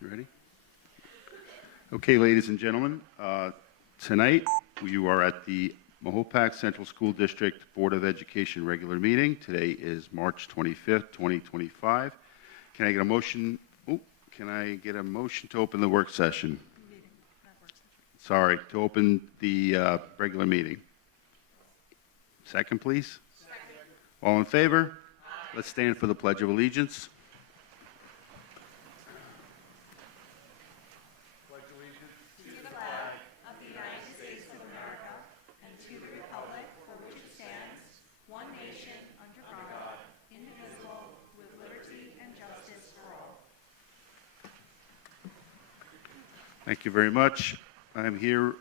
You ready? Okay, ladies and gentlemen, tonight you are at the Mahopac Central School District Board of Education regular meeting. Today is March 25th, 2025. Can I get a motion? Can I get a motion to open the work session? Sorry, to open the regular meeting. Second, please. Second. All in favor? Aye. Let's stand for the Pledge of Allegiance. Pledge allegiance to the flag of the United States of America and to the republic for which it stands, one nation, under God, indivisible, with liberty and justice for all. Thank you very much. I'm here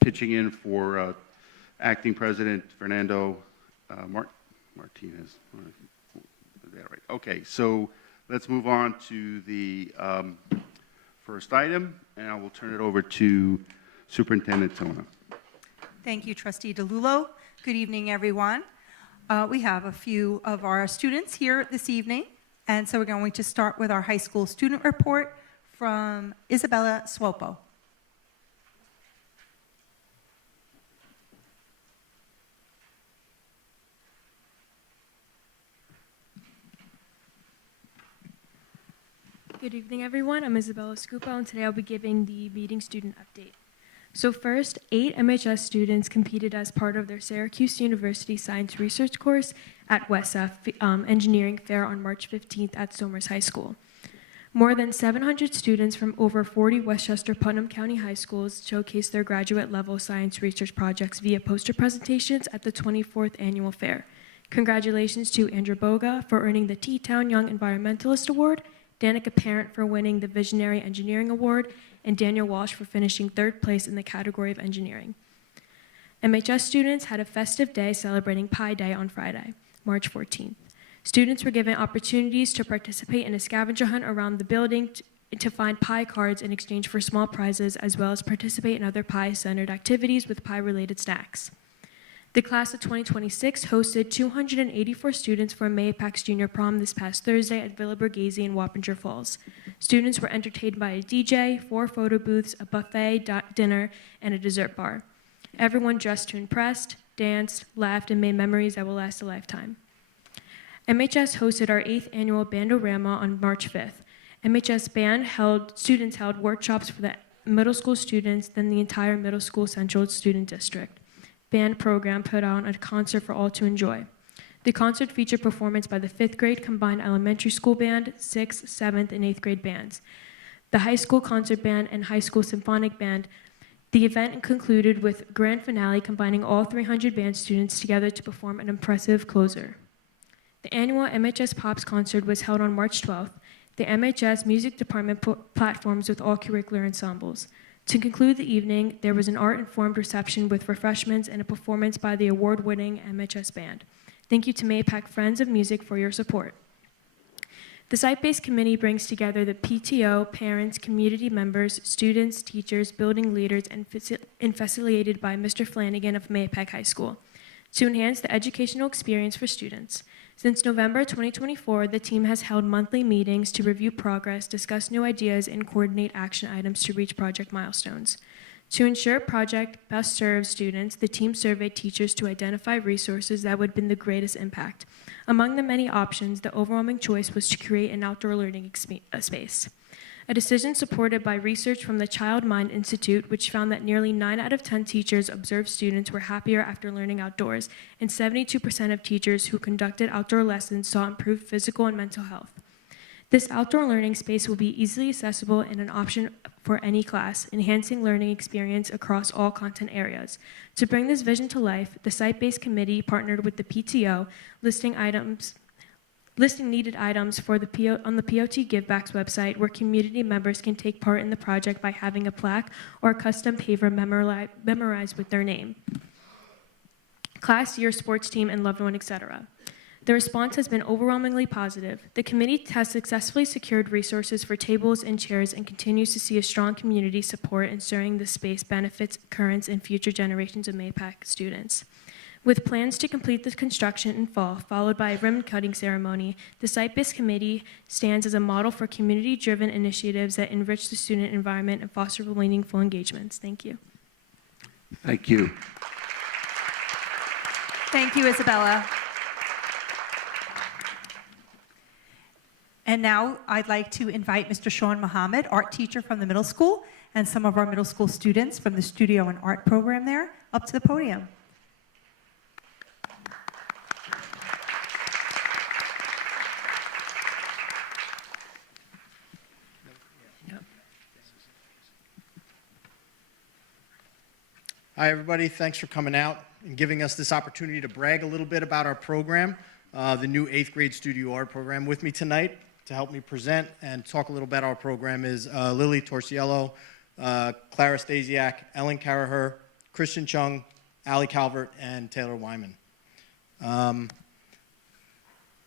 pitching in for Acting President Fernando Martinez. Right. Okay, so let's move on to the first item, and I will turn it over to Superintendent Tona. Thank you, Trustee DeLullo. Good evening, everyone. We have a few of our students here this evening, and so we're going to start with our high school student report from Isabella Swopo. Good evening, everyone. I'm Isabella Scupo, and today I'll be giving the meeting student update. So first, 8 MHS students competed as part of their Syracuse University Science Research course at WESA Engineering Fair on March 15th at Somers High School. More than 700 students from over 40 Westchester Putnam County high schools showcased their graduate-level science research projects via poster presentations at the 24th Annual Fair. Congratulations to Andrew Boga for earning the T-Town Young Environmentalist Award, Danica Parent for winning the Visionary Engineering Award, and Daniel Walsh for finishing 3rd place in the category of engineering. MHS students had a festive day celebrating Pi Day on Friday, March 14th. Students were given opportunities to participate in a scavenger hunt around the building to find Pi cards in exchange for small prizes, as well as participate in other Pi-centered activities with Pi-related snacks. The class of 2026 hosted 284 students for Mayapac's Junior Prom this past Thursday at Villa Borghese in Wappinger Falls. Students were entertained by a DJ, 4 photo booths, a buffet, dinner, and a dessert bar. Everyone dressed to impress, danced, laughed, and made memories that will last a lifetime. MHS hosted our 8th annual Bandorama on March 5th. MHS band students held workshops for the middle school students, then the entire middle school central student district. Band program put on a concert for all to enjoy. The concert featured performance by the 5th grade combined elementary school band, 6th, 7th, and 8th grade bands, the high school concert band, and high school symphonic band. The event concluded with grand finale combining all 300 band students together to perform an impressive closer. The annual MHS Pops concert was held on March 12th. The MHS Music Department platforms with all curricular ensembles. To conclude the evening, there was an art-informed reception with refreshments and a performance by the award-winning MHS Band. Thank you to Mayapac Friends of Music for your support. The site-based committee brings together the PTO, parents, community members, students, teachers, building leaders, and facilitated by Mr. Flanagan of Mayapac High School to enhance the educational experience for students. Since November 2024, the team has held monthly meetings to review progress, discuss new ideas, and coordinate action items to reach project milestones. To ensure project best serves students, the team surveyed teachers to identify resources that would bring the greatest impact. Among the many options, the overwhelming choice was to create an outdoor learning space. A decision supported by research from the Child Mind Institute, which found that nearly 9 out of 10 teachers observed students were happier after learning outdoors, and 72% of teachers who conducted outdoor lessons saw improved physical and mental health. This outdoor learning space will be easily accessible and an option for any class, enhancing learning experience across all content areas. To bring this vision to life, the site-based committee partnered with the PTO, listing needed items for on the POT Givebacks website, where community members can take part in the project by having a plaque or a custom paver memorized with their name, class, year, sports team, and loved one, etc. The response has been overwhelmingly positive. The committee has successfully secured resources for tables and chairs and continues to see a strong community support, ensuring the space benefits current and future generations of Mayapac students. With plans to complete the construction in fall, followed by a ribbon cutting ceremony, the site-based committee stands as a model for community-driven initiatives that enrich the student environment and foster meaningful engagements. Thank you. Thank you. Thank you, Isabella. And now I'd like to invite Mr. Sean Mohammed, art teacher from the middle school, and some of our middle school students from the studio and art program there, up to the podium. Hi, everybody. Thanks for coming out and giving us this opportunity to brag a little bit about our program, the new 8th grade studio art program. With me tonight to help me present and talk a little about our program is Lily Torciello, Clara Stasiak, Ellen Caraher, Christian Chung, Allie Calvert, and Taylor Wyman.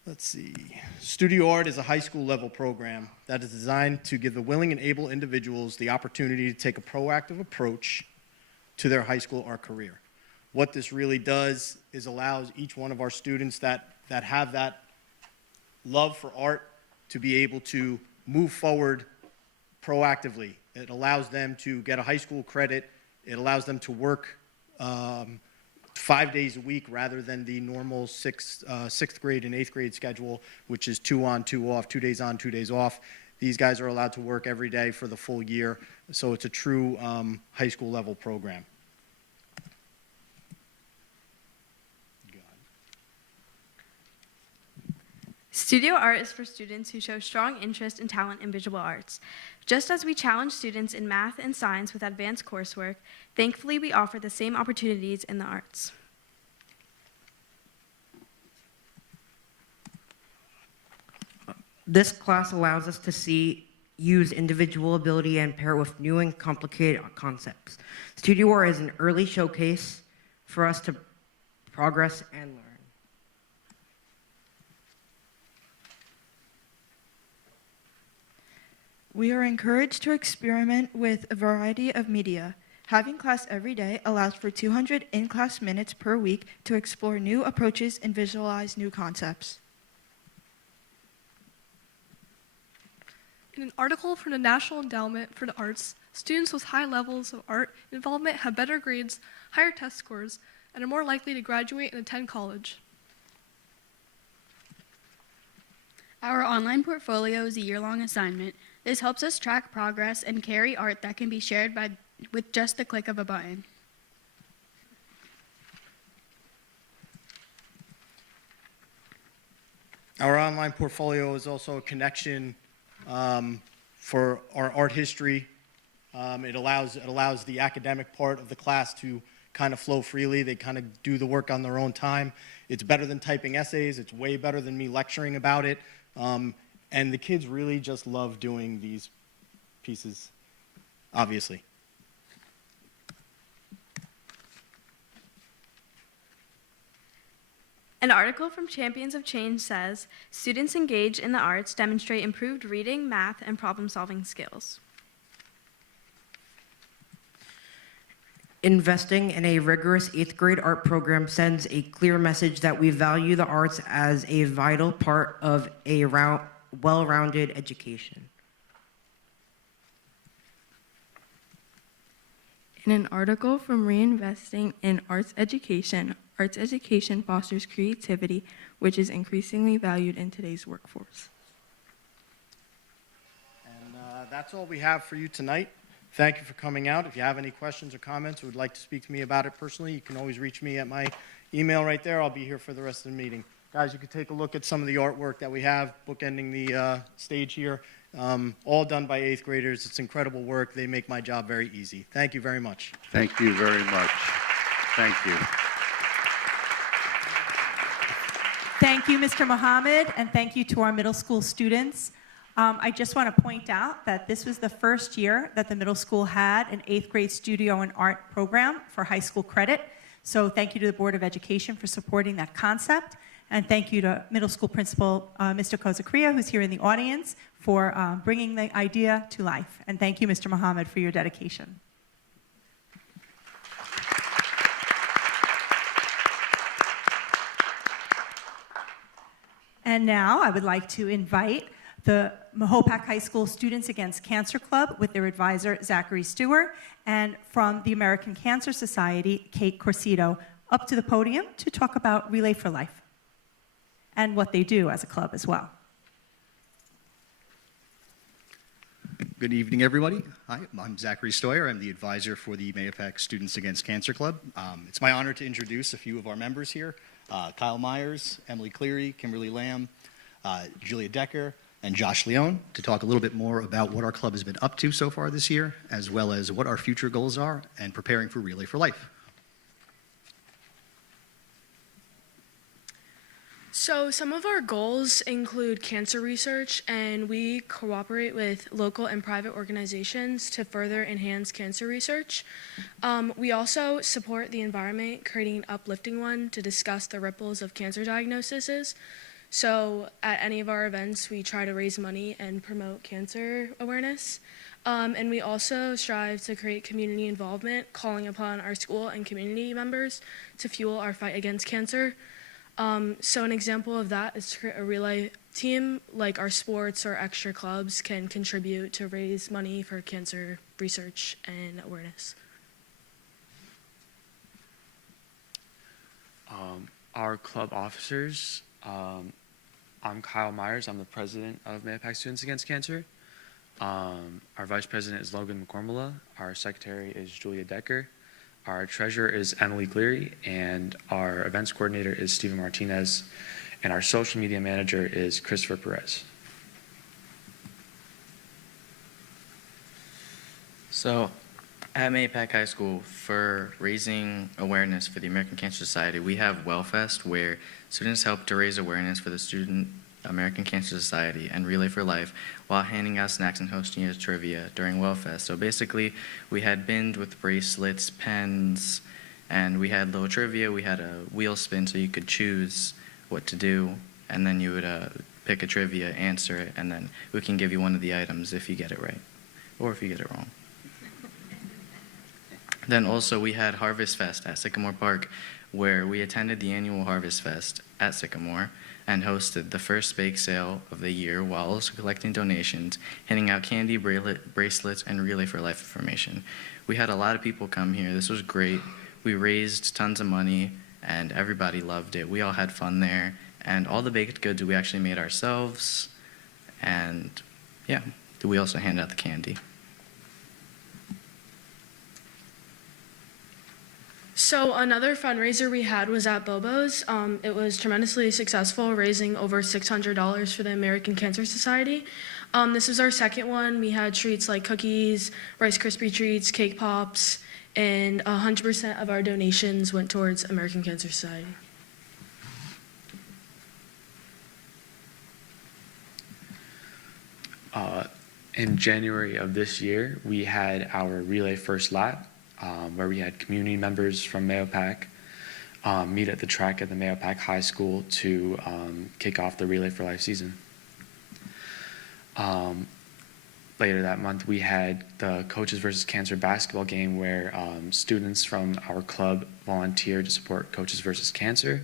Let's see. Studio Art is a high school level program that is designed to give the willing and able individuals the opportunity to take a proactive approach to their high school art career. What this really does is allows each one of our students that have that love for art to be able to move forward proactively. It allows them to get a high school credit. It allows them to work 5 days a week rather than the normal sixth grade and 8th grade schedule, which is 2 on, 2 off, 2 days on, 2 days off. These guys are allowed to work every day for the full year, so it's a true high school level program. Studio art is for students who show strong interest and talent in visual arts. Just as we challenge students in math and science with advanced coursework, thankfully we offer the same opportunities in the arts. This class allows us to use individual ability and pair it with new and complicated concepts. Studio art is an early showcase for us to progress and learn. We are encouraged to experiment with a variety of media. Having class every day allows for 200 in-class minutes per week to explore new approaches and visualize new concepts. In an article from the National Endowment for the Arts, students with high levels of art involvement have better grades, higher test scores, and are more likely to graduate and attend college. Our online portfolio is a year-long assignment. This helps us track progress and carry art that can be shared with just the click of a button. Our online portfolio is also a connection for our art history. It allows the academic part of the class to kind of flow freely. They kind of do the work on their own time. It's better than typing essays. It's way better than me lecturing about it. And the kids really just love doing these pieces, obviously. An article from Champions of Change says, students engaged in the arts demonstrate improved reading, math, and problem-solving skills. Investing in a rigorous 8th grade art program sends a clear message that we value the arts as a vital part of a well-rounded education. In an article from Reinvesting in arts education fosters creativity, which is increasingly valued in today's workforce. And that's all we have for you tonight. Thank you for coming out. If you have any questions or comments or would like to speak to me about it personally, you can always reach me at my email right there. I'll be here for the rest of the meeting. Guys, you can take a look at some of the artwork that we have bookending the stage here. All done by 8th graders. It's incredible work. They make my job very easy. Thank you very much. Thank you very much. Thank you. Thank you, Mr. Mohammed, and thank you to our middle school students. I just want to point out that this was the first year that the middle school had an 8th grade studio and art program for high school credit. So thank you to the Board of Education for supporting that concept. And thank you to middle school principal, Mr. Kozakria, who's here in the audience, for bringing the idea to life. And thank you, Mr. Mohammed, for your dedication. And now I would like to invite the Mahopac High School Students Against Cancer Club with their advisor, Zachary Stewart, and from the American Cancer Society, Kate Corsito, up to the podium to talk about Relay for Life and what they do as a club as well. Good evening, everybody. Hi, I'm Zachary Stoyer. I'm the advisor for the Mahopac Students Against Cancer Club. It's my honor to introduce a few of our members here. Kyle Myers, Emily Cleary, Kimberly Lamb, Julia Decker, and Josh Leone to talk a little bit more about what our club has been up to so far this year, as well as what our future goals are and preparing for Relay for Life. So some of our goals include cancer research, and we cooperate with local and private organizations to further enhance cancer research. We also support the environment, creating an uplifting one to discuss the ripples of cancer diagnoses. So at any of our events, we try to raise money and promote cancer awareness. And we also strive to create community involvement, calling upon our school and community members to fuel our fight against cancer. So an example of that is to create a relay team, like our sports or extra clubs can contribute to raise money for cancer research and awareness. Our club officers, I'm Kyle Myers. I'm the president of Mahopac Students Against Cancer. Our vice president is Logan McCormula. Our secretary is Julia Decker. Our treasurer is Emily Cleary, and our events coordinator is Steven Martinez, and our social media manager is Christopher Perez. So, at Mahopac High School, for raising awareness for the American Cancer Society, we have WellFest, where students help to raise awareness for the Student American Cancer Society and Relay for Life while handing out snacks and hosting a trivia during WellFest. So basically, we had bins with bracelets, pens, and we had little trivia. We had a wheel spin so you could choose what to do, and then you would pick a trivia, answer it, and then we can give you one of the items if you get it right, or if you get it wrong. Then also we had Harvest Fest at Sycamore Park, where we attended the annual Harvest Fest at Sycamore and hosted the first bake sale of the year while also collecting donations, handing out candy, bracelets, and Relay for Life information. We had a lot of people come here. This was great. We raised tons of money, and everybody loved it. We all had fun there, and all the baked goods we actually made ourselves, and yeah, we also handed out the candy. So another fundraiser we had was at Bobo's. It was tremendously successful, raising over $600 for the American Cancer Society. This was our second one. We had treats like cookies, Rice Krispie treats, cake pops, and 100% of our donations went towards American Cancer Society. In January of this year, we had our Relay First Lap, where we had community members from Mahopac meet at the track at the Mahopac High School to kick off the Relay for Life season. Later that month, we had the Coaches versus Cancer basketball game where students from our club volunteered to support Coaches versus Cancer.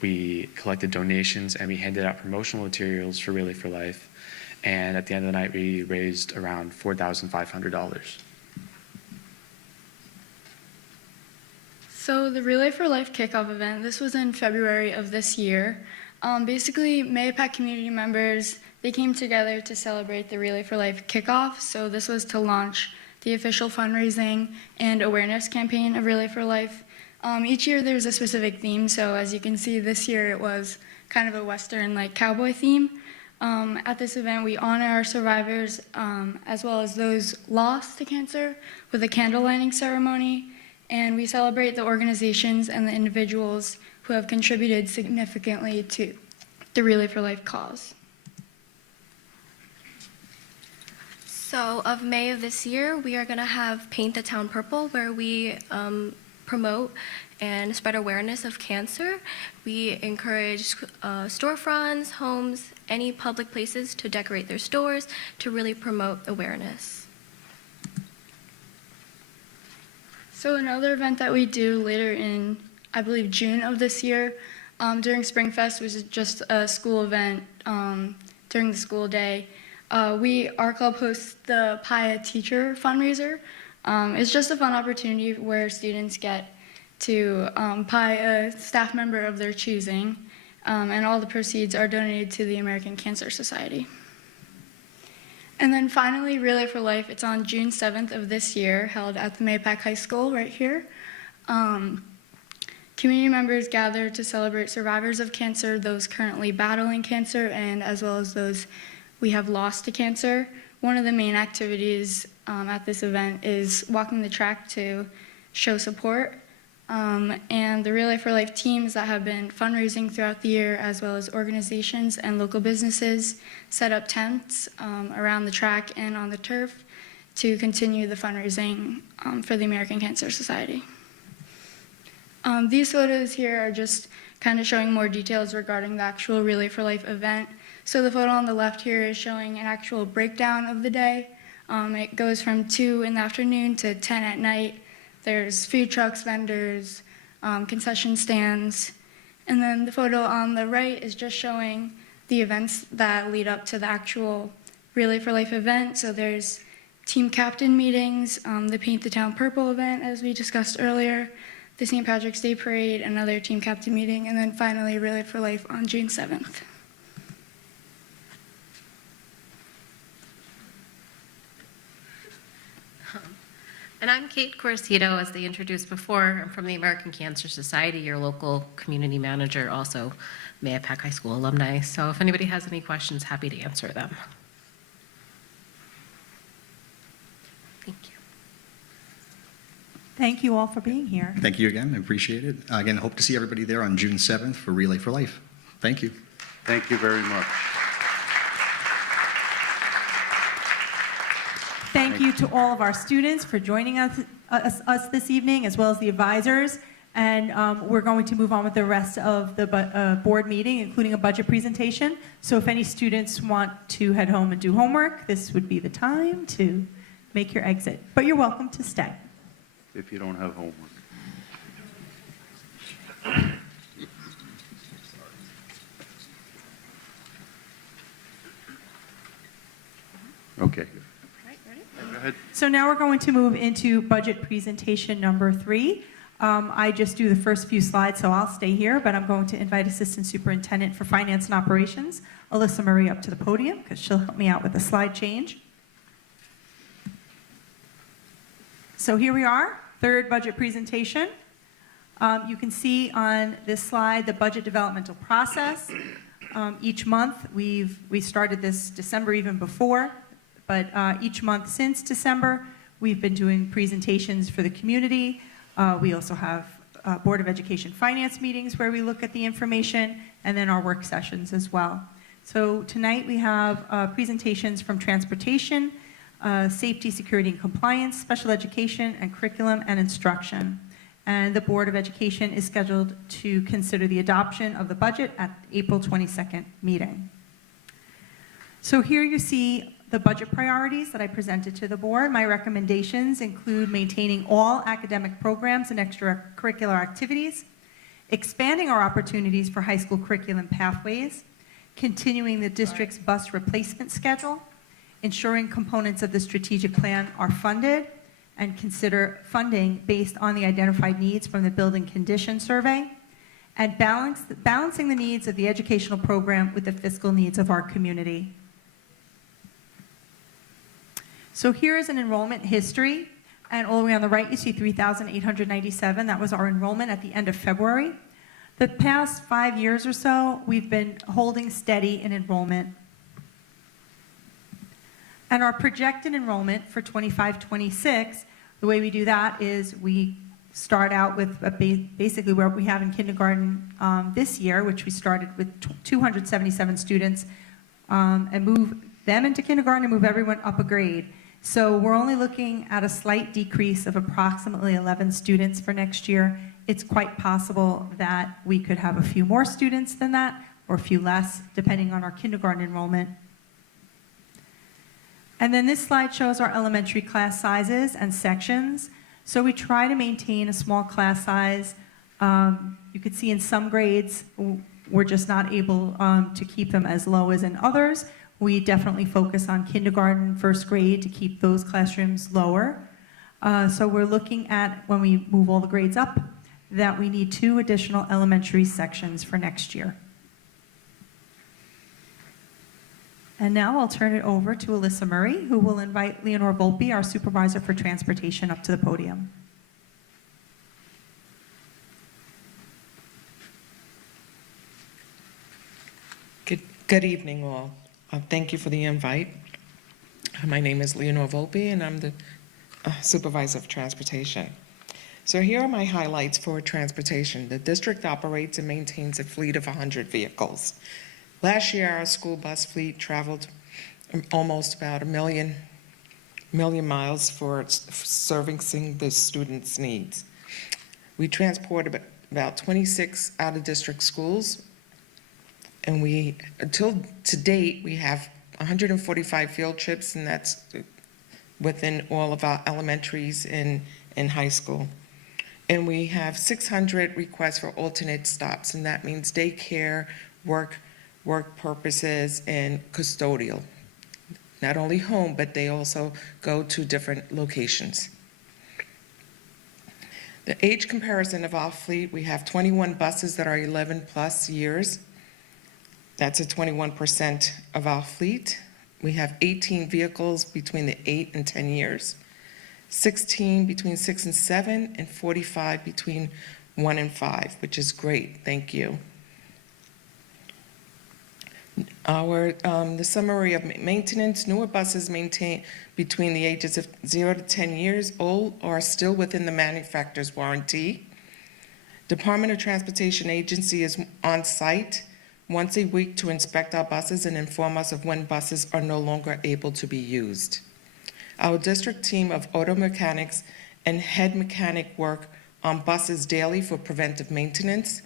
We collected donations and we handed out promotional materials for Relay for Life. And at the end of the night, we raised around $4,500. So the Relay for Life kickoff event, this was in February of this year. Basically, Mahopac community members, they came together to celebrate the Relay for Life kickoff. So this was to launch the official fundraising and awareness campaign of Relay for Life. Each year there's a specific theme. So as you can see, this year it was kind of a Western like cowboy theme. At this event, we honor our survivors as well as those lost to cancer with a candle lighting ceremony. And we celebrate the organizations and the individuals who have contributed significantly to the Relay for Life cause. So of May of this year, we are going to have Paint the Town Purple, where we promote and spread awareness of cancer. We encourage storefronts, homes, any public places to decorate their stores to really promote awareness. So another event that we do later in, I believe, June of this year, during Springfest, which is just a school event during the school day. Our club hosts the Pie a Teacher fundraiser. It's just a fun opportunity where students get to pie a staff member of their choosing, and all the proceeds are donated to the American Cancer Society. And then finally, Relay for Life. It's on June 7th of this year, held at the Mahopac High School right here. Community members gather to celebrate survivors of cancer, those currently battling cancer, and as well as those we have lost to cancer. One of the main activities at this event is walking the track to show support. And the Relay for Life teams that have been fundraising throughout the year, as well as organizations and local businesses, set up tents around the track and on the turf to continue the fundraising for the American Cancer Society. These photos here are just kind of showing more details regarding the actual Relay for Life event. So the photo on the left here is showing an actual breakdown of the day. It goes from 2 in the afternoon to 10 at night. There's food trucks, vendors, concession stands. And then the photo on the right is just showing the events that lead up to the actual Relay for Life event. So there's team captain meetings, the Paint the Town Purple event, as we discussed earlier, the St. Patrick's Day Parade, another team captain meeting, and then finally Relay for Life on June 7th. And I'm Kate Corcito, as they introduced before. I'm from the American Cancer Society, your local community manager, also Mahopac High School alumni. So if anybody has any questions, happy to answer them. Thank you. Thank you all for being here. Thank you again. I appreciate it. Again, hope to see everybody there on June 7th for Relay for Life. Thank you. Thank you very much. Thank you to all of our students for joining us this evening, as well as the advisors. And we're going to move on with the rest of the board meeting, including a budget presentation. So if any students want to head home and do homework, this would be the time to make your exit. But you're welcome to stay. If you don't have homework. Okay. Go ahead. So now we're going to move into budget presentation number 3. I just do the first few slides, so I'll stay here, but I'm going to invite Assistant Superintendent for Finance and Operations, Alyssa Marie, up to the podium, because she'll help me out with the slide change. So here we are, third budget presentation. You can see on this slide the budget developmental process. Each month, we started this December even before, but each month since December, we've been doing presentations for the community. We also have Board of Education Finance meetings where we look at the information, and then our work sessions as well. So tonight we have presentations from transportation, safety, security, and compliance, special education, and curriculum and instruction. And the Board of Education is scheduled to consider the adoption of the budget at April 22nd meeting. So here you see the budget priorities that I presented to the board. My recommendations include maintaining all academic programs and extracurricular activities, expanding our opportunities for high school curriculum pathways, continuing the district's bus replacement schedule, ensuring components of the strategic plan are funded, and consider funding based on the identified needs from the building condition survey, and balancing the needs of the educational program with the fiscal needs of our community. So here is an enrollment history, and all the way on the right you see 3,897. That was our enrollment at the end of February. The past 5 years or so, we've been holding steady in enrollment. And our projected enrollment for 25-26, the way we do that is we start out with basically what we have in kindergarten this year, which we started with 277 students, and move them into kindergarten and move everyone up a grade. So we're only looking at a slight decrease of approximately 11 students for next year. It's quite possible that we could have a few more students than that, or a few less, depending on our kindergarten enrollment. And then this slide shows our elementary class sizes and sections. So we try to maintain a small class size You could see in some grades, we're just not able to keep them as low as in others. We definitely focus on kindergarten, first grade to keep those classrooms lower. So we're looking at, when we move all the grades up, that we need 2 additional elementary sections for next year. And now I'll turn it over to Alyssa Murray, who will invite Leonore Volpe, our supervisor for transportation, up to the podium. Good evening, all. Thank you for the invite. My name is Leonore Volpe, and I'm the supervisor of transportation. So here are my highlights for transportation. The district operates and maintains a fleet of 100 vehicles. Last year, our school bus fleet traveled almost about a million miles for servicing the students' needs. We transport about 26 out-of-district schools, and to date, we have 145 field trips, and that's within all of our elementaries and high school. And we have 600 requests for alternate stops, and that means daycare, work purposes, and custodial. Not only home, but they also go to different locations. The age comparison of our fleet, we have 21 buses that are 11 plus years. That's a 21% of our fleet. We have 18 vehicles between the 8 and 10 years, 16 between 6 and 7, and 45 between 1 and 5, which is great. Thank you. The summary of maintenance: newer buses maintained between the ages of 0 to 10 years old are still within the manufacturer's warranty. Department of Transportation Agency is on site once a week to inspect our buses and inform us of when buses are no longer able to be used. Our district team of auto mechanics and head mechanic work on buses daily for preventive maintenance,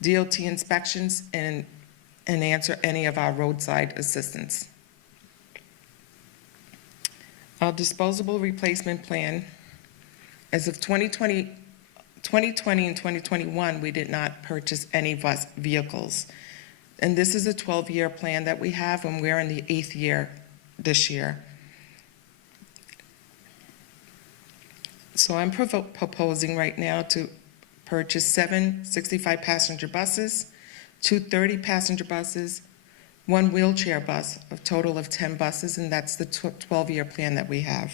DOT inspections, and answer any of our roadside assistance. Our disposable replacement plan, as of 2020 and 2021, we did not purchase any bus vehicles. And this is a 12-year plan that we have, and we're in the 8th year this year. So I'm proposing right now to purchase 7 65-passenger buses, 2 30-passenger buses, 1 wheelchair bus, a total of 10 buses, and that's the 12-year plan that we have.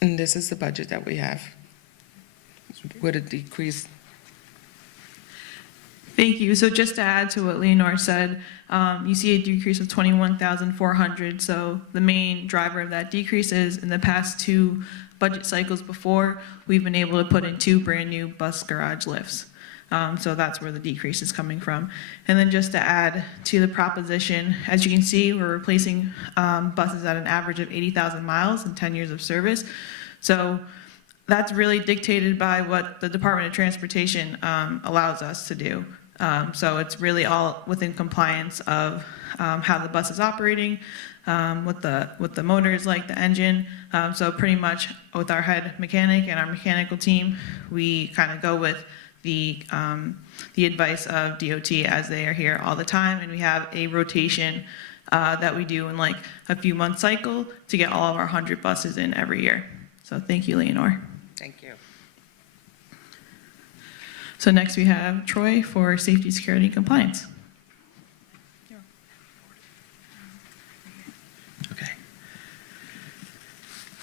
And this is the budget that we have, with a decrease. Thank you. So just to add to what Leonore said, you see a decrease of 21,400. So the main driver of that decrease is in the past 2 budget cycles before, we've been able to put in 2 brand new bus garage lifts. So that's where the decrease is coming from. And then just to add to the proposition, as you can see, we're replacing buses at an average of 80,000 miles in 10 years of service. So that's really dictated by what the Department of Transportation allows us to do. So it's really all within compliance of how the bus is operating, what the motor is like, the engine. So pretty much with our head mechanic and our mechanical team, we kind of go with the advice of DOT as they are here all the time, and we have a rotation that we do in like a few month cycle to get all of our 100 buses in every year. So thank you, Leonore. Thank you. So next we have Troy for safety, security, and compliance. Okay.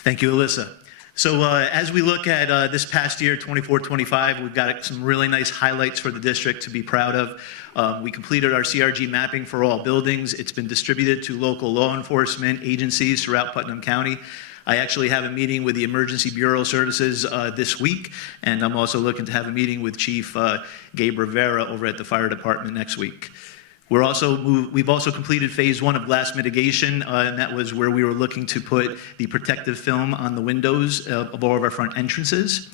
Thank you, Alyssa. So as we look at this past year, 24-25, we've got some really nice highlights for the district to be proud of. We completed our CRG mapping for all buildings. It's been distributed to local law enforcement agencies throughout Putnam County. I actually have a meeting with the Emergency Bureau Services this week, and I'm also looking to have a meeting with Chief Gabe Rivera over at the Fire Department next week. We've also completed phase 1 of glass mitigation, and that was where we were looking to put the protective film on the windows of all of our front entrances.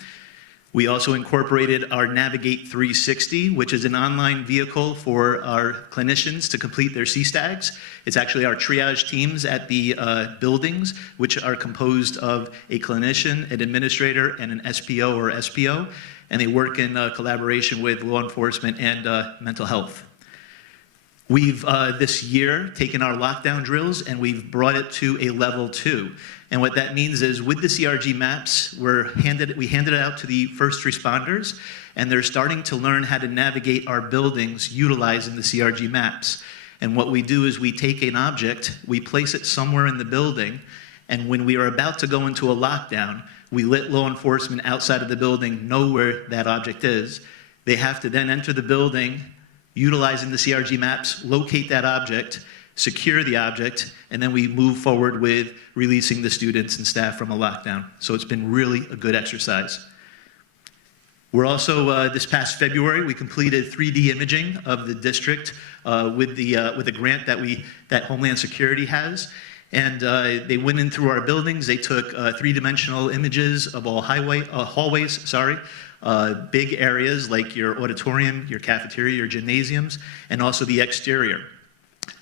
We also incorporated our Navigate 360, which is an online vehicle for our clinicians to complete their CSTAGs. It's actually our triage teams at the buildings, which are composed of a clinician, an administrator, and an SPO or SPO, and they work in collaboration with law enforcement and mental health. We've, this year, taken our lockdown drills and we've brought it to a level 2. And what that means is with the CRG maps, we handed it out to the first responders, and they're starting to learn how to navigate our buildings utilizing the CRG maps. And what we do is we take an object, we place it somewhere in the building, and when we are about to go into a lockdown, we let law enforcement outside of the building know where that object is. They have to then enter the building, utilizing the CRG maps, locate that object, secure the object, and then we move forward with releasing the students and staff from a lockdown. So it's been really a good exercise. We're also, this past February, we completed 3D imaging of the district with the grant that Homeland Security has. And they went in through our buildings, they took three-dimensional images of all hallways, big areas like your auditorium, your cafeteria, your gymnasiums, and also the exterior.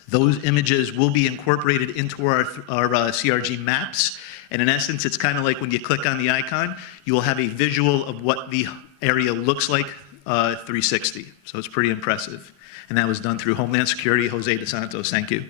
Those images will be incorporated into our CRG maps. And in essence, it's kind of like when you click on the icon, you will have a visual of what the area looks like 360. So it's pretty impressive. And that was done through Homeland Security, Jose DeSantos, thank you.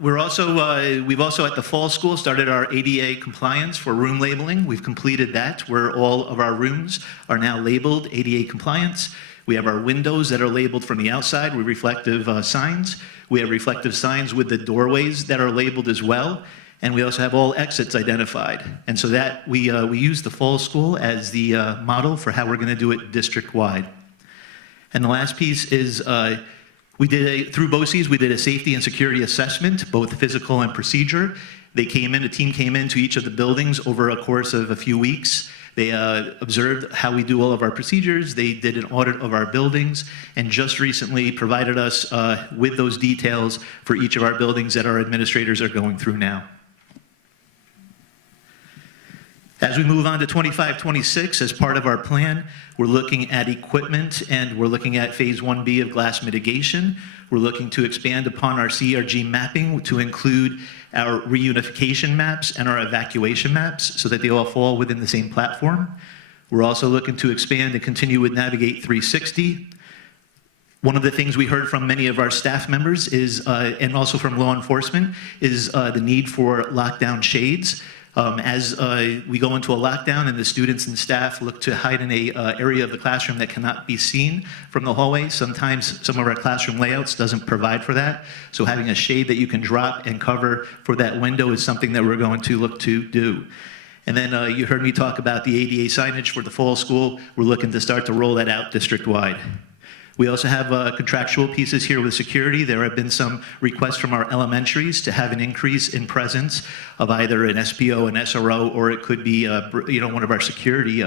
We've also at the fall school started our ADA compliance for room labeling. We've completed that, where all of our rooms are now labeled ADA compliance. We have our windows that are labeled from the outside with reflective signs. We have reflective signs with the doorways that are labeled as well. And we also have all exits identified. And so that we use the fall school as the model for how we're going to do it district-wide. And the last piece is through BOCES, we did a safety and security assessment, both physical and procedure. A team came into each of the buildings over a course of a few weeks. They observed how we do all of our procedures. They did an audit of our buildings and just recently provided us with those details for each of our buildings that our administrators are going through now. As we move on to 25-26, as part of our plan, we're looking at equipment and we're looking at phase 1B of glass mitigation. We're looking to expand upon our CRG mapping to include our reunification maps and our evacuation maps so that they all fall within the same platform. We're also looking to expand and continue with Navigate 360. One of the things we heard from many of our staff members is, and also from law enforcement, is the need for lockdown shades. As we go into a lockdown and the students and staff look to hide in a area of the classroom that cannot be seen from the hallway, sometimes some of our classroom layouts doesn't provide for that. So having a shade that you can drop and cover for that window is something that we're going to look to do. And then you heard me talk about the ADA signage for the fall school. We're looking to start to roll that out district-wide. We also have contractual pieces here with security. There have been some requests from our elementaries to have an increase in presence of either an SPO, an SRO, or it could be one of our security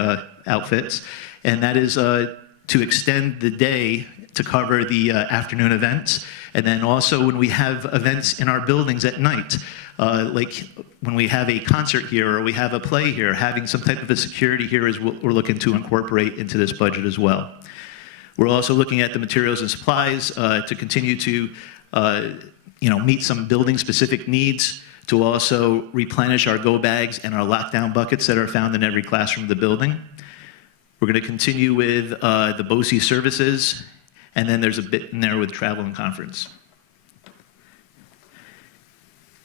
outfits. And that is to extend the day to cover the afternoon events. And then also when we have events in our buildings at night, like when we have a concert here or we have a play here, having some type of a security here is what we're looking to incorporate into this budget as well. We're also looking at the materials and supplies to continue to meet some building-specific needs, to also replenish our go bags and our lockdown buckets that are found in every classroom of the building. We're going to continue with the BOCE services, and then there's a bit in there with travel and conference.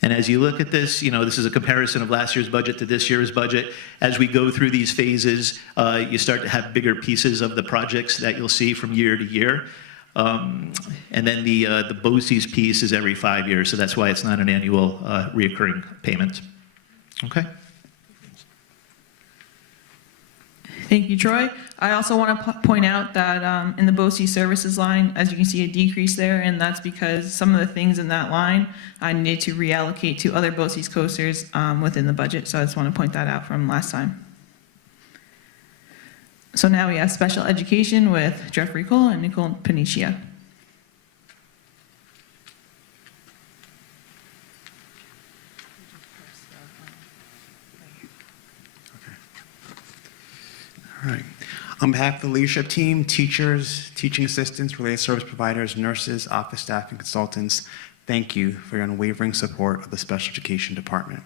And as you look at this, this is a comparison of last year's budget to this year's budget. As we go through these phases, you start to have bigger pieces of the projects that you'll see from year to year. And then the BOCES piece is every 5 years, so that's why it's not an annual reoccurring payment. Okay. Thank you, Troy. I also want to point out that in the BOCE services line, as you can see, a decrease there, and that's because some of the things in that line I needed to reallocate to other BOCES coasters within the budget, so I just want to point that out from last time. So now we have special education with Jeffrey Cole and Nicole Panicia. All All right. On behalf of the leadership team, teachers, teaching assistants, related service providers, nurses, office staff, and consultants, thank you for your unwavering support of the Special Education Department.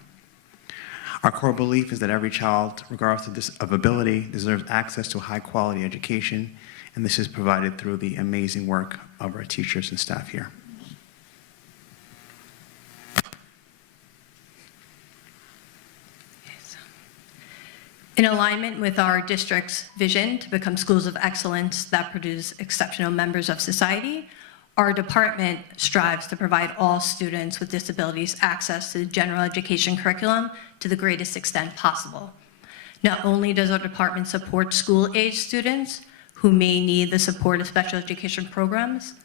Our core belief is that every child, regardless of ability, deserves access to a high-quality education, and this is provided through the amazing work of our teachers and staff here. In alignment with our district's vision to become schools of excellence that produce exceptional members of society, our department strives to provide all students with disabilities access to the general education curriculum to the greatest extent possible. Not only does our department support school-age students who may need the support of special education programs,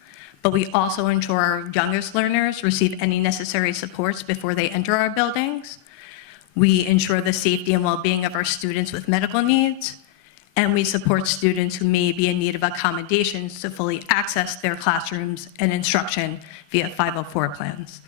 but we also ensure our youngest learners receive any necessary supports before they enter our buildings. We ensure the safety and well-being of our students with medical needs, and we support students who may be in need of accommodations to fully access their classrooms and instruction via 504 plans.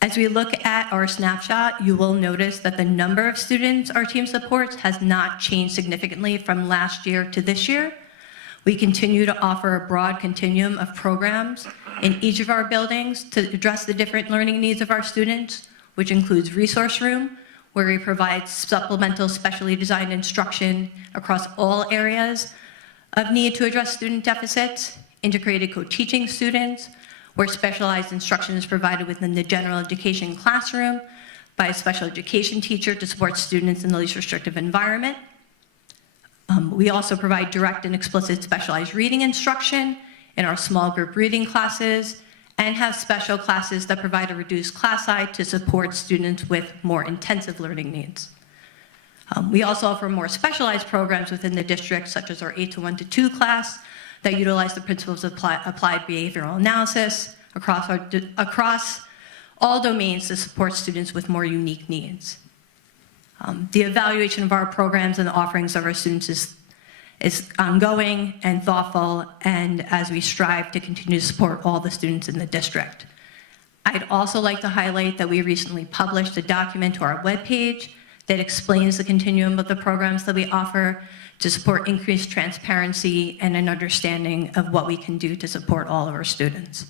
As we look at our snapshot, you will notice that the number of students our team supports has not changed significantly from last year to this year. We continue to offer a broad continuum of programs in each of our buildings to address the different learning needs of our students, which includes Resource Room, where we provide supplemental specially designed instruction across all areas of need to address student deficits, integrated co-teaching students, where specialized instruction is provided within the general education classroom by a special education teacher to support students in the least restrictive environment. We also provide direct and explicit specialized reading instruction in our small group reading classes and have special classes that provide a reduced class size to support students with more intensive learning needs. We also offer more specialized programs within the district, such as our 8 to 1 to 2 class that utilize the principles of applied behavioral analysis across all domains to support students with more unique needs. The evaluation of our programs and the offerings of our students is ongoing and thoughtful, and as we strive to continue to support all the students in the district. I'd also like to highlight that we recently published a document to our webpage that explains the continuum of the programs that we offer to support increased transparency and an understanding of what we can do to support all of our students.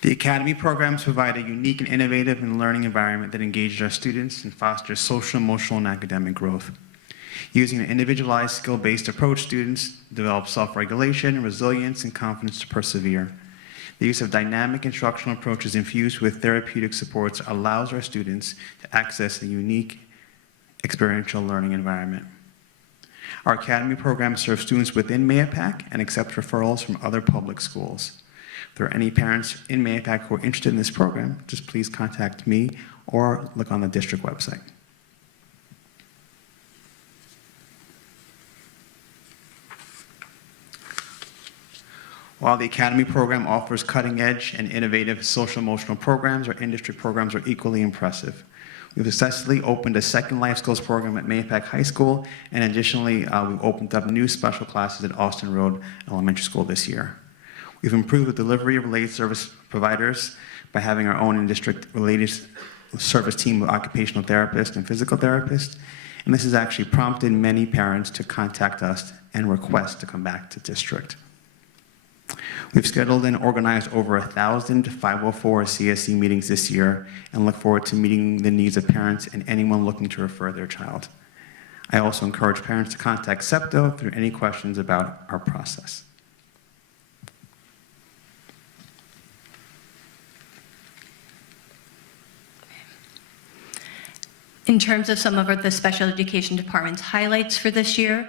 The Academy programs provide a unique and innovative and learning environment that engages our students and fosters social, emotional, and academic growth. Using an individualized, skill-based approach, students develop self-regulation, resilience, and confidence to persevere. The use of dynamic instructional approaches infused with therapeutic supports allows our students to access a unique experiential learning environment. Our Academy program serves students within Mahopac and accepts referrals from other public schools. If there are any parents in Mahopac who are interested in this program, just please contact me or look on the district website. While the Academy program offers cutting-edge and innovative social-emotional programs, our industry programs are equally impressive. We've successfully opened a second life skills program at Mahopac High School, and additionally, we've opened up new special classes at Austin Road Elementary School this year. We've improved the delivery of related service providers by having our own in-district related service team of occupational therapists and physical therapists, and this has actually prompted many parents to contact us and request to come back to district. We've scheduled and organized over 1,000 504 CSE meetings this year and look forward to meeting the needs of parents and anyone looking to refer their child. I also encourage parents to contact SEPTO through any questions about our process. In terms of some of the special education department's highlights for this year,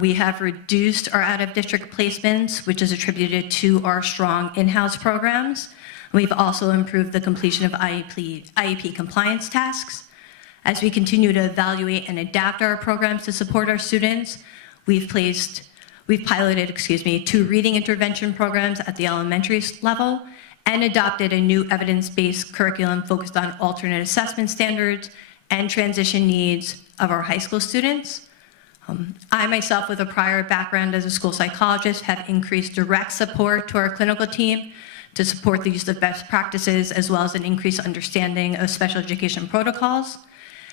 we have reduced our out-of-district placements, which is attributed to our strong in-house programs. We've also improved the completion of IEP compliance tasks. As we continue to evaluate and adapt our programs to support our students, we've piloted 2 reading intervention programs at the elementary level and adopted a new evidence-based curriculum focused on alternate assessment standards and transition needs of our high school students. I myself, with a prior background as a school psychologist, have increased direct support to our clinical team to support the use of best practices, as well as an increased understanding of special education protocols.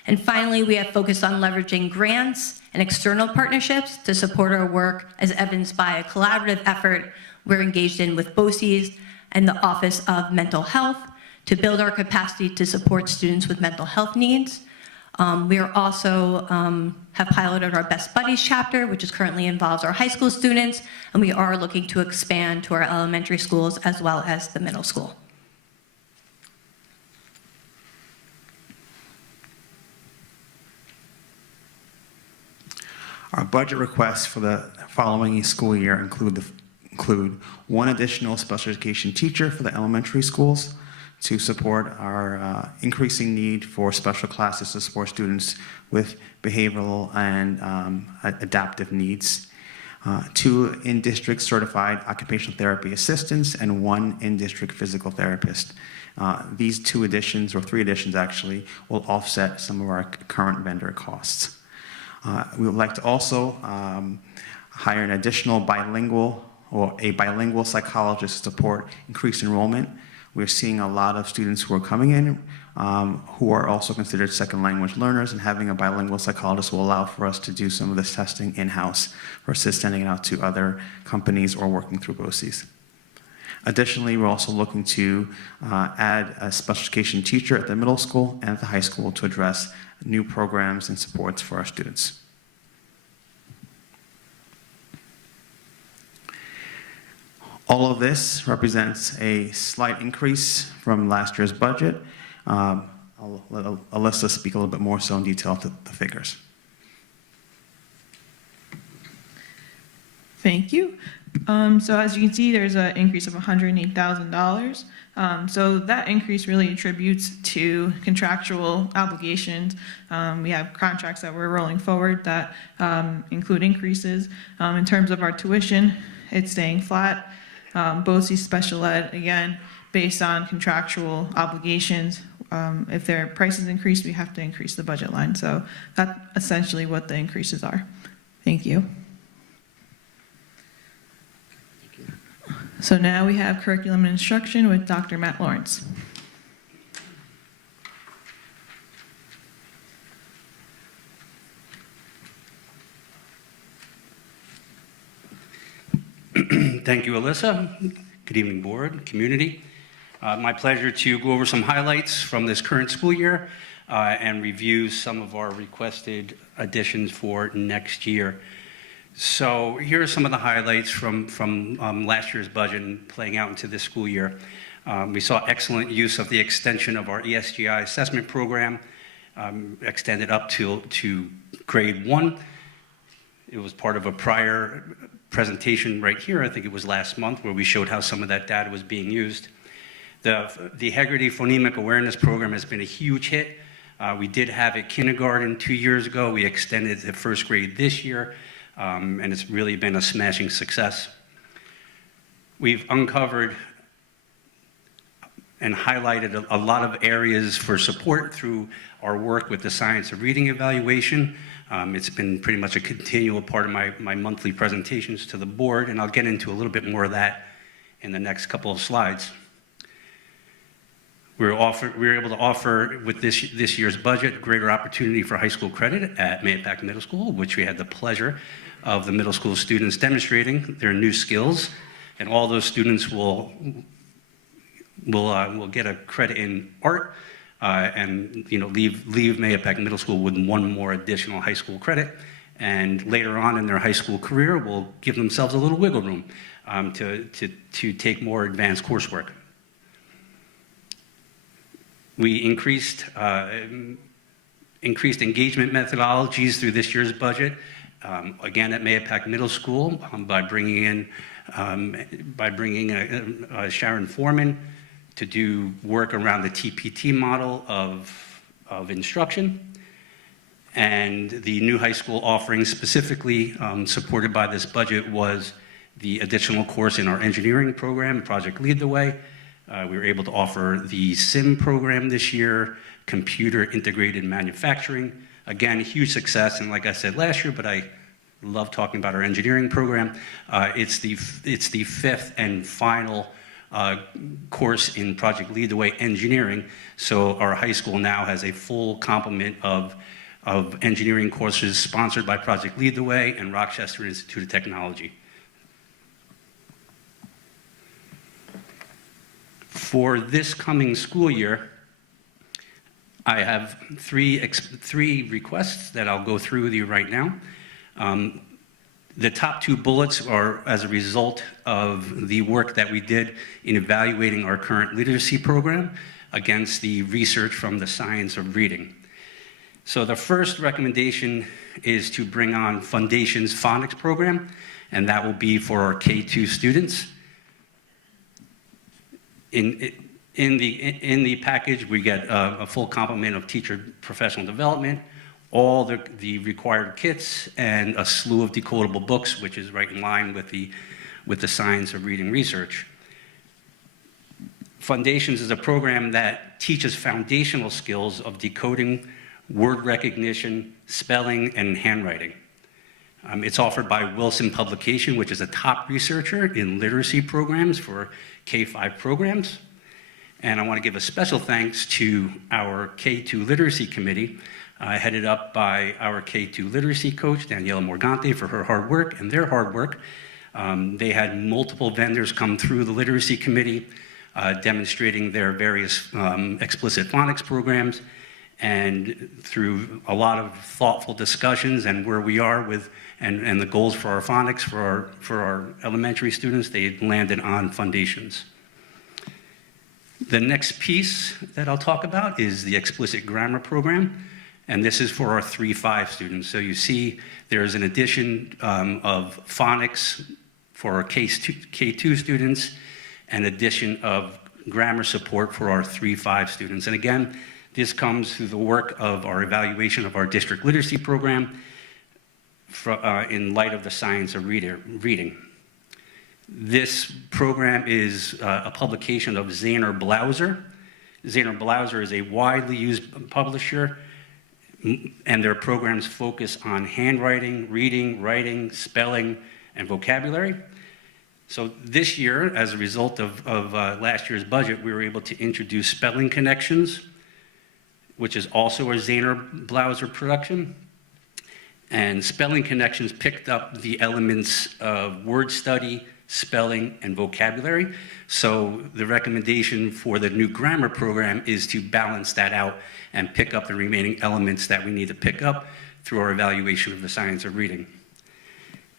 And finally, we have focused on leveraging grants and external partnerships to support our work, as evidenced by a collaborative effort we're engaged in with BOCES and the Office of Mental Health to build our capacity to support students with mental health needs. We are also have piloted our Best Buddies chapter, which is currently involves our high school students, and we are looking to expand to our elementary schools as well as the middle school. Our budget requests for the following school year include one additional special education teacher for the elementary schools to support our increasing need for special classes to support students with behavioral and adaptive needs. 2 in-district certified occupational therapy assistants and 1 in-district physical therapist. These 2 additions, or 3 additions actually, will offset some of our current vendor costs. We would like to also hire an additional bilingual or a bilingual psychologist to support increased enrollment. We're seeing a lot of students who are coming in who are also considered second language learners, and having a bilingual psychologist will allow for us to do some of this testing in-house versus sending it out to other companies or working through BOCES. Additionally, we're also looking to add a special education teacher at the middle school and at the high school to address new programs and supports for our students. All of this represents a slight increase from last year's budget. I'll let Alyssa speak a little bit more so in detail to the figures. Thank you. So as you can see, there's an increase of $108,000. So that increase really attributes to contractual obligations. We have contracts that we're rolling forward that include increases. In terms of our tuition, it's staying flat. BOCES special ed, again, based on contractual obligations. If their prices increase, we have to increase the budget line. So that's essentially what the increases are. Thank you. So now we have curriculum and instruction with Dr. Matt Lawrence. Thank you, Alyssa. Good evening, board, community. My pleasure to go over some highlights from this current school year and review some of our requested additions for next year. So here are some of the highlights from last year's budget and playing out into this school year. We saw excellent use of the extension of our ESGI assessment program, extended up to grade 1. It was part of a prior presentation right here, I think it was last month, where we showed how some of that data was being used. The Hegarty Phonemic Awareness Program has been a huge hit. We did have it kindergarten 2 years ago. We extended it to first grade this year, and it's really been a smashing success. We've uncovered and highlighted a lot of areas for support through our work with the science of reading evaluation. It's been pretty much a continual part of my monthly presentations to the board, and I'll get into a little bit more of that in the next couple of slides. We were able to offer, with this year's budget, greater opportunity for high school credit at Mahopac Middle School, which we had the pleasure of the middle school students demonstrating their new skills, and all those students will get a credit in art, and leave Mahopac Middle School with 1 more additional high school credit, and later on in their high school career will give themselves a little wiggle room to take more advanced coursework. We increased engagement methodologies through this year's budget, again at Mahopac Middle School, by bringing Sharon Foreman to do work around the TPT model of instruction. And the new high school offering specifically supported by this budget was the additional course in our engineering program, Project Lead the Way. We were able to offer the SIM program this year, Computer Integrated Manufacturing. Again, a huge success, and like I said last year, but I love talking about our engineering program. It's the fifth and final course in Project Lead the Way Engineering. So our high school now has a full complement of engineering courses sponsored by Project Lead the Way and Rochester Institute of Technology. For this coming school year, I have three requests that I'll go through with you right now. The top two bullets are as a result of the work that we did in evaluating our current literacy program against the research from the science of reading. So the first recommendation is to bring on Foundations Phonics program, and that will be for our K2 students. In the package, we get a full complement of teacher professional development, all the required kits, and a slew of decodable books, which is right in line with the science of reading research. Foundations is a program that teaches foundational skills of decoding, word recognition, spelling, and handwriting. It's offered by Wilson Publication, which is a top researcher in literacy programs for K-5 programs. And I want to give a special thanks to our K2 Literacy Committee, headed up by our K2 Literacy coach, Daniela Morgante, for her hard work and their hard work. They had multiple vendors come through the Literacy Committee, demonstrating their various explicit phonics programs, and through a lot of thoughtful discussions and where we are with and the goals for our phonics for our elementary students, they landed on Foundations. The next piece that I'll talk about is the explicit grammar program, and this is for our 3-5 students. So you see there's an addition of phonics for our K2 students, and addition of grammar support for our 3-5 students. And again, this comes through the work of our evaluation of our district literacy program in light of the science of reading. This program is a publication of Zaner Blauser. Zaner Blauser is a widely used publisher, and their programs focus on handwriting, reading, writing, spelling, and vocabulary. So this year, as a result of last year's budget, we were able to introduce Spelling Connections, which is also a Zaner Blauser production. And Spelling Connections picked up the elements of word study, spelling, and vocabulary. So the recommendation for the new grammar program is to balance that out and pick up the remaining elements that we need to pick up through our evaluation of the science of reading.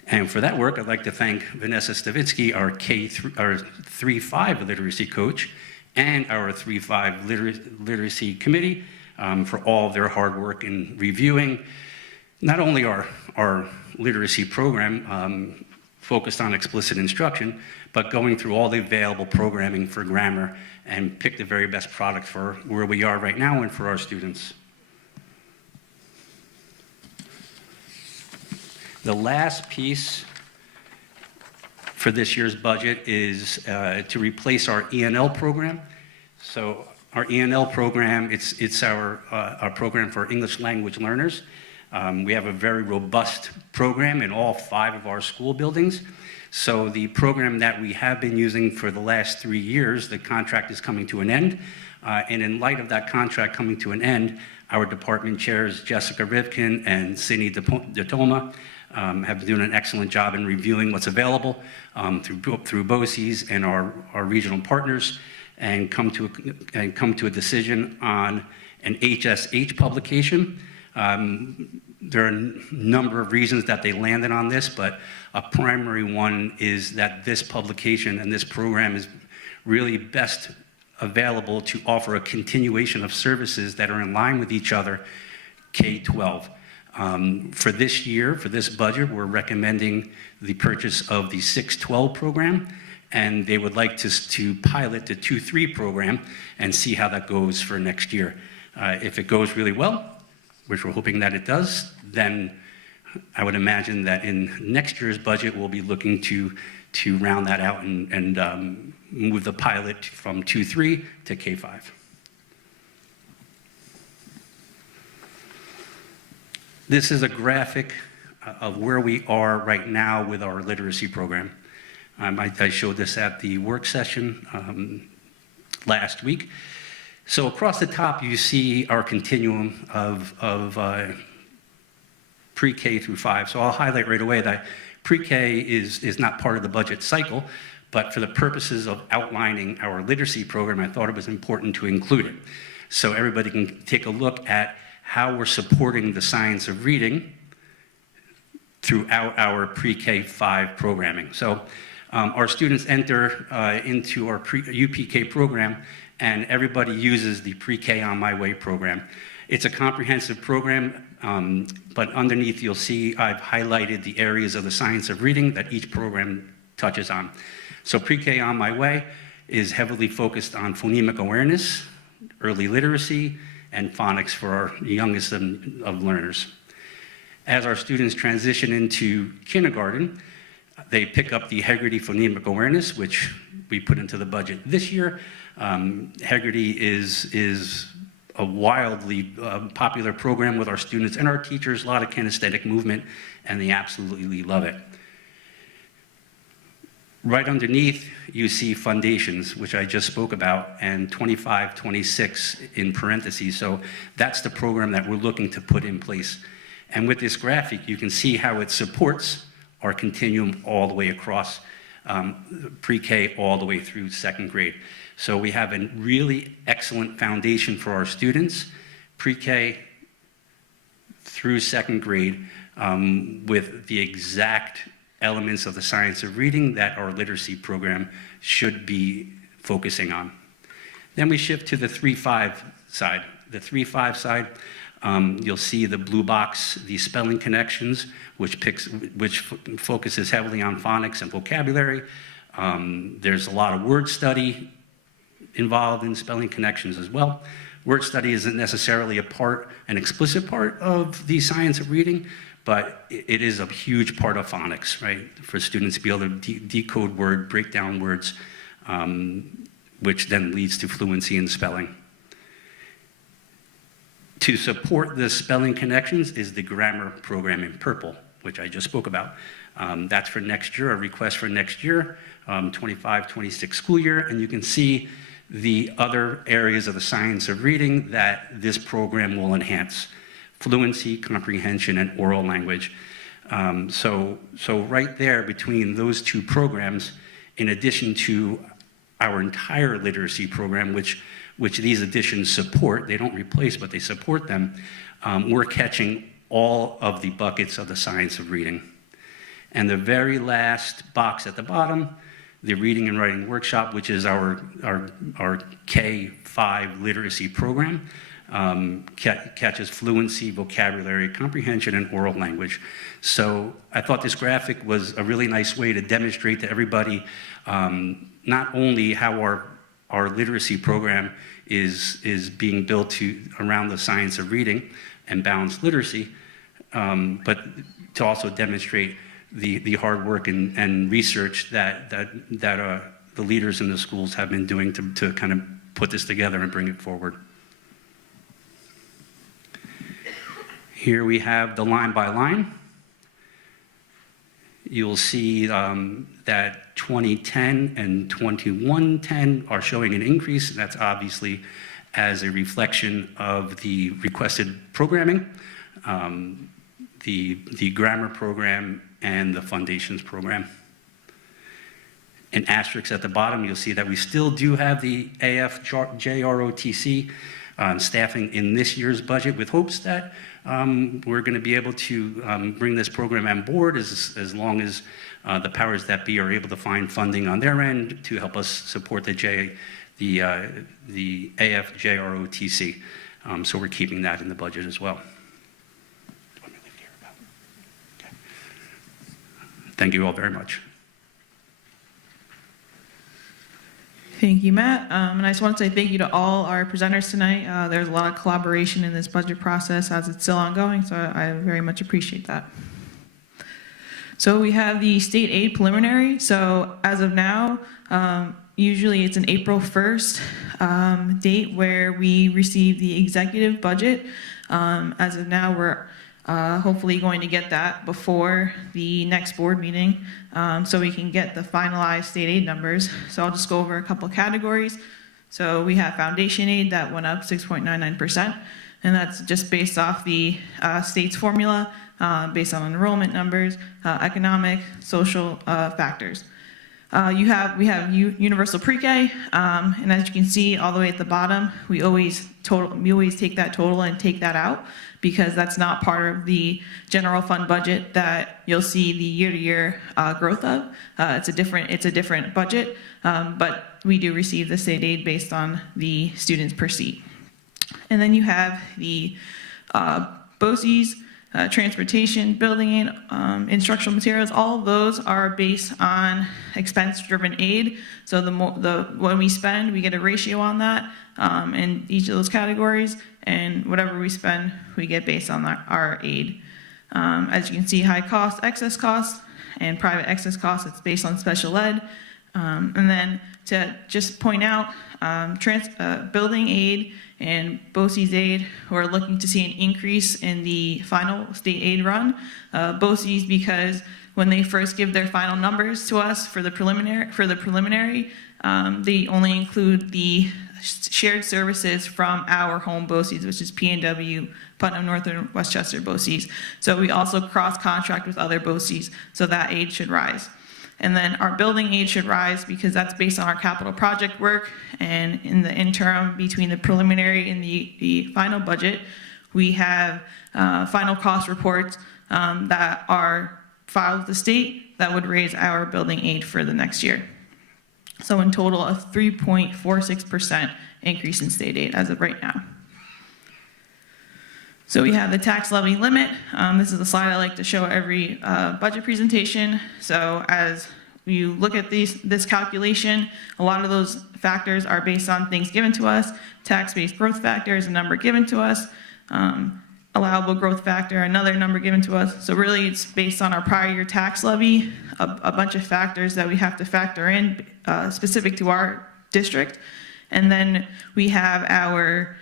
And for that work, I'd like to thank Vanessa Stavitsky, our 3-5 literacy coach, and our 3-5 literacy committee for all of their hard work in reviewing not only our literacy program focused on explicit instruction, but going through all the available programming for grammar and pick the very best product for where we are right now and for our students. The last piece for this year's budget is to replace our ENL program. So our ENL program, it's our program for English language learners. We have a very robust program in all 5 of our school buildings. So the program that we have been using for the last 3 years, the contract is coming to an end. And in light of that contract coming to an end, our department chairs, Jessica Rivkin and Cindy DeToma, have been doing an excellent job in reviewing what's available through BOCES and our regional partners, and come to a decision on an HSH publication. There are a number of reasons that they landed on this, but a primary one is that this publication and this program is really best available to offer a continuation of services that are in line with each other, K-12. For this year, for this budget, we're recommending the purchase of the 6-12 program, and they would like to pilot the 2-3 program and see how that goes for next year. If it goes really well, which we're hoping that it does, then I would imagine that in next year's budget, we'll be looking to round that out and move the pilot from 2-3 to K-5. This is a graphic of where we are right now with our literacy program. I showed this at the work session last week. So across the top, you see our continuum of pre-K through 5. So I'll highlight right away that pre-K is not part of the budget cycle, but for the purposes of outlining our literacy program, I thought it was important to include it. So everybody can take a look at how we're supporting the science of reading throughout our pre-K 5 programming. So our students enter into our UPK program, and everybody uses the Pre-K On My Way program. It's a comprehensive program, but underneath you'll see I've highlighted the areas of the science of reading that each program touches on. So Pre-K On My Way is heavily focused on phonemic awareness, early literacy, and phonics for our youngest of learners. As our students transition into kindergarten, they pick up the Heggerty Phonemic Awareness, which we put into the budget this year. Heggerty is a wildly popular program with our students and our teachers, a lot of kinesthetic movement, and they absolutely love it. Right underneath, you see foundations, which I just spoke about, and 25, 26 in parentheses. So that's the program that we're looking to put in place. And with this graphic, you can see how it supports our continuum all the way across pre-K all the way through 2nd grade. So we have a really excellent foundation for our students, pre-K through 2nd grade, with the exact elements of the science of reading that our literacy program should be focusing on. Then we shift to the 3-5 side. The 3-5 side, you'll see the blue box, the spelling connections, which focuses heavily on phonics and vocabulary. There's a lot of word study involved in spelling connections as well. Word study isn't necessarily an explicit part of the science of reading, but it is a huge part of phonics, right? For students to be able to decode word, break down words, which then leads to fluency in spelling. To support the spelling connections is the grammar program in purple, which I just spoke about. That's for next year, a request for next year, 25-26 school year, and you can see the other areas of the science of reading that this program will enhance: fluency, comprehension, and oral language. So right there between those two programs, in addition to our entire literacy program, which these additions support, they don't replace, but they support them, we're catching all of the buckets of the science of reading. And the very last box at the bottom, the reading and writing workshop, which is our K-5 literacy program, catches fluency, vocabulary, comprehension, and oral language. So I thought this graphic was a really nice way to demonstrate to everybody not only how our literacy program is being built around the science of reading and balanced literacy, but to also demonstrate the hard work and research that the leaders in the schools have been doing to kind of put this together and bring it forward. Here we have the line by line. You'll see that 2010 and 2110 are showing an increase. That's obviously as a reflection of the requested programming, the grammar program, and the foundations program. An asterisk at the bottom, you'll see that we still do have the AFJROTC staffing in this year's budget, with hopes that we're going to be able to bring this program on board as long as the powers that be are able to find funding on their end to help us support the AFJROTC. So we're keeping that in the budget as well. Thank you all very much. Thank you, Matt. And I just want to say thank you to all our presenters tonight. There's a lot of collaboration in this budget process as it's still ongoing, so I very much appreciate that. So we have the state aid preliminary. So as of now, usually it's an April 1st date where we receive the executive budget. As of now, we're hopefully going to get that before the next board meeting, so we can get the finalized state aid numbers. So I'll just go over a couple categories. So we have foundation aid that went up 6.99%, and that's just based off the state's formula, based on enrollment numbers, economic, social factors. We have universal pre-K, and as you can see all the way at the bottom, we always take that total and take that out, because that's not part of the general fund budget that you'll see the year-to-year growth of. It's a different budget, but we do receive the state aid based on the students per seat. And then you have the BOCES, transportation, building aid, instructional materials. All of those are based on expense-driven aid. So when we spend, we get a ratio on that in each of those categories, and whatever we spend, we get based on our aid. As you can see, high cost, excess cost, and private excess cost, it's based on special ed. And then to just point out, building aid and BOCES aid, we're looking to see an increase in the final state aid run. BOCES, because when they first give their final numbers to us for the preliminary, they only include the shared services from our home BOCES, which is P&W, Putnam Northern Westchester BOCES. So we also cross-contract with other BOCES, so that aid should rise. And then our building aid should rise because that's based on our capital project work. And in the interim between the preliminary and the final budget, we have final cost reports that are filed with the state that would raise our building aid for the next year. So in total, a 3.46% increase in state aid as of right now. So we have the tax levy limit. This is a slide I like to show every budget presentation. So as you look at this calculation, a lot of those factors are based on things given to us. Tax-based growth factor is a number given to us. Allowable growth factor, another number given to us. So really it's based on our prior year tax levy, a bunch of factors that we have to factor in specific to our district. And then we have our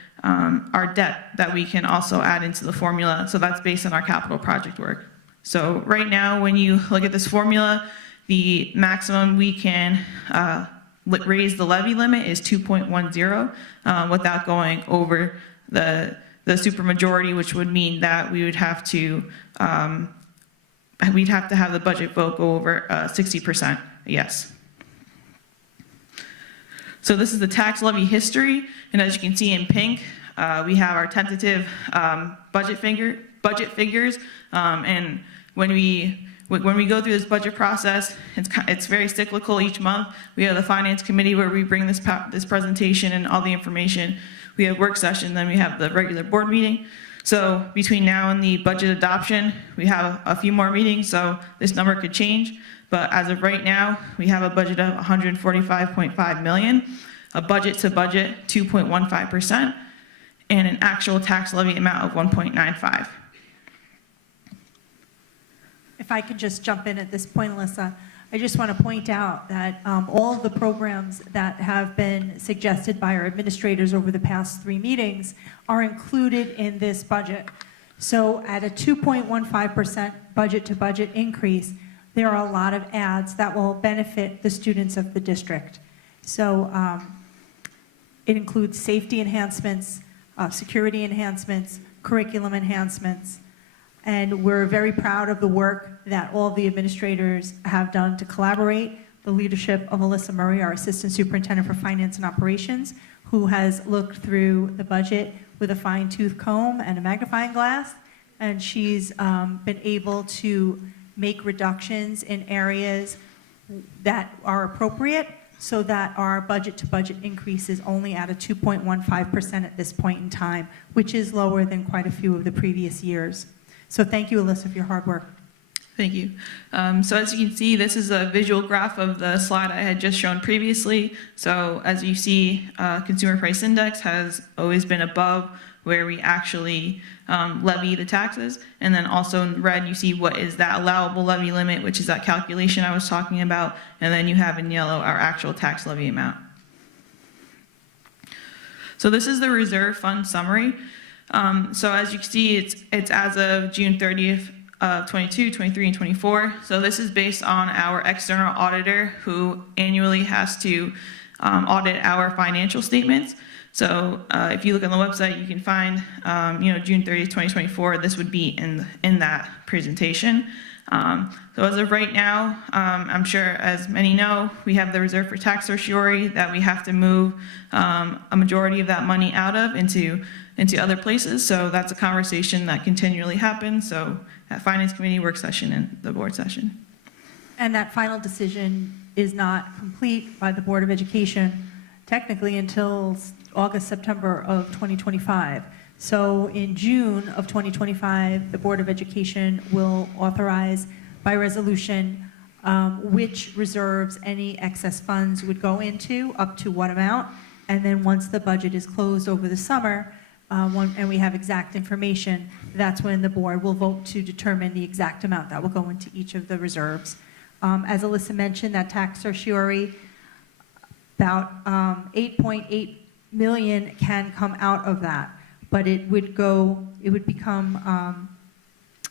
debt that we can also add into the formula. So that's based on our capital project work. So right now, when you look at this formula, the maximum we can raise the levy limit is 2.10 without going over the supermajority, which would mean that we would have to have the budget vote go over 60% yes. So this is the tax levy history, and as you can see in pink, we have our tentative budget figures, and when we go through this budget process, it's very cyclical each month. We have the finance committee where we bring this presentation and all the information. We have work session, then we have the regular board meeting. So between now and the budget adoption, we have a few more meetings, so this number could change. But as of right now, we have a budget of $145.5 million, a budget to budget 2.15%, and an actual tax levy amount of 1.95. If I could just jump in at this point, Alyssa, I just want to point out that all of the programs that have been suggested by our administrators over the past 3 meetings are included in this budget. So at a 2.15% budget to budget increase, there are a lot of adds that will benefit the students of the district. So it includes safety enhancements, security enhancements, curriculum enhancements, and we're very proud of the work that all the administrators have done to collaborate. The leadership of Alyssa Murray, our Assistant Superintendent for Finance and Operations, who has looked through the budget with a fine-tooth comb and a magnifying glass, and she's been able to make reductions in areas that are appropriate so that our budget-to-budget increase is only at a 2.15% at this point in time, which is lower than quite a few of the previous years. So thank you, Alyssa, for your hard work. Thank you. So as you can see, this is a visual graph of the slide I had just shown previously. So as you see, consumer price index has always been above where we actually levy the taxes. And then also in red, you see what is that allowable levy limit, which is that calculation I was talking about. And then you have in yellow our actual tax levy amount. So this is the reserve fund summary. So as you can see, it's as of June 30th of 22, 23, and 24. So this is based on our external auditor who annually has to audit our financial statements. So if you look on the website, you can find, June 30th, 2024, this would be in that presentation. So as of right now, I'm sure as many know, we have the reserve for tax certiorari that we have to move a majority of that money out of into other places. So that's a conversation that continually happens. So at Finance Committee work session and the board session. And that final decision is not complete by the Board of Education technically until August, September of 2025. So in June of 2025, the Board of Education will authorize by resolution which reserves any excess funds would go into, up to what amount. And then once the budget is closed over the summer, and we have exact information, that's when the board will vote to determine the exact amount that will go into each of the reserves. As Alyssa mentioned, that tax certiorari, about 8.8 million can come out of that, but it would become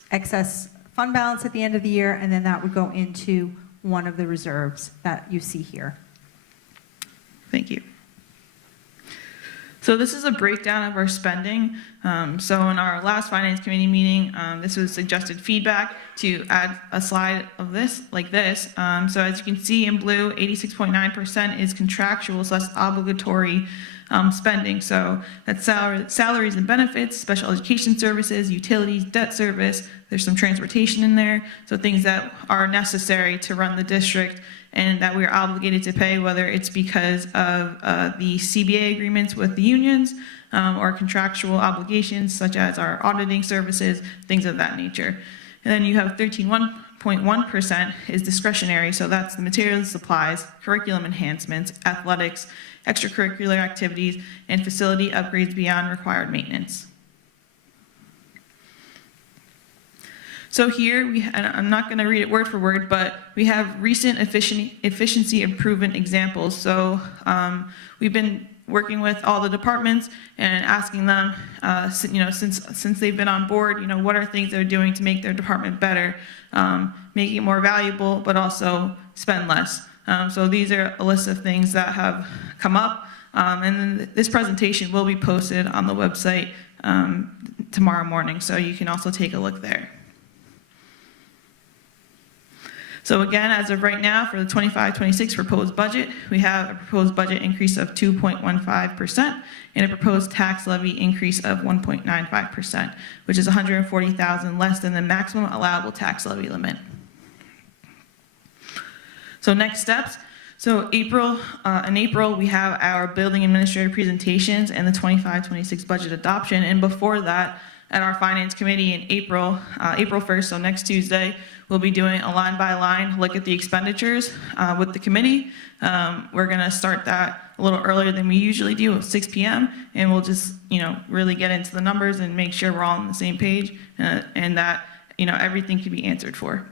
excess fund balance at the end of the year, and then that would go into one of the reserves that you see here. Thank you. So this is a breakdown of our spending. So in our last Finance Committee meeting, this was suggested feedback to add a slide of this, like this. So as you can see in blue, 86.9% is contractual, so that's obligatory spending. So that's salaries and benefits, special education services, utilities, debt service. There's some transportation in there. So things that are necessary to run the district and that we are obligated to pay, whether it's because of the CBA agreements with the unions or contractual obligations such as our auditing services, things of that nature. And then you have 13.1% is discretionary, so that's the materials, supplies, curriculum enhancements, athletics, extracurricular activities, and facility upgrades beyond required maintenance. So here, and I'm not going to read it word for word, but we have recent efficiency improvement examples. So we've been working with all the departments and asking them, since they've been on board, what are things they're doing to make their department better, make it more valuable, but also spend less. So these are a list of things that have come up, and then this presentation will be posted on the website tomorrow morning, so you can also take a look there. So again, as of right now, for the 25-26 proposed budget, we have a proposed budget increase of 2.15% and a proposed tax levy increase of 1.95%, which is $140,000 less than the maximum allowable tax levy limit. So next steps. So in April, we have our building administrator presentations and the 25-26 budget adoption. And before that, at our Finance Committee in April 1st, so next Tuesday, we'll be doing a line-by-line look at the expenditures with the committee. We're going to start that a little earlier than we usually do at 6 p.m. And we'll just, really get into the numbers and make sure we're all on the same page and that, everything can be answered for.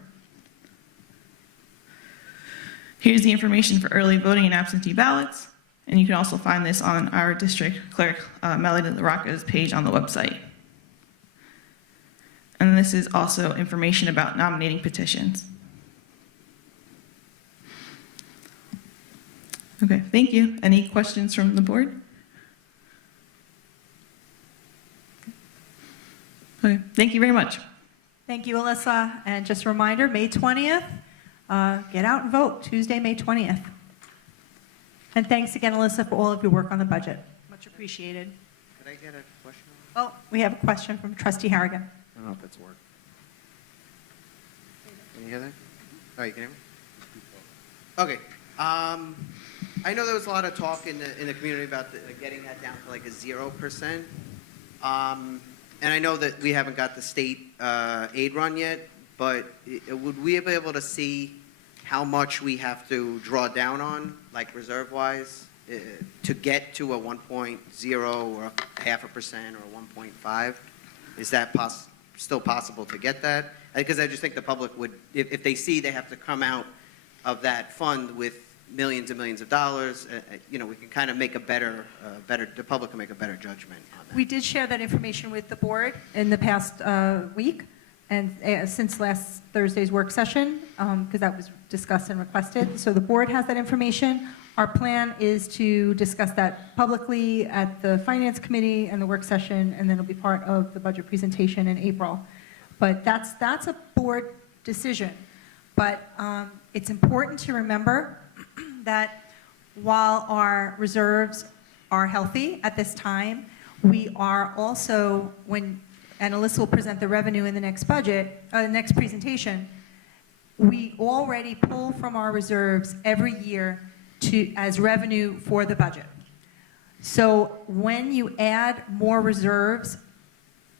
Here's the information for early voting and absentee ballots. And you can also find this on our district clerk, Melody LaRocca's page on the website. And this is also information about nominating petitions. Okay, thank you. Any questions from the board? Okay, thank you very much. Thank you, Alyssa. And just a reminder, May 20th, get out and vote, Tuesday, May 20th. And thanks again, Alyssa, for all of your work on the budget. Much appreciated. Could I get a question? Oh, we have a question from Trustee Harrigan. I don't know if it's working. Can you hear that? Oh, you can hear me? Okay. I know there was a lot of talk in the community about getting that down to like a 0%. And I know that we haven't got the state aid run yet, but would we be able to see how much we have to draw down on, like reserve-wise, to get to a 1.0 or 0.5% or 1.5? Is that still possible to get that? Because I just think the public would, if they see they have to come out of that fund with millions and millions of dollars, we can kind of make a better, the public can make a better judgment on that. We did share that information with the board in the past week, and since last Thursday's work session, because that was discussed and requested. So the board has that information. Our plan is to discuss that publicly at the Finance Committee and the work session, and then it'll be part of the budget presentation in April. But that's a board decision. But it's important to remember that while our reserves are healthy at this time, we are also, and Alyssa will present the revenue in the next budget, next presentation, we already pull from our reserves every year as revenue for the budget. So when you add more reserves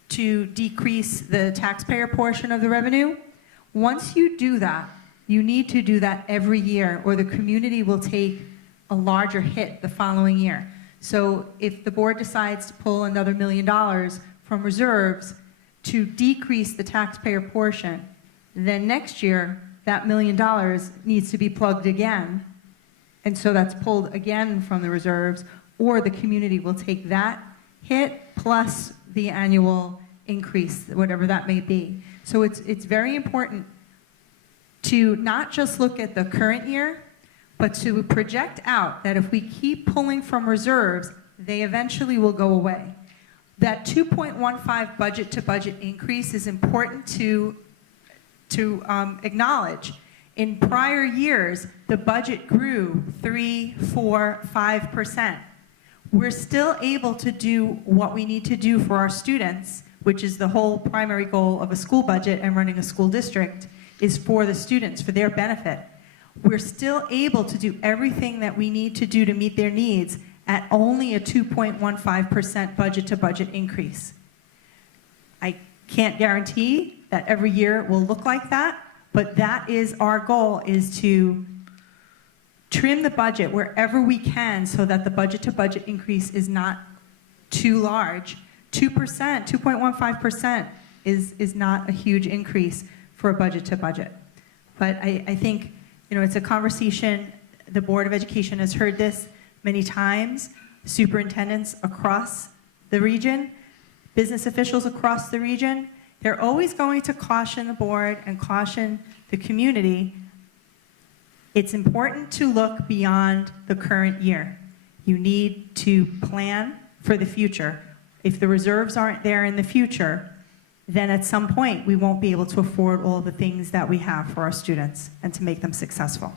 to decrease the taxpayer portion of the revenue, once you do that, you need to do that every year, or the community will take a larger hit the following year. So if the board decides to pull another $1 million from reserves to decrease the taxpayer portion, then next year, that $1 million needs to be plugged again. And so that's pulled again from the reserves, or the community will take that hit plus the annual increase, whatever that may be. So it's very important to not just look at the current year, but to project out that if we keep pulling from reserves, they eventually will go away. That 2.15 budget to budget increase is important to acknowledge. In prior years, the budget grew 3, 4, 5%. We're still able to do what we need to do for our students, which is the whole primary goal of a school budget and running a school district, is for the students, for their benefit. We're still able to do everything that we need to do to meet their needs at only a 2.15% budget to budget increase. I can't guarantee that every year will look like that, but that is our goal, is to trim the budget wherever we can so that the budget to budget increase is not too large. 2%, 2.15% is not a huge increase for a budget to budget. But I think, it's a conversation, the Board of Education has heard this many times, superintendents across the region, business officials across the region, they're always going to caution the board and caution the community. It's important to look beyond the current year. You need to plan for the future. If the reserves aren't there in the future, then at some point we won't be able to afford all the things that we have for our students and to make them successful.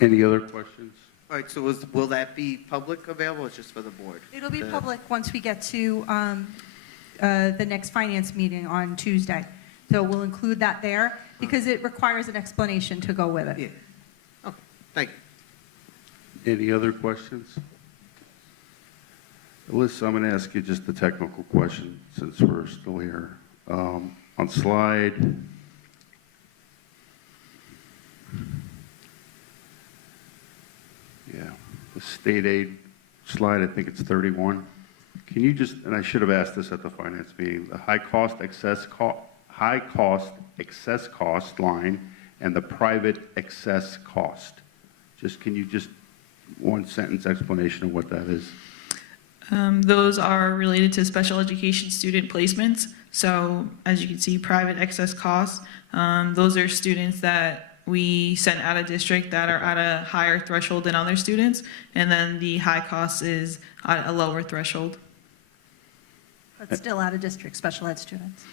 Any other questions? All right, so will that be public available, or just for the board? It'll be public once we get to the next finance meeting on Tuesday. So we'll include that there because it requires an explanation to go with it. Yeah. Okay, thank you. Any other questions? Alyssa, I'm going to ask you just a technical question since we're still here. On slide, the state aid slide, I think it's 31. Can you just, and I should have asked this at the finance meeting, the high cost excess cost line and the private excess cost. Can you just one sentence explanation of what that is? Those are related to special education student placements. So as you can see, private excess costs, those are students that we send out of district that are at a higher threshold than other students. And then the high cost is at a lower threshold. But still out of district special ed students.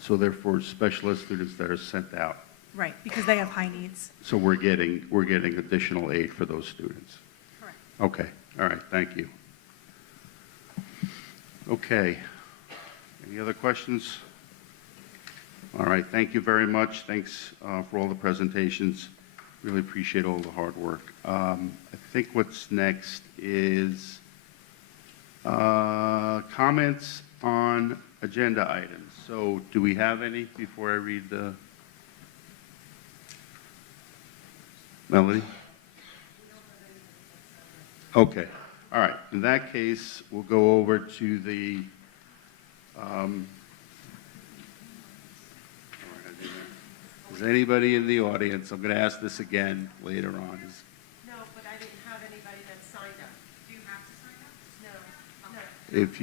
So therefore, special ed students that are sent out. Right, because they have high needs. So we're getting additional aid for those students. Correct. Okay. All right. Thank you. Okay. Any other questions? All right. Thank you very much. Thanks for all the presentations. Really appreciate all the hard work. I think what's next is comments on agenda items. So do we have any before I read the... Melanie? Okay. All right. In that case, we'll go over to the Is anybody in the audience, I'm going to ask this again later on. No, but I didn't have anybody that signed up. Do you have to sign up? No. If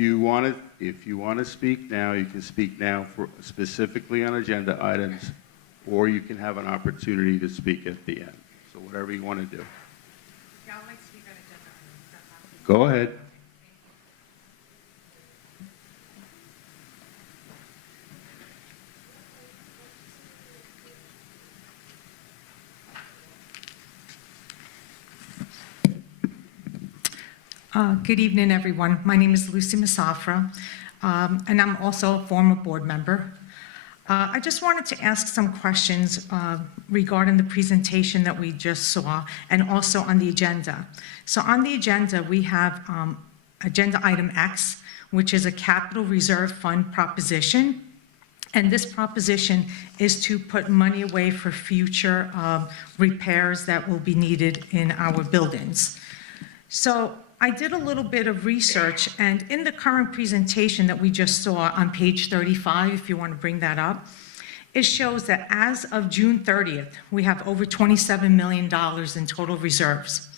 you want to speak now, you can speak now for specifically on agenda items, or you can have an opportunity to speak at the end. So whatever you want to do. Yeah, I'd like to speak on agenda items. Go ahead. Good evening, everyone. My name is Lucy Masafra, and I'm also a former board member. I just wanted to ask some questions regarding the presentation that we just saw and also on the agenda. So on the agenda, we have agenda item X, which is a capital reserve fund proposition. And this proposition is to put money away for future repairs that will be needed in our buildings. So I did a little bit of research, and in the current presentation that we just saw on page 35, if you want to bring that up, it shows that as of June 30th, we have over $27 million in total reserves.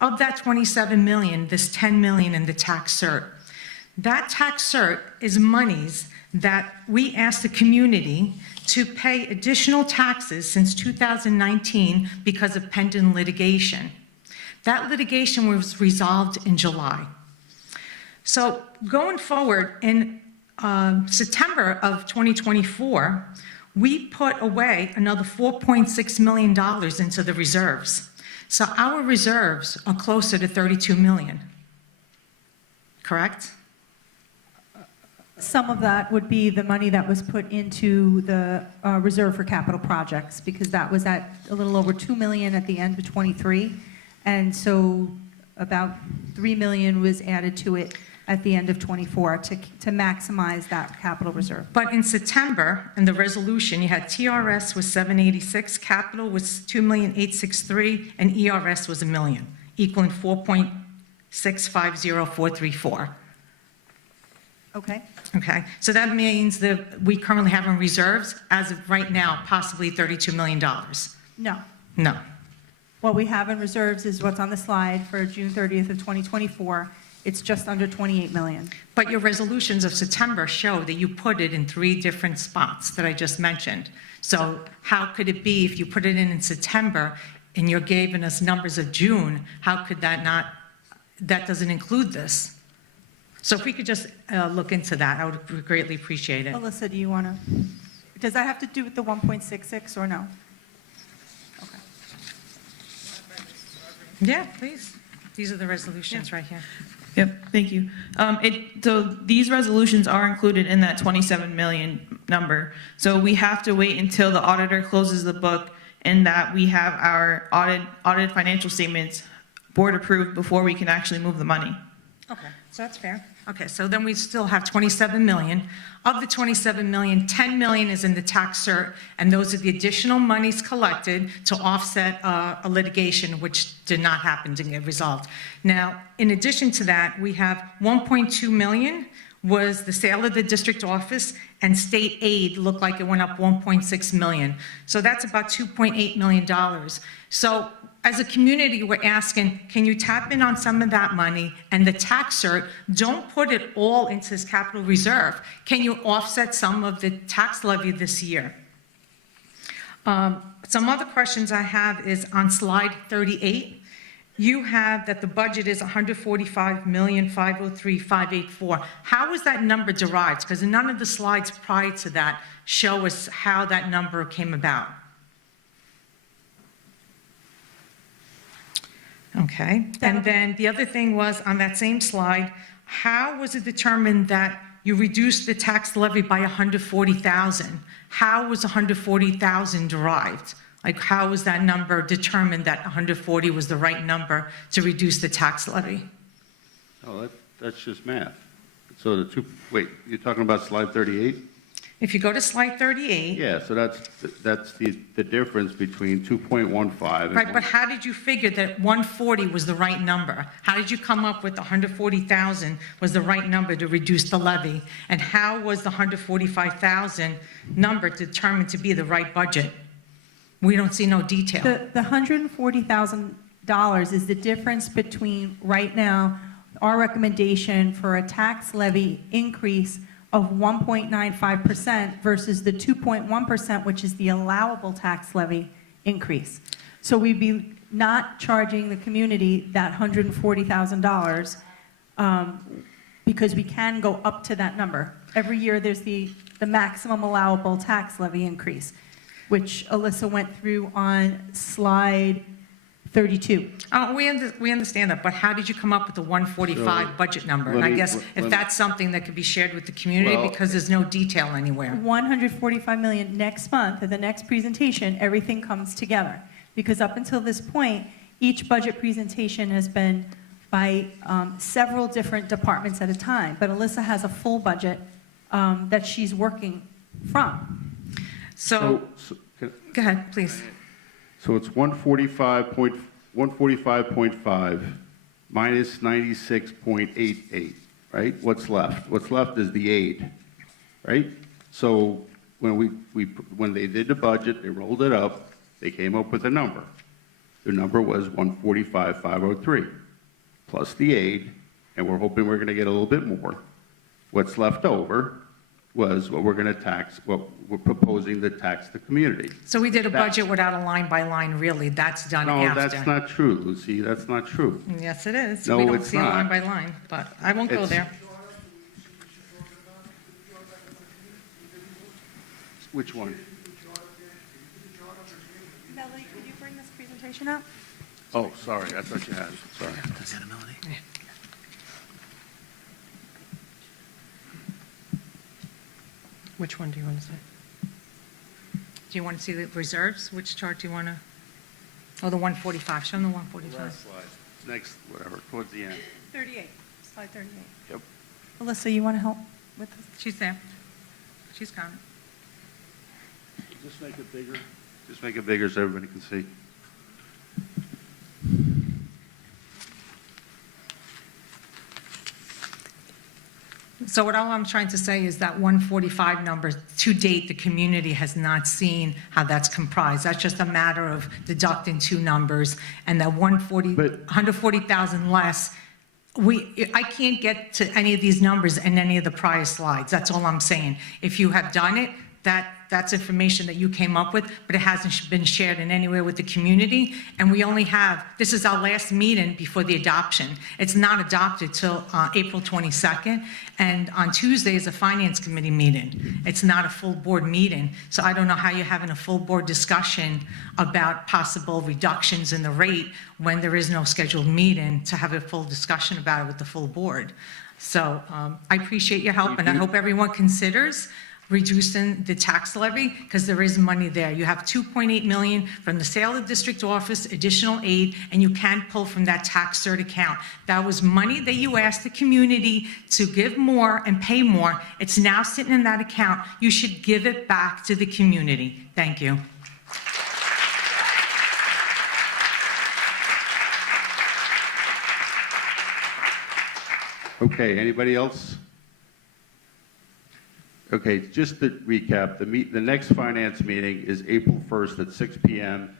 Of that $27 million, there's $10 million in the tax cert. That tax cert is monies that we asked the community to pay additional taxes since 2019 because of pending litigation. That litigation was resolved in July. So going forward, in September of 2024, we put away another $4.6 million into the reserves. So our reserves are closer to $32 million, correct? Some of that would be the money that was put into the reserve for capital projects, because that was at a little over $2 million at the end of '23. And so about $3 million was added to it at the end of '24 to maximize that capital reserve. But in September, in the resolution, you had TRS was 786, capital was 2,863, and ERS was $1 million, equaling 4.650434. Okay. Okay, so that means that we currently have in reserves, as of right now, possibly $32 million. No. No. What we have in reserves is what's on the slide for June 30th of 2024. It's just under $28 million. But your resolutions of September show that you put it in 3 different spots that I just mentioned. So how could it be if you put it in September and you're giving us numbers of June, how could that not, that doesn't include this? So if we could just look into that, I would greatly appreciate it. Alyssa, do you want to, does that have to do with the 1.66 or no? Okay. Yeah, please. These are the resolutions right here. Yep, thank you. So these resolutions are included in that 27 million number. So we have to wait until the auditor closes the book and that we have our audited financial statements board approved before we can actually move the money. Okay, so that's fair. Okay, so then we still have 27 million. Of the 27 million, 10 million is in the tax cert, and those are the additional monies collected to offset a litigation which did not happen to get resolved. Now, in addition to that, we have 1.2 million was the sale of the district office, and state aid looked like it went up 1.6 million. So that's about $2.8 million. So as a community, we're asking, can you tap in on some of that money and the tax cert? Don't put it all into this capital reserve. Can you offset some of the tax levy this year? Some other questions I have is on slide 38. You have that the budget is $145,503,584. How is that number derived? Because none of the slides prior to that show us how that number came about. Okay, and then the other thing was on that same slide, how was it determined that you reduced the tax levy by 140,000? How was 140,000 derived? Like, how was that number determined that 140 was the right number to reduce the tax levy? Oh, that's just math. So wait, you're talking about slide 38? If you go to slide 38. Yeah, so that's the difference between 2.15 and Right, but how did you figure that 140 was the right number? How did you come up with 140,000 was the right number to reduce the levy? And how was the 145,000 number determined to be the right budget? We don't see no detail. The $140,000 is the difference between right now, our recommendation for a tax levy increase of 1.95% versus the 2.1%, which is the allowable tax levy increase. So we'd be not charging the community that $140,000 because we can go up to that number. Every year there's the maximum allowable tax levy increase, which Alyssa went through on slide 32. We understand that, but how did you come up with the 145 So, budget number? let And I me- guess let if me- that's something that could be shared with the community, Well- because there's no detail anywhere. 145 million next month, at the next presentation, everything comes together. Because up until this point, each budget presentation has been by several different departments at a time. But Alyssa has a full budget that she's working from. So, can- go ahead, please. So it's 145.5 minus 96.88, right? What's left? What's left is the aid, right? So when when they did the budget, they rolled it up, they came up with a number. The number was 145,503 plus the aid, and we're hoping we're going to get a little bit more. What's left over was what we're going to tax, what we're proposing to tax the community. So we did a That's- budget without a line by line, really. That's done No, after. that's not true, Lucy, that's not true. Yes, it is. No, We don't it's see a line not. by line, but I won't go It's- there. Which one? Melody, could you bring this presentation up? Oh, sorry, I thought you had it, sorry. Which one do you want to say? Do you want to see the reserves? Which chart do you want to? Oh, the 145. Show them the 145. Last slide, next, whatever, towards the end. 38, slide 38. Yep. Alyssa, you want to help with this? She's there. She's got it. Just make it bigger. Just make it bigger so everybody can see. So what all I'm trying to say is that 145 number, to date, the community has not seen how that's comprised. That's just a matter of deducting two numbers, and that 140,000 less, I can't get to any of these numbers in any of the prior slides. That's all I'm saying. If you have done it, that's information that you came up with, but it hasn't been shared in any way with the community. And we only have, this is our last meeting before the adoption. It's not adopted till April 22nd. And on Tuesday is a finance committee meeting. It's not a full board meeting. So I don't know how you're having a full board discussion about possible reductions in the rate when there is no scheduled meeting to have a full discussion about it with the full board. So I appreciate your help, and I hope everyone considers reducing the tax levy, because there is money there. You have 2.8 million from the sale of the district office, additional aid, and you can pull from that tax cert account. That was money that you asked the community to give more and pay more. It's now sitting in that account. You should give it back to the community. Thank you. Okay, anybody else? Okay, just to recap, the next finance meeting is April 1st at 6 p.m.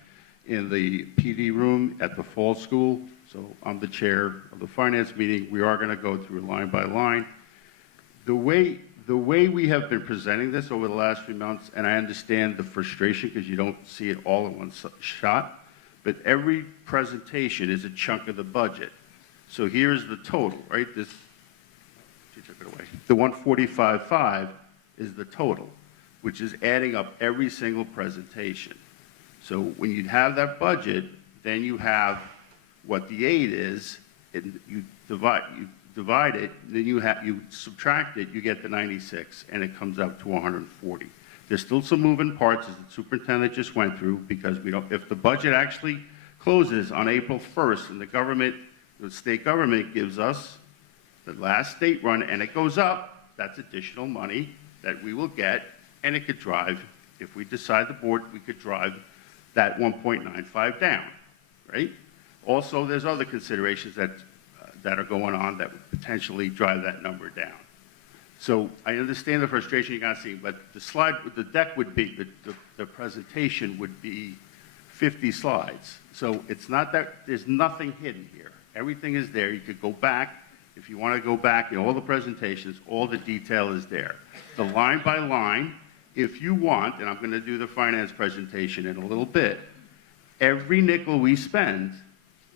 in the PD room at the Fall School. So I'm the chair of the finance meeting. We are going to go through line by line. The way we have been presenting this over the last few months, and I understand the frustration because you don't see it all in one shot, but every presentation is a chunk of the budget. So here's the total, right? She took it away. The 145.5 is the total, which is adding up every single presentation. So when you have that budget, then you have what the aid is, and you divide it, then you subtract it, you get the 96, and it comes out to 140. There's still some moving parts, as the superintendent just went through, because if the budget actually closes on April 1st, and the state government gives us the last state run, and it goes up, that's additional money that we will get, and it could drive, if we decide the board, we could drive that 1.95 down, right? Also, there's other considerations that are going on that would potentially drive that number down. So I understand the frustration you're going to see, but the deck would be, the presentation would be 50 slides. So it's not that, there's nothing hidden here. Everything is there. You could go back, if you want to go back in all the presentations, all the detail is there. The line by line, if you want, and I'm going to do the finance presentation in a little bit, every nickel we spend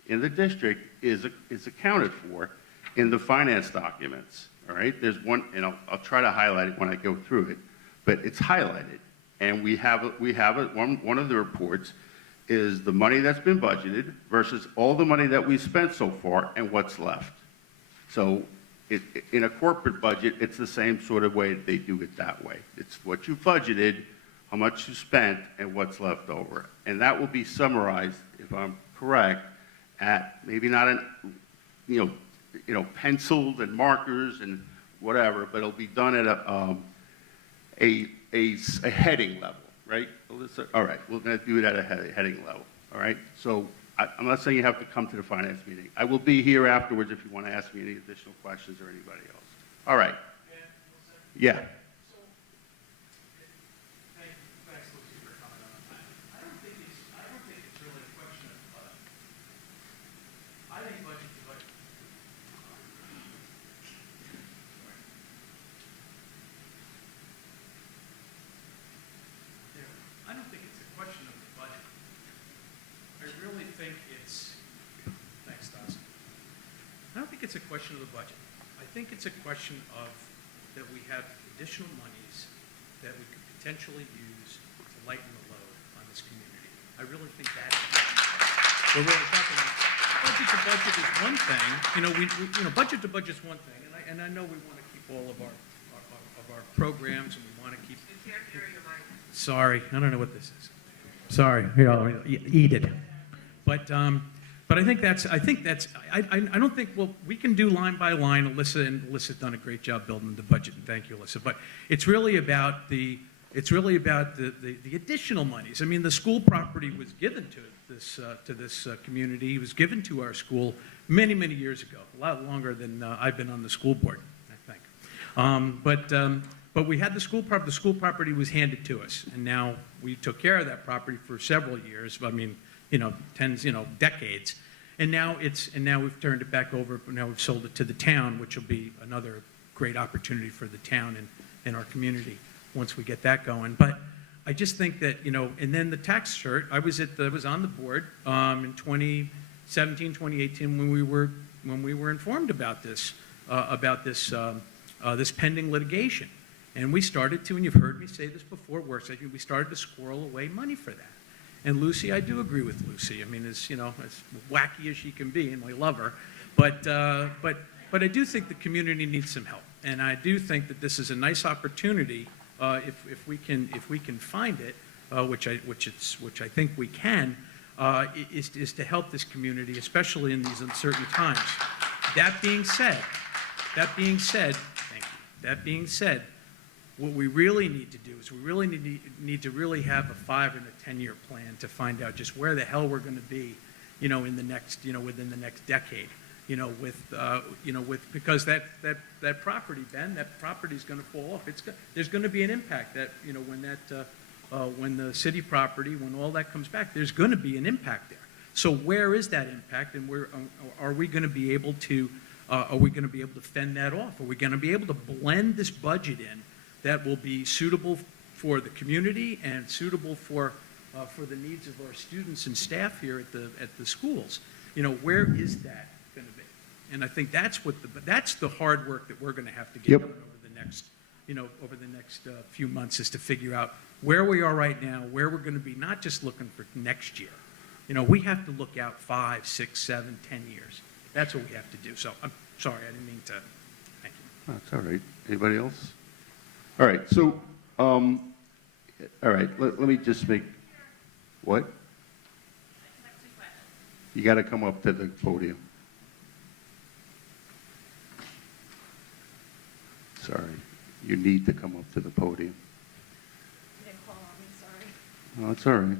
in the district is accounted for in the finance documents, all right? There's one, and I'll try to highlight it when I go through it, but it's highlighted. And we have it, one of the reports is the money that's been budgeted versus all the money that we've spent so far and what's left. So in a corporate budget, it's the same sort of way they do it that way. It's what you budgeted, how much you spent, and what's left over. And that will be summarized, if I'm correct, at maybe not an, penciled and markers and whatever, but it'll be done at a heading level, right? All right, we're going to do it at a heading level, all right? So I'm not saying you have to come to the finance meeting. I will be here afterwards if you want to ask me any additional questions or anybody else. All right. Yeah. I don't think it's a question of the budget. I really think it's, thanks, Dawson. I don't think it's a question of the budget. I think it's a question of that we have additional monies that we could potentially use to lighten the load on this community. I really think that's what we're really talking about. Budget to budget is one thing. Budget to budget is one thing, and I know we want to keep all of our programs, and we want to keep. You can't carry your mic. Sorry, I don't know what this is. Sorry, here, eat it. But I think that's. I don't think. Well, we can do line by line. Alyssa's done a great job building the budget, and thank you, Alyssa. But it's really about the additional monies. I mean, the school property was given to this community. It was given to our school many years ago, a lot longer than I've been on the school board, I think. But we had the school property. The school property was handed to us, and now we took care of that property for several years. I mean, decades, and now we've turned it back over. Now we've sold it to the town, which will be another great opportunity for the town and our community once we get that going. But I just think that and then the tax cert. I was on the board in 2017, 2018 when we were informed about this this pending litigation. And we started to, and you've heard me say this before, we started to squirrel away money for that. And Lucy, I do agree with Lucy. I mean, as wacky as she can be, and I love her, but I do think the community needs some help, and I do think that this is a nice opportunity if we can find it, which I think we can, is to help this community, especially in these uncertain times. That being said, thank you. That being said, what we really need to do is we really need to really have a 5 and a 10-year plan to find out just where the hell we're going to be, in the next, within the next decade, because that property, Ben, that property is going to fall off. There's going to be an impact that, when the city property, when all that comes back, there's going to be an impact there. So where is that impact, and where are we going to be able to fend that off? Are we going to be able to blend this budget in that will be suitable for the community and suitable for the needs of our students and staff here at the schools? Where is that going to be? And I think that's the hard work that we're going to have to get done over the next few months, is to figure out where we are right now, where we're going to be, not just looking for next year. We have to look out 5, 6, 7, 10 years. That's what we have to do. So I'm sorry, I didn't mean to. Thank you. That's all right. Anybody else? All right. So, all right. Let me just make what? You got to come up to the podium. Sorry. You need to come up to the podium. You didn't call on me, sorry. Oh, that's all right.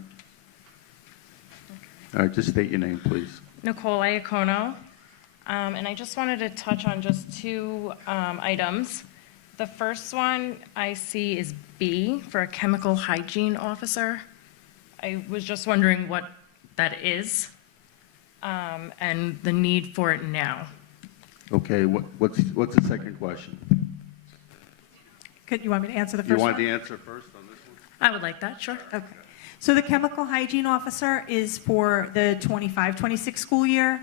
All right. Just state your name, please. Nicole Iacono. And I just wanted to touch on just 2 items. The first one I see is B for a chemical hygiene officer. I was just wondering what that is, and the need for it now. Okay, what's the second question? You want me to answer the You first want one? the answer first on this one? I would like that, sure. Okay. So the chemical hygiene officer is for the 25-26 school year.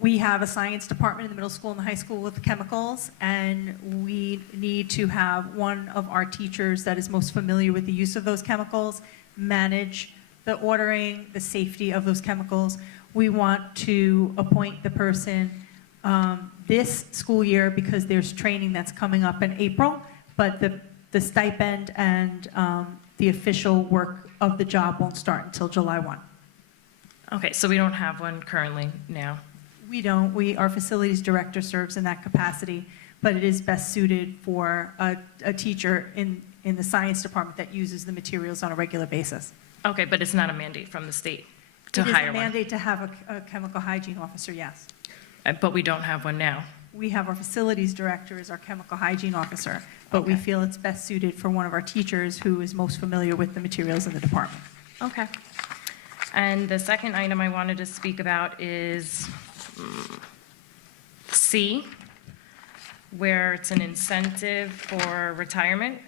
We have a science department in the middle school and the high school with chemicals, and we need to have one of our teachers that is most familiar with the use of those chemicals manage the ordering, the safety of those chemicals. We want to appoint the person this school year because there's training that's coming up in April, but the stipend and the official work of the job won't start until July 1. Okay, so we don't have one currently now. We don't. Our facilities director serves in that capacity, but it is best suited for a teacher in the science department that uses the materials on a regular basis. Okay, but it's not a mandate from the state to It is hire a one. mandate to have a chemical hygiene officer, yes. But we don't have one now. We have our facilities director as our chemical hygiene officer, but we feel it's best suited for one of our teachers who is most familiar with the materials in the department. Okay. And the second item I wanted to speak about is C, where it's an incentive for retirement.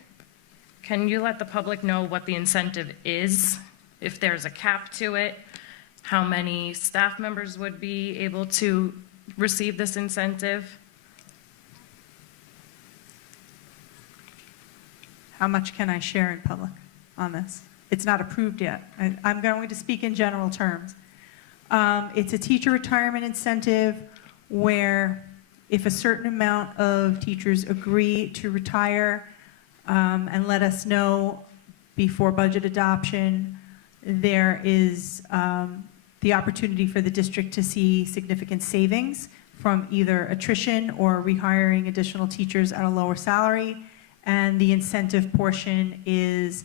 Can you let the public know what the incentive is, if there's a cap to it, how many staff members would be able to receive this incentive? How much can I share in public on this? It's not approved yet. I'm going to speak in general terms. It's a teacher retirement incentive where if a certain amount of teachers agree to retire and let us know before budget adoption, there is the opportunity for the district to see significant savings from either attrition or rehiring additional teachers at a lower salary. And the incentive portion is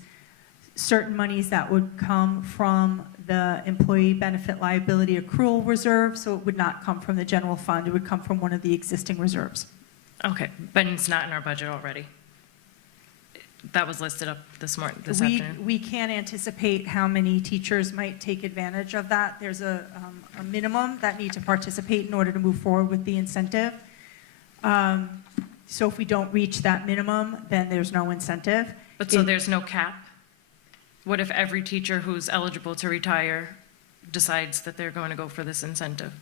certain monies that would come from the employee benefit liability accrual reserve, so it would not come from the general fund, it would come from one of the existing reserves. Okay, but it's not in our budget already. That was listed up this afternoon. We can't anticipate how many teachers might take advantage of that. There's a minimum that need to participate in order to move forward with the incentive. So if we don't reach that minimum, then there's no incentive. But so there's no cap? What if every teacher who's eligible to retire decides that they're going to go for this incentive?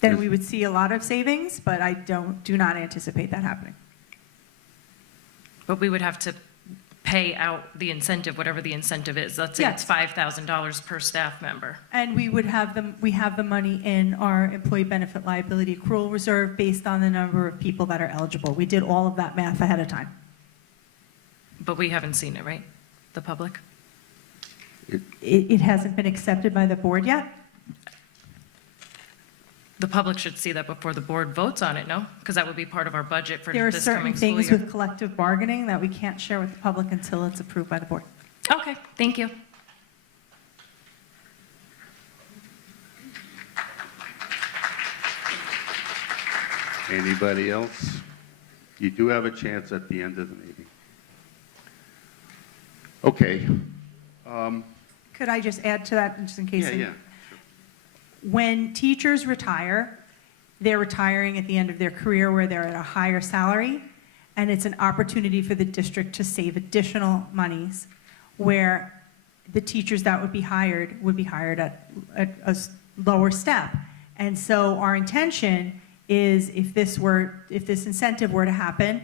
Then we would see a lot of savings, but I do not anticipate that happening. But we would have to pay out the incentive, whatever the incentive is. Let's say it's $5,000 per staff member. And we have the money in our employee benefit liability accrual reserve based on the number of people that are eligible. We did all of that math ahead of time. But we haven't seen it, right? The public? It hasn't been accepted by the board yet. The public should see that before the board votes on it, no? Because that would be part of our budget for There are this certain coming school things year. with collective bargaining that we can't share with the public until it's approved by the board. Okay, thank you. Anybody else? You do have a chance at the end of the meeting. Okay. Could I just add to that, just in case? Yeah. When teachers retire, they're retiring at the end of their career where they're at a higher salary, and it's an opportunity for the district to save additional monies where the teachers that would be hired at a lower step. And so our intention is if this incentive were to happen,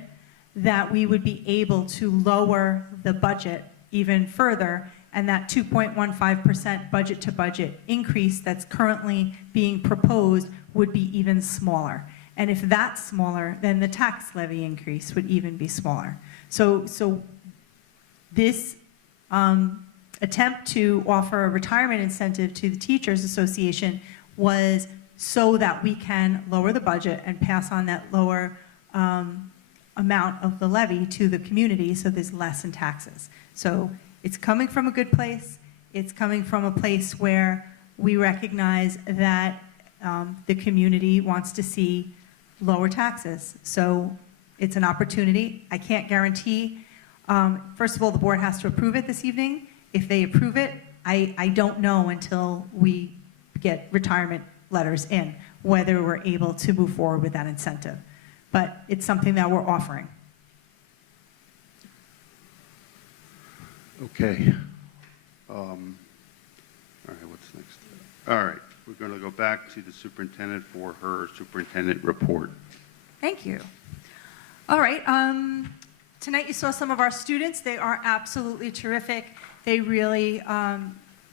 that we would be able to lower the budget even further, and that 2.15% budget to budget increase that's currently being proposed would be even smaller. And if that's smaller, then the tax levy increase would even be smaller. So this attempt to offer a retirement incentive to the Teachers Association was so that we can lower the budget and pass on that lower amount of the levy to the community so there's less in taxes. So it's coming from a good place. It's coming from a place where we recognize that the community wants to see lower taxes. So it's an opportunity. I can't guarantee First of all, the board has to approve it this evening. If they approve it, I don't know until we get retirement letters in, whether we're able to move forward with that incentive. But it's something that we're offering. Okay. All right, what's next? All right, we're going to go back to the superintendent for her superintendent report. Thank you. All right. Tonight you saw some of our students. They are absolutely terrific. They really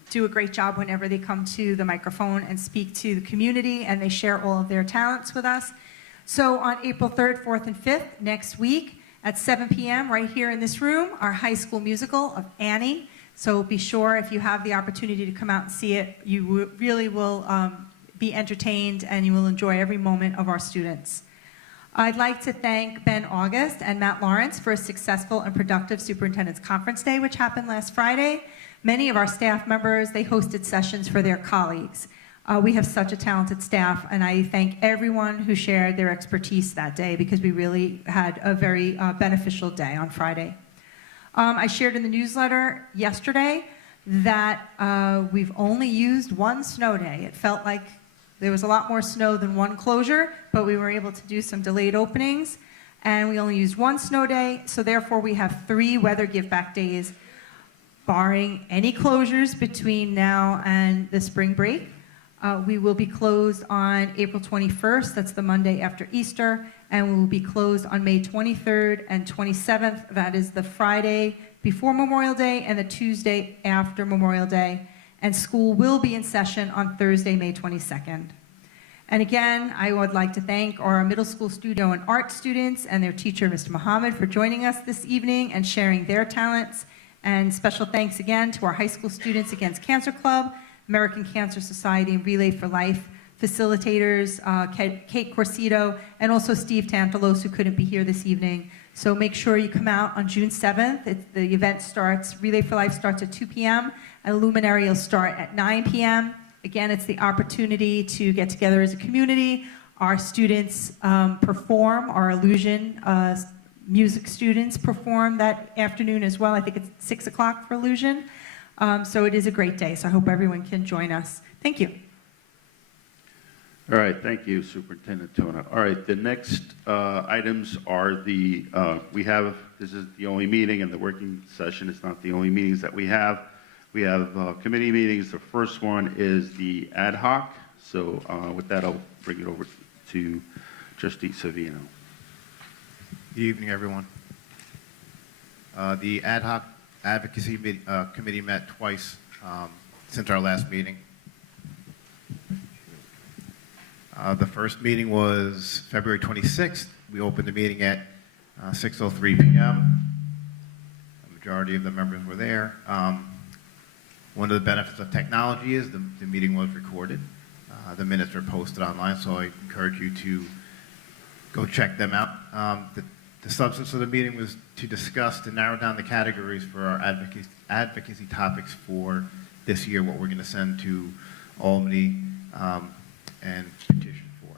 do a great job whenever they come to the microphone and speak to the community, and they share all of their talents with us. So on April 3rd, 4th, and 5th, next week at 7 p.m. right here in this room, our high school musical of Annie. So be sure, if you have the opportunity to come out and see it, you really will be entertained, and you will enjoy every moment of our students. I'd like to thank Ben August and Matt Lawrence for a successful and productive Superintendent's Conference Day, which happened last Friday. Many of our staff members, they hosted sessions for their colleagues. We have such a talented staff, and I thank everyone who shared their expertise that day, because we really had a very beneficial day on Friday. I shared in the newsletter yesterday that we've only used one snow day. It felt like there was a lot more snow than one closure, but we were able to do some delayed openings, and we only used one snow day, so therefore we have 3 weather give-back days, barring any closures between now and the spring break. We will be closed on April 21st, that's the Monday after Easter, and we will be closed on May 23rd and 27th, that is the Friday before Memorial Day and the Tuesday after Memorial Day. And school will be in session on Thursday, May 22nd. And again, I would like to thank our middle school studio and art students and their teacher, Mr. Muhammad, for joining us this evening and sharing their talents. And special thanks again to our high school Students Against Cancer Club, American Cancer Society, and Relay for Life facilitators, Kate Corsito, and also Steve Tantalos, who couldn't be here this evening. So make sure you come out on June 7th. The event starts, Relay for Life starts at 2 p.m., and Luminary will start at 9 p.m. Again, it's the opportunity to get together as a community. Our students perform, our Illusion music students perform that afternoon as well. I think it's 6 o'clock for Illusion. So it is a great day, so I hope everyone can join us. Thank you. All right, thank you, Superintendent Tona. All right, the next items are this is the only meeting, and the working session is not the only meetings that we have. We have committee meetings. The first one is the ad hoc. So with that, I'll bring it over to Trustee Savino. Good evening, everyone. The ad hoc advocacy committee met twice since our last meeting. The first meeting was February 26th. We opened the meeting at 6:03 p.m. The majority of the members were there. One of the benefits of technology is the meeting was recorded. The minutes are posted online, so I encourage you to go check them out. The substance of the meeting was to narrow down the categories for our advocacy topics for this year, what we're going to send to Albany and petition for.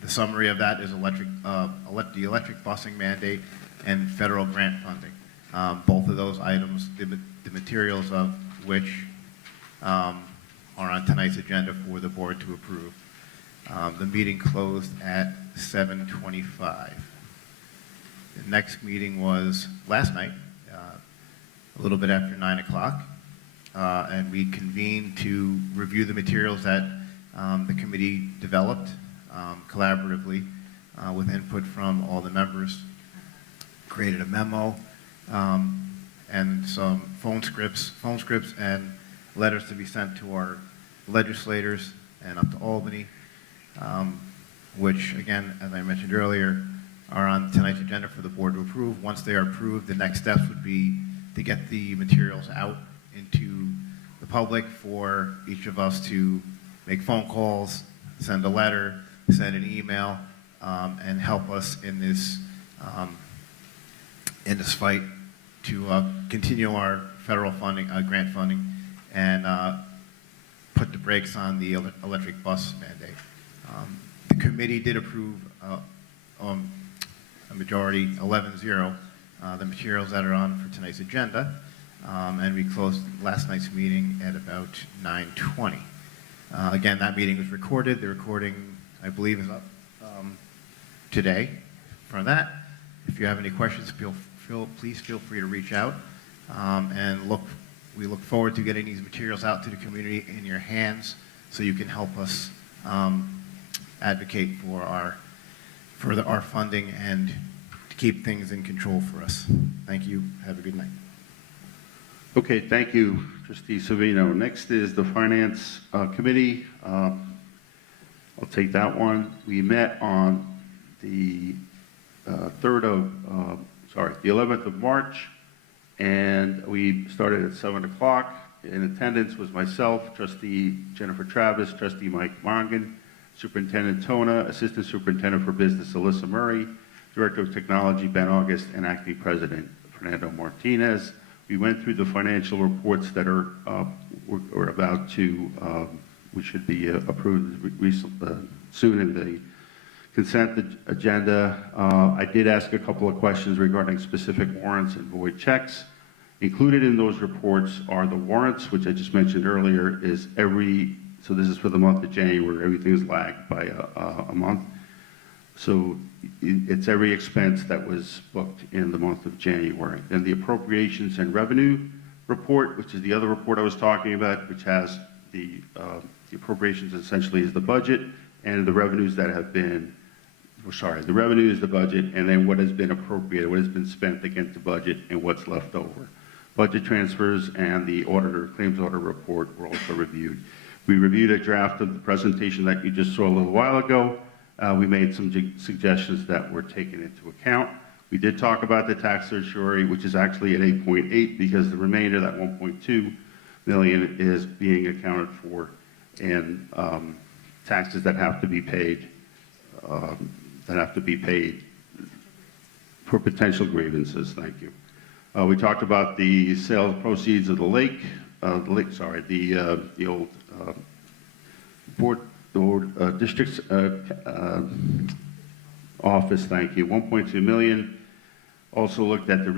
The summary of that is the electric busing mandate and federal grant funding. Both of those items, the materials of which are on tonight's agenda for the board to approve. The meeting closed at 7:25. The next meeting was last night, a little bit after 9 o'clock, and we convened to review the materials that the committee developed collaboratively with input from all the members, created a memo, and some phone scripts and letters to be sent to our legislators and up to Albany, which, again, as I mentioned earlier, are on tonight's agenda for the board to approve. Once they are approved, the next steps would be to get the materials out into the public for each of us to make phone calls, send a letter, send an email, and help us in this fight to continue our federal funding, grant funding, and put the brakes on the electric bus mandate. The committee did approve a majority, 11-0, the materials that are on for tonight's agenda. And we closed last night's meeting at about 9:20. Again, that meeting was recorded. The recording, I believe, is up today for that. If you have any questions, please feel free to reach out. We look forward to getting these materials out to the community in your hands so you can help us advocate for our funding and to keep things in control for us. Thank you. Have a good night. Okay, thank you, Trustee Savino. Next is the Finance Committee. I'll take that one. We met on the 11th of March, and we started at 7 o'clock. In attendance was myself, Trustee Jennifer Travis, Trustee Mike Mongan, Superintendent Tona, Assistant Superintendent for Business Alyssa Murray, Director of Technology Ben August, and Acting President Fernando Martinez. We went through the financial reports that are we're about to, we should be approved soon in the consent agenda. I did ask a couple of questions regarding specific warrants and void checks. Included in those reports are the warrants, which I just mentioned earlier, so this is for the month of January. Everything is lagged by a month. So it's every expense that was booked in the month of January. Then the appropriations and revenue report, which is the other report I was talking about, which has the appropriations essentially is the budget, and the revenues that have been, the revenue is the budget, and then what has been appropriated, what has been spent against the budget, and what's left over. Budget transfers and the claims auditor report were also reviewed. We reviewed a draft of the presentation that you just saw a little while ago. We made some suggestions that were taken into account. We did talk about the tax certiorari, which is actually at 8.8 because the remainder, that 1.2 million, is being accounted for in taxes that have to be paid, for potential grievances. Thank you. We talked about the sale proceeds of the old district's office, thank you, 1.2 million. Also looked at the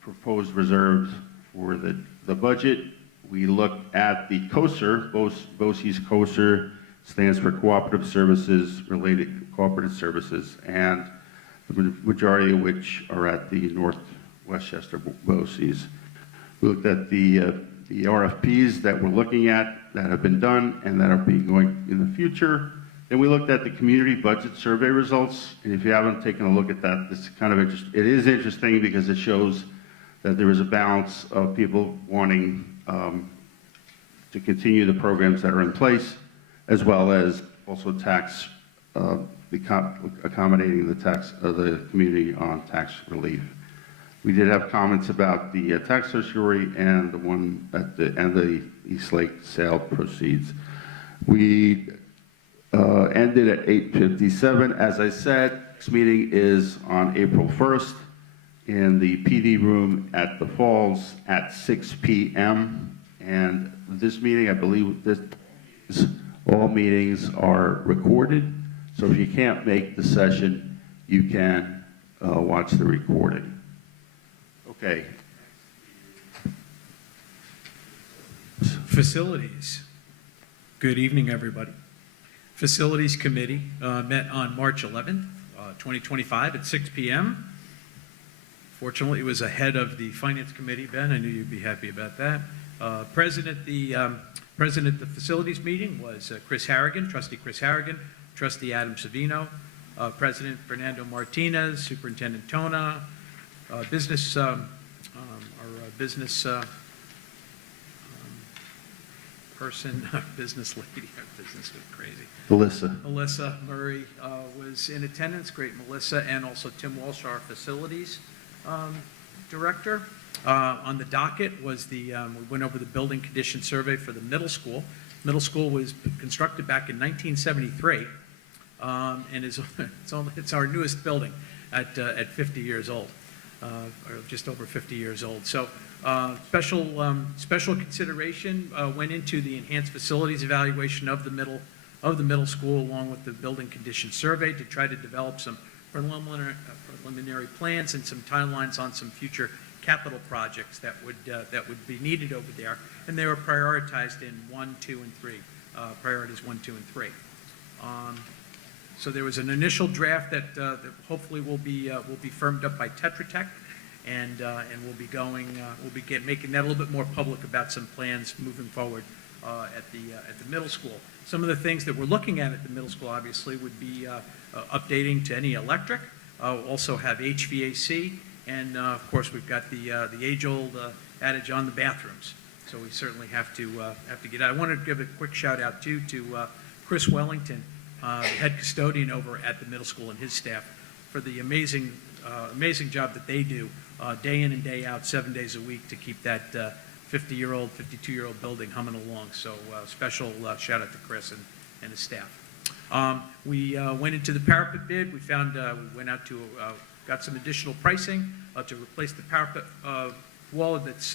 proposed reserves for the budget. We looked at the COSER, BOCES COSER stands for Cooperative Services, Related Cooperative Services, and the majority of which are at the North Westchester BOCES. We looked at the RFPs that we're looking at that have been done and that are being going in the future. Then we looked at the community budget survey results, and if you haven't taken a look at that, it's kind of it is interesting because it shows that there is a balance of people wanting to continue the programs that are in place, as well as also accommodating the community on tax relief. We did have comments about the tax certiorari and the East Lake sale proceeds. We ended at 8:57. As I said, next meeting is on April 1st in the PD room at the Falls at 6 p.m. And this meeting, I believe, all meetings are recorded. So if you can't make the session, you can watch the recording. Okay. Facilities. Good evening, everybody. Facilities Committee met on March 11th, 2025 at 6 p.m. Fortunately, it was ahead of the Finance Committee, Ben. I knew you'd be happy about that. President of the Facilities meeting was Chris Harrigan, Trustee Chris Harrigan, Trustee Adam Savino, President Fernando Martinez, Superintendent Tona, business person, business lady, our business was crazy. Alyssa Murray was in attendance, great Melissa, and also Tim Walsh, our facilities director. On the docket was we went over the building condition survey for the middle school. Middle school was constructed back in 1973, and it's our newest building at 50 years old. Or just over 50 years old. So special consideration went into the enhanced facilities evaluation of the middle school, along with the building condition survey, to try to develop some preliminary plans and some timelines on some future capital projects that would be needed over there, and they were prioritized in 1, 2, and 3. Priorities 1, 2, and 3. So there was an initial draft that hopefully will be firmed up by Tetra Tech, and we'll be going making that a little bit more public about some plans moving forward at the middle school. Some of the things that we're looking at the middle school obviously would be updating to any electric. Also have HVAC, and of course we've got the age-old adage on the bathrooms. So we certainly have to get out. I want to give a quick shout out too to Chris Wellington, the head custodian over at the middle school, and his staff for the amazing job that they do day in and day out, 7 days a week, to keep that 50-year-old, 52-year-old building humming along. So special shout out to Chris and his staff. We went into the parapet bid. We found we went out to got some additional pricing to replace the parapet wall that's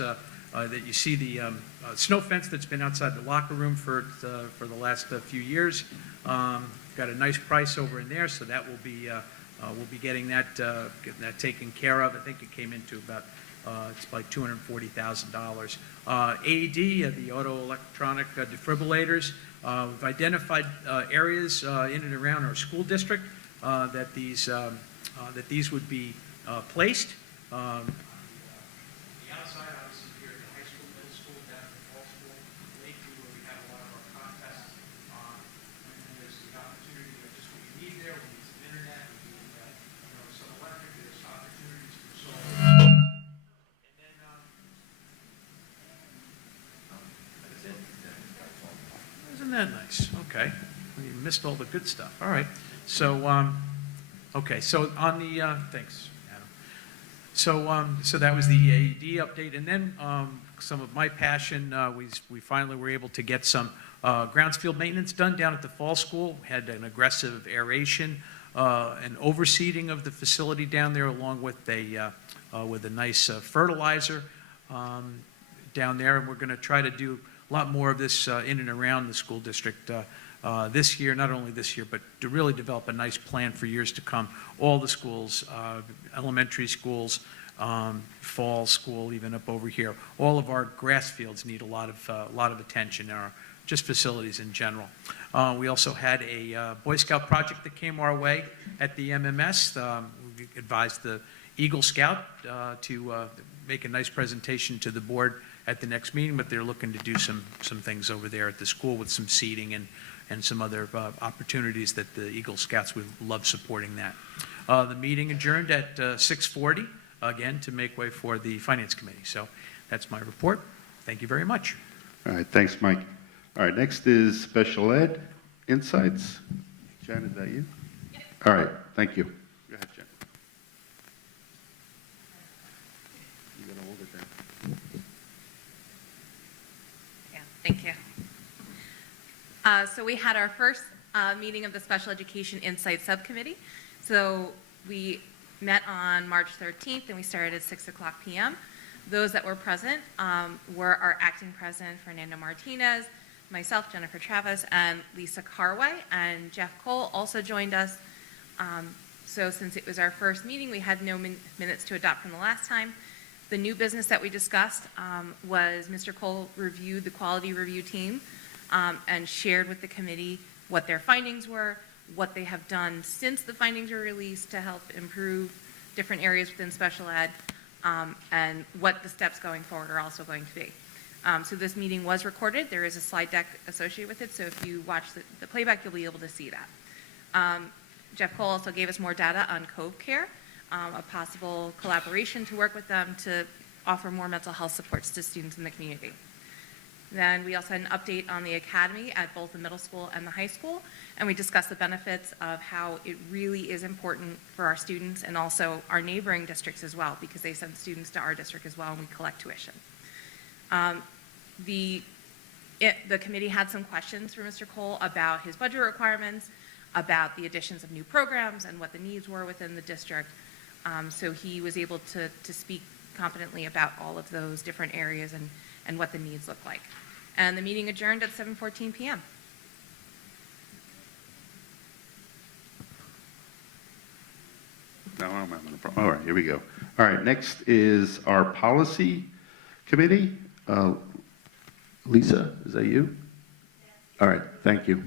that you see the snow fence that's been outside the locker room for the last few years. Got a nice price over in there, so that will be we'll be getting that taken care of. I think it came into about it's like $240,000. AED, the auto electronic defibrillators. We've identified areas in and around our school district that these would be placed. The outside, obviously, here at the high school, middle school, down at the fall school, Lakeview, where we have a lot of our contests. And then there's the opportunity of just what you need there. We need some internet, we need some electric, there's opportunities for solar. And then that's it. Isn't that nice? Okay. We missed all the good stuff. All right. So, okay. So on the, thanks, Adam. So that was the AED update. And then some of my passion, we finally were able to get some grounds field maintenance done down at the fall school. We had an aggressive aeration and overseeding of the facility down there, along with a nice fertilizer down there. And we're going to try to do a lot more of this in and around the school district this year, not only this year, but to really develop a nice plan for years to come. All the schools, elementary schools, fall school, even up over here, all of our grass fields need a lot of attention, or just facilities in general. We also had a Boy Scout project that came our way at the MMS. We advised the Eagle Scout to make a nice presentation to the board at the next meeting, but they're looking to do some things over there at the school with some seating and some other opportunities that the Eagle Scouts would love supporting that. The meeting adjourned at 6:40, again, to make way for the Finance Committee. So that's my report. Thank you very much. All right, thanks, Mike. All right, next is Special Ed Insights. Jen, is that you? All right, thank you. Go ahead, Jen. You gotta hold it there. Yeah, thank you. So we had our first meeting of the Special Education Insight Subcommittee. So we met on March 13th, and we started at 6 o'clock p.m. Those that were present were our acting president, Fernando Martinez, myself, Jennifer Travis, and Lisa Carway, and Jeff Cole also joined us. So since it was our first meeting, we had no minutes to adopt from the last time. The new business that we discussed was Mr. Cole reviewed the quality review team and shared with the committee what their findings were, what they have done since the findings were released to help improve different areas within special ed, and what the steps going forward are also going to be. So this meeting was recorded. There is a slide deck associated with it, so if you watch the playback, you'll be able to see that. Jeff Cole also gave us more data on Cove Care, a possible collaboration to work with them to offer more mental health supports to students in the community. Then we also had an update on the academy at both the middle school and the high school, and we discussed the benefits of how it really is important for our students and also our neighboring districts as well, because they send students to our district as well and we collect tuition. The committee had some questions for Mr. Cole about his budget requirements, about the additions of new programs and what the needs were within the district. So he was able to speak confidently about all of those different areas and what the needs look like. And the meeting adjourned at 7:14 p.m. I'm having a problem. All right, here we go. All right, next is our policy committee. Lisa, is that you? All right, thank you.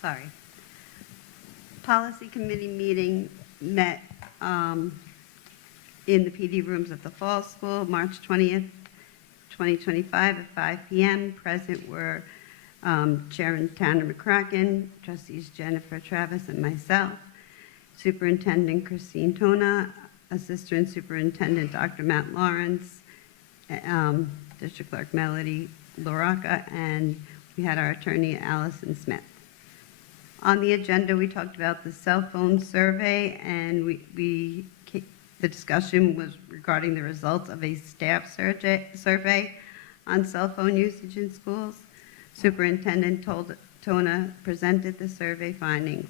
Sorry. Policy committee meeting met in the PD rooms at the Fall School, March 20th, 2025 at 5 p.m. Present were Chairman Tanner McCracken, trustees Jennifer Travis and myself, Superintendent Christine Tona, Assistant Superintendent Dr. Matt Lawrence, District Clerk Melody Loraka, and we had our attorney Allison Smith. On the agenda, we talked about the cell phone survey, and the discussion was regarding the results of a staff survey on cell phone usage in schools. Superintendent Tona presented the survey findings,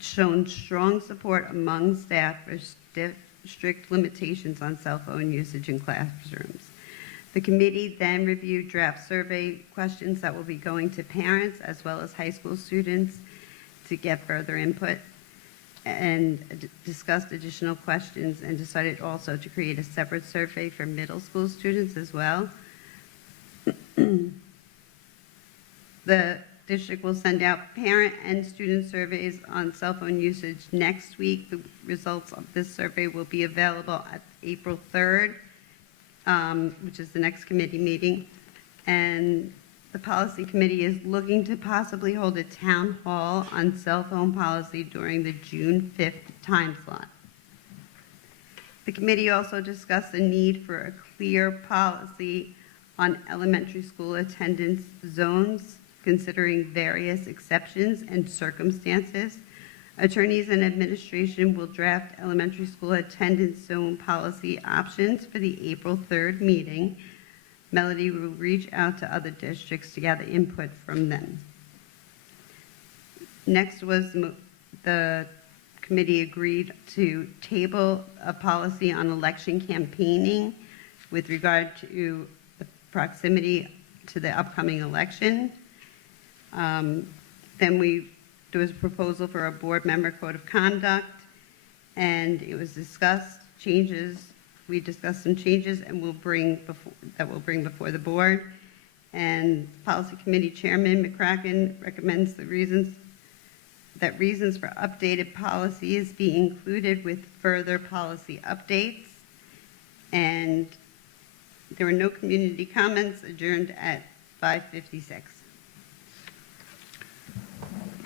shown strong support among staff for strict limitations on cell phone usage in classrooms. The committee then reviewed draft survey questions that will be going to parents as well as high school students to get further input, and discussed additional questions, and decided also to create a separate survey for middle school students as well. The district will send out parent and student surveys on cell phone usage next week. The results of this survey will be available at April 3rd, which is the next committee meeting. And the policy committee is looking to possibly hold a town hall on cell phone policy during the June 5th time slot. The committee also discussed the need for a clear policy on elementary school attendance zones, considering various exceptions and circumstances. Attorneys and administration will draft elementary school attendance zone policy options for the April 3rd meeting. Melody will reach out to other districts to gather input from them. Next was the committee agreed to table a policy on election campaigning with regard to the proximity to the upcoming election. Then there was a proposal for a board member code of conduct, and it was discussed changes. We discussed some changes, and we'll bring before the board. And Policy Committee Chairman McCracken recommends reasons for updated policies be included with further policy updates. And there were no community comments. Adjourned at 5:56.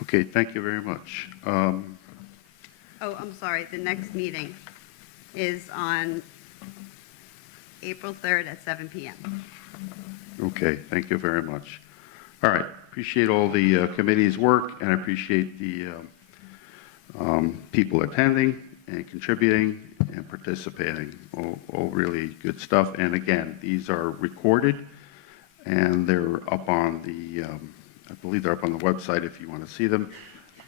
Okay, thank you very much. Oh, I'm sorry. The next meeting is on April 3rd at 7 p.m. Okay, thank you very much. All right, appreciate all the committee's work, and I appreciate the people attending and contributing and participating. All really good stuff. And again, these are recorded, and they're up on the, I believe they're up on the website if you want to see them,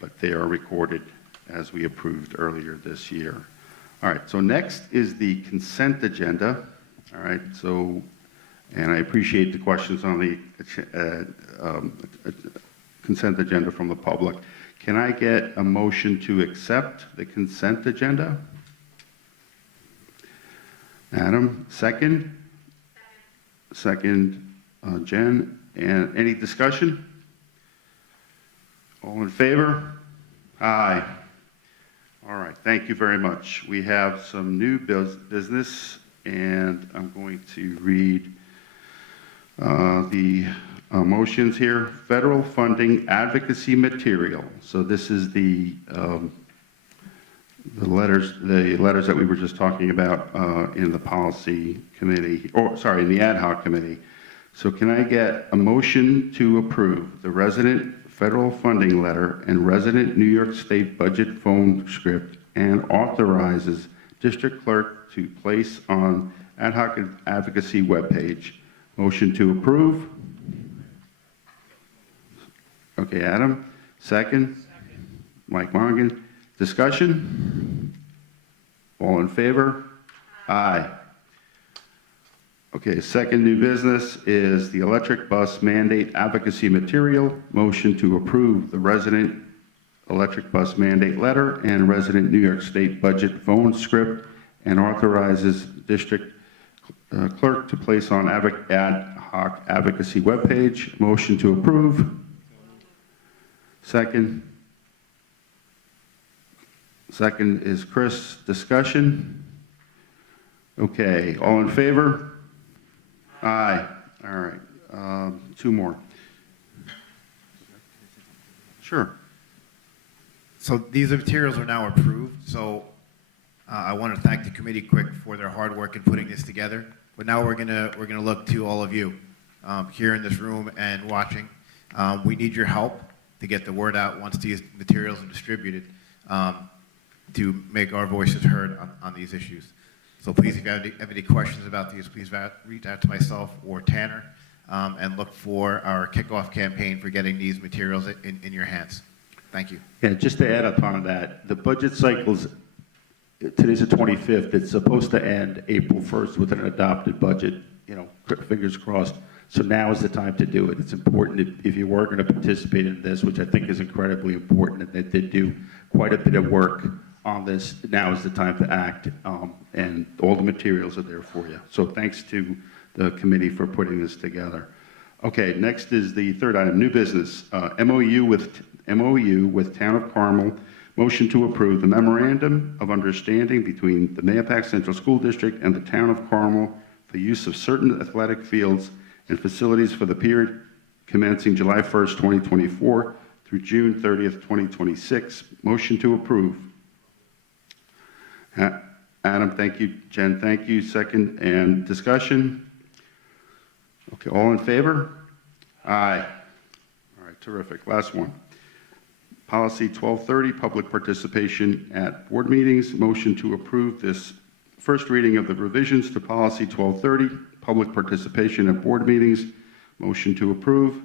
but they are recorded as we approved earlier this year. All right, so next is the consent agenda. All right, so, and I appreciate the questions on the consent agenda from the public. Can I get a motion to accept the consent agenda? Adam, second? Second, Jen. And any discussion? All in favor? Aye. All right, thank you very much. We have some new business, and I'm going to read the motions here. Federal funding advocacy material. So this is the letters that we were just talking about in the policy committee, or sorry, in the ad hoc committee. So can I get a motion to approve the resident federal funding letter and resident New York State budget phone script, and authorizes district clerk to place on ad hoc advocacy webpage? Motion to approve. Okay, Adam. Second. Mike Mongan. Discussion? All in favor? Aye. Okay, second new business is the electric bus mandate advocacy material. Motion to approve the resident electric bus mandate letter and resident New York State budget phone script and authorizes district clerk to place on ad hoc advocacy webpage. Motion to approve. Second. Second is Chris. Discussion. Okay, all in favor? Aye. All right. Two more. Sure. So these materials are now approved, so I want to thank the committee quick for their hard work in putting this together. But now we're gonna look to all of you here in this room and watching. We need your help to get the word out once these materials are distributed to make our voices heard on these issues. So please, if you have any questions about these, please reach out to myself or Tanner and look for our kickoff campaign for getting these materials in your hands. Thank you. Yeah, just to add upon that, the budget cycles, today's the 25th, it's supposed to end April 1st with an adopted budget, you know, fingers crossed. So now is the time to do it. It's important if you were going to participate in this, which I think is incredibly important, and they did do quite a bit of work on this. Now is the time to act, and all the materials are there for you. So thanks to the committee for putting this together. Okay, next is the third item, new business, MOU with Town of Carmel. Motion to approve the memorandum of understanding between the Mahopac Central School District and the Town of Carmel for use of certain athletic fields and facilities for the period commencing July 1st, 2024 through June 30th, 2026. Motion to approve. Adam, thank you. Jen, thank you. Second, and discussion. Okay, all in favor? Aye. All right, terrific. Last one. Policy 1230, public participation at board meetings. Motion to approve this first reading of the revisions to Policy 1230, public participation at board meetings. Motion to approve.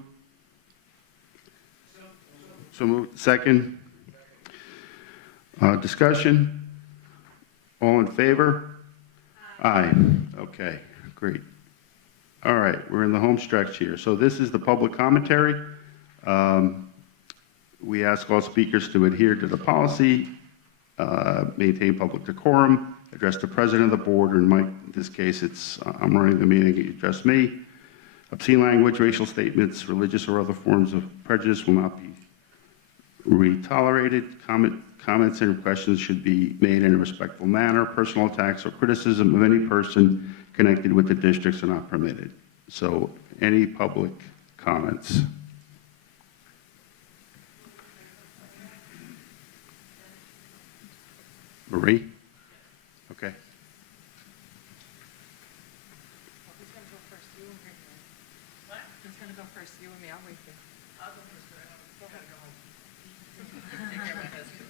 So moved. Second. Discussion. All in favor? Aye. Okay, great. All right, we're in the home stretch here. So this is the public commentary. We ask all speakers to adhere to the policy, maintain public decorum, address the president of the board, or in this case, I'm running the meeting, you address me. Obscene language, racial statements, religious or other forms of prejudice will not be tolerated. Comments and questions should be made in a respectful manner. Personal attacks or criticism of any person connected with the districts are not permitted. So, any public comments? Marie? Okay. Who's going to go first, you or me? What? Who's going to go first, you or me? I'll wait there. I'll go first. Go ahead. Take care of my husband.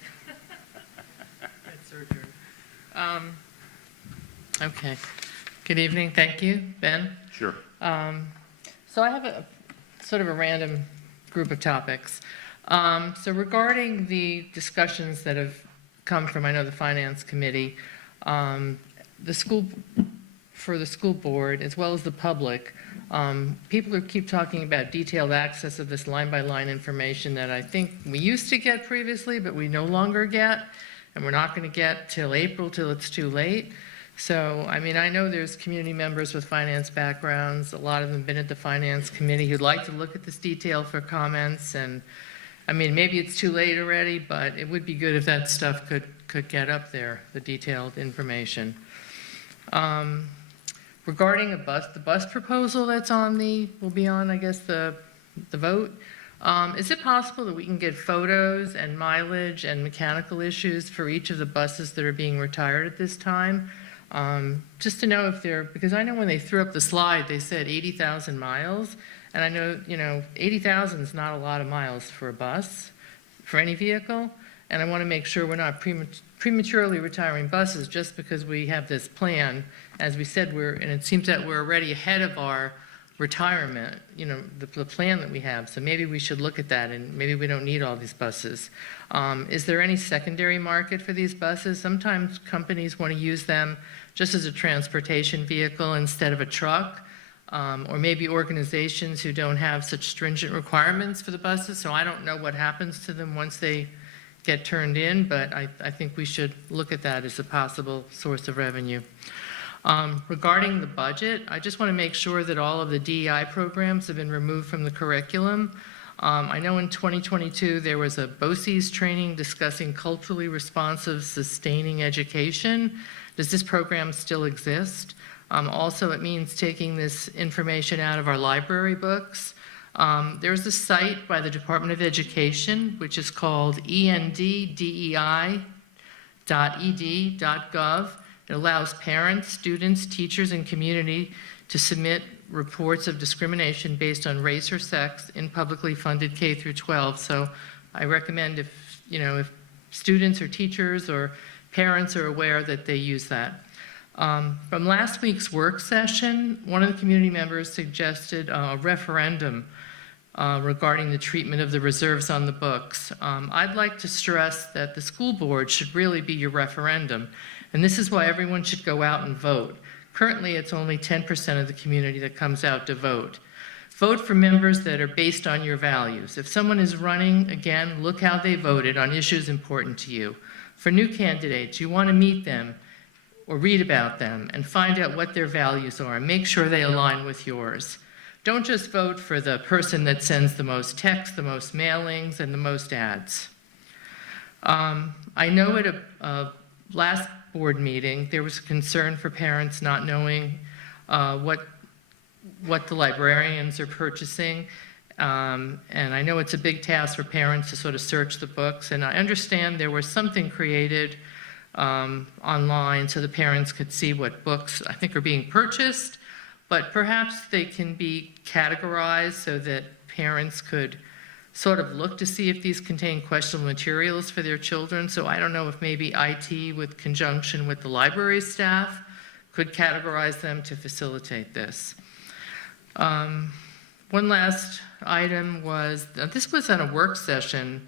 Had surgery. Okay. Good evening. Thank you, Ben. Sure. So I have a sort of a random group of topics. So regarding the discussions that have come from, I know, the Finance Committee, for the school board, as well as the public, people who keep talking about detailed access of this line-by-line information that I think we used to get previously, but we no longer get, and we're not going to get till April, till it's too late. So, I mean, I know there's community members with finance backgrounds. A lot of them have been at the Finance Committee who'd like to look at this detail for comments. And, I mean, maybe it's too late already, but it would be good if that stuff could get up there, the detailed information. Regarding the bus proposal that's will be on, I guess, the vote, is it possible that we can get photos and mileage and mechanical issues for each of the buses that are being retired at this time? Just to know if because I know when they threw up the slide, they said 80,000 miles. And I know, 80,000 is not a lot of miles for a bus, for any vehicle. And I want to make sure we're not prematurely retiring buses just because we have this plan. As we said, and it seems that we're already ahead of our retirement, the plan that we have. So maybe we should look at that, and maybe we don't need all these buses. Is there any secondary market for these buses? Sometimes companies want to use them just as a transportation vehicle instead of a truck. Or maybe organizations who don't have such stringent requirements for the buses, so I don't know what happens to them once they get turned in, but I think we should look at that as a possible source of revenue. Regarding the budget, I just want to make sure that all of the DEI programs have been removed from the curriculum. I know in 2022 there was a BOCES training discussing culturally responsive, sustaining education. Does this program still exist? Also, it means taking this information out of our library books. There's a site by the Department of Education, which is called enddei.ed.gov. It allows parents, students, teachers, and community to submit reports of discrimination based on race or sex in publicly funded K through 12. So I recommend if students or teachers or parents are aware that they use that. From last week's work session, one of the community members suggested a referendum regarding the treatment of the reserves on the books. I'd like to stress that the school board should really be your referendum, and this is why everyone should go out and vote. Currently, it's only 10% of the community that comes out to vote. Vote for members that are based on your values. If someone is running, again, look how they voted on issues important to you. For new candidates, you want to meet them or read about them and find out what their values are and make sure they align with yours. Don't just vote for the person that sends the most texts, the most mailings, and the most ads. I know at a last board meeting, there was a concern for parents not knowing what the librarians are purchasing. And I know it's a big task for parents to sort of search the books, and I understand there was something created online so the parents could see what books I think are being purchased, but perhaps they can be categorized so that parents could sort of look to see if these contain questionable materials for their children. So I don't know if maybe IT, with conjunction with the library staff, could categorize them to facilitate this. One last item was, this was on a work session,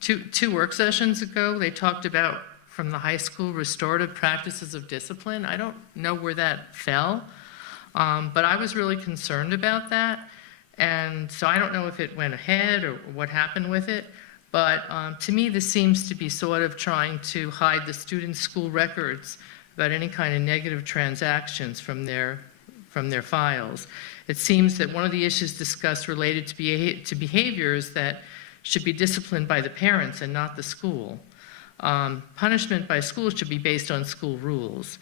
two work sessions ago. They talked about, from the high school, restorative practices of discipline. I don't know where that fell, but I was really concerned about that. And so I don't know if it went ahead or what happened with it, but to me this seems to be sort of trying to hide the students' school records about any kind of negative transactions from their files. It seems that one of the issues discussed related to behaviors that should be disciplined by the parents and not the school. Punishment by schools should be based on school rules.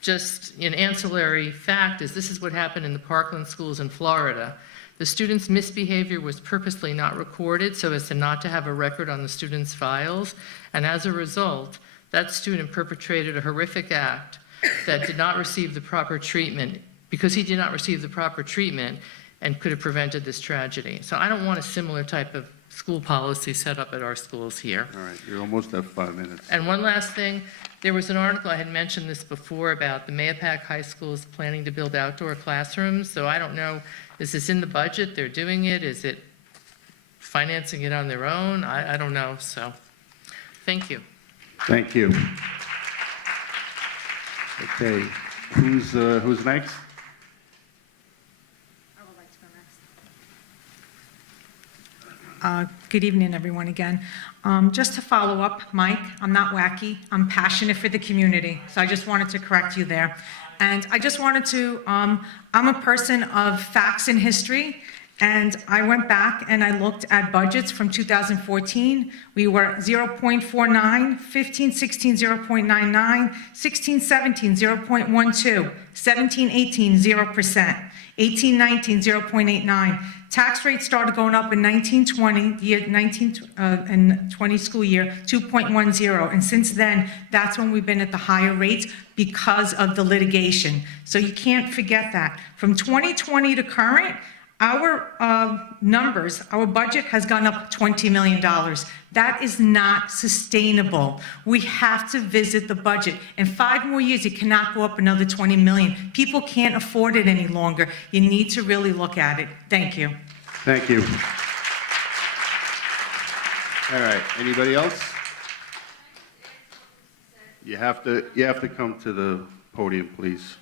Just an ancillary fact is this is what happened in the Parkland schools in Florida. The student's misbehavior was purposely not recorded so as to not to have a record on the student's files, and as a result, that student perpetrated a horrific act that did not receive the proper treatment because he did not receive the proper treatment and could have prevented this tragedy. So I don't want a similar type of school policy set up at our schools here. All right, you're almost at 5 minutes. And one last thing, there was an article, I had mentioned this before, about the Mahopac High School is planning to build outdoor classrooms. So I don't know, is this in the budget? They're doing it? Is it financing it on their own? I don't know, so thank you. Thank you. Okay, who's next? Good evening, everyone, again. Just to follow up, Mike, I'm not wacky. I'm passionate for the community. So I just wanted to correct you there. And I just wanted to, I'm a person of facts and history. And I went back and I looked at budgets from 2014. We were 0.49, 15-16, 0.99, 16-17, 0.12, 17-18, 0%, 18-19, 0.89. Tax rate started going up in 1920, the year 1920 school year, 2.10. And since then, that's when we've been at the higher rates because of the litigation. So you can't forget that. From 2020 to current, our numbers, our budget has gone up $20 million. That is not sustainable. We have to visit the budget. In 5 more years, it cannot go up another $20 million. People can't afford it any longer. You need to really look at it. Thank you. Thank you. All right, anybody else? You have to come to the podium, please.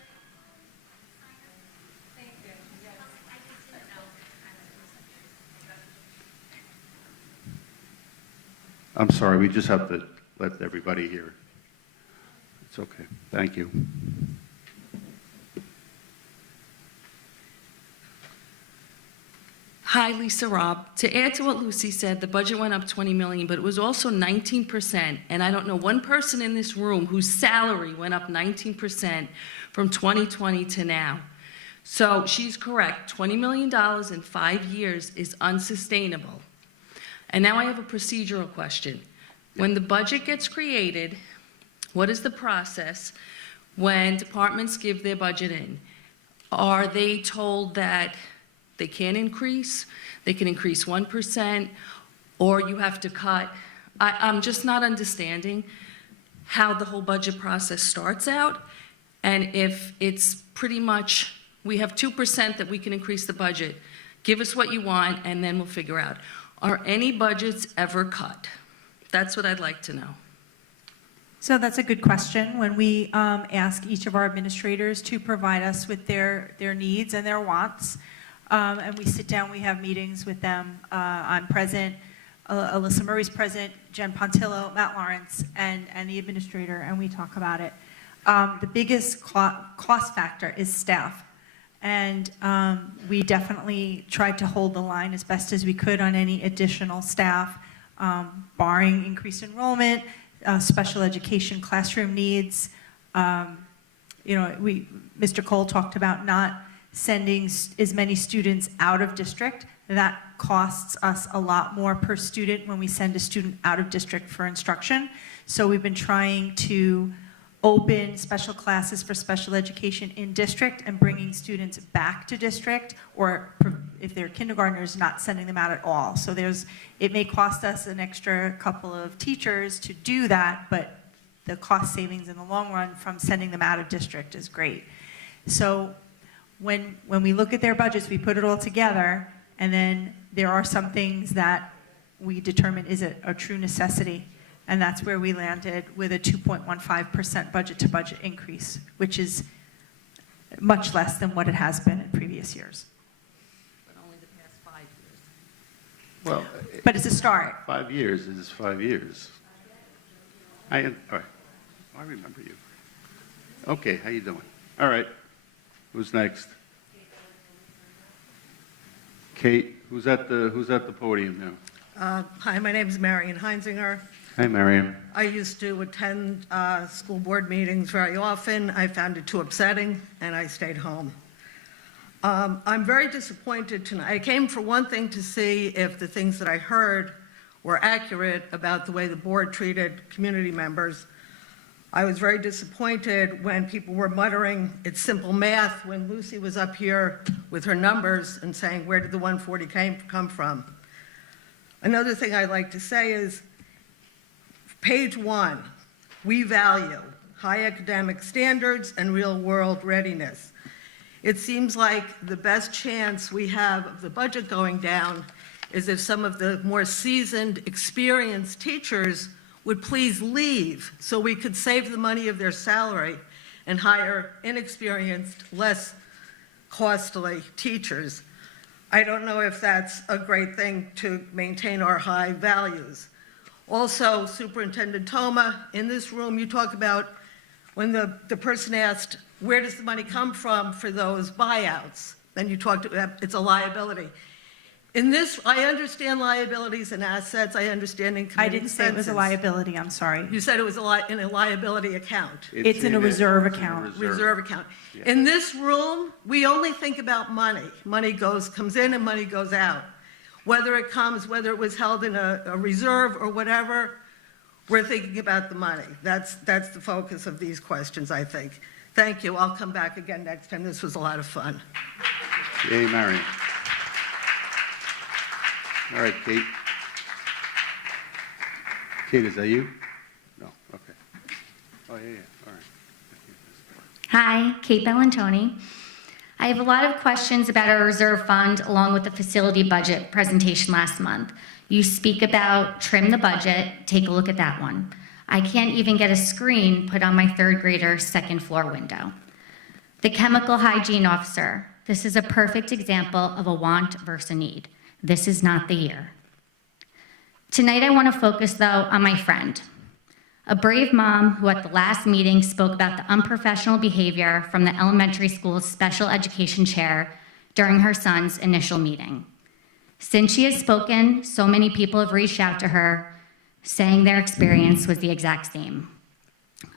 I'm sorry, we just have to let everybody hear. It's okay. Thank you. Hi, Lisa Robb. To add to what Lucy said, the budget went up 20 million, but it was also 19%. And I don't know one person in this room whose salary went up 19% from 2020 to now. So she's correct. $20 million in 5 years is unsustainable. And now I have a procedural question. When the budget gets created, what is the process when departments give their budget in? Are they told that they can't increase, they can increase 1%, or you have to cut? I'm just not understanding how the whole budget process starts out, and if it's pretty much, we have 2% that we can increase the budget, give us what you want, and then we'll figure out. Are any budgets ever cut? That's what I'd like to know. So that's a good question. When we ask each of our administrators to provide us with their needs and their wants, and we sit down, we have meetings with them. I'm present, Alyssa Murray's present, Jen Pontillo, Matt Lawrence, and the administrator, and we talk about it. The biggest cost factor is staff. And we definitely tried to hold the line as best as we could on any additional staff, barring increased enrollment, special education classroom needs. Mr. Cole talked about not sending as many students out of district. That costs us a lot more per student when we send a student out of district for instruction. So we've been trying to open special classes for special education in district and bringing students back to district, or if they're kindergartners, not sending them out at all. So it may cost us an extra couple of teachers to do that, but the cost savings in the long run from sending them out of district is great. So when we look at their budgets, we put it all together, and then there are some things that we determine is a true necessity. And that's where we landed with a 2.15% budget-to-budget increase, which is much less than what it has been in previous years. But only the past 5 years. Well, but it's a start. 5 years is 5 years. All right. I remember you. Okay, how you doing? All right. Who's next? Kate, who's at the podium now? Hi, my name is Marion Heinzinger. Hi, Mariam. I used to attend school board meetings very often. I found it too upsetting, and I stayed home. I'm very disappointed tonight. I came for one thing to see if the things that I heard were accurate about the way the board treated community members. I was very disappointed when people were muttering, it's simple math, when Lucy was up here with her numbers and saying, where did the 140 come from? Another thing I'd like to say is, page 1, we value high academic standards and real-world readiness. It seems like the best chance we have of the budget going down is if some of the more seasoned, experienced teachers would please leave so we could save the money of their salary and hire inexperienced, less costly teachers. I don't know if that's a great thing to maintain our high values. Also, Superintendent Toma, in this room, you talk about when the person asked, where does the money come from for those buyouts? Then you talked about it's a liability. In this, I understand liabilities and assets. I understand income I and didn't say it was a expenses. liability, I'm sorry. You said it was in a liability account. It's in a reserve account. Reserve account. Yeah. In this room, we only think about money. Money comes in and money goes out. Whether it was held in a reserve or whatever, we're thinking about the money. That's the focus of these questions, I think. Thank you. I'll come back again next time. This was a lot of fun. Yay, Marion. All right, Kate. Kate, is that you? No, okay. Oh, yeah, all right. Hi, Kate Bellantoni. I have a lot of questions about our reserve fund along with the facility budget presentation last month. You speak about trim the budget, take a look at that one. I can't even get a screen put on my third grader's second floor window. The chemical hygiene officer. This is a perfect example of a want versus a need. This is not the year. Tonight I want to focus, though, on my friend, a brave mom who at the last meeting spoke about the unprofessional behavior from the elementary school's special education chair during her son's initial meeting. Since she has spoken, so many people have reached out to her, saying their experience was the exact same.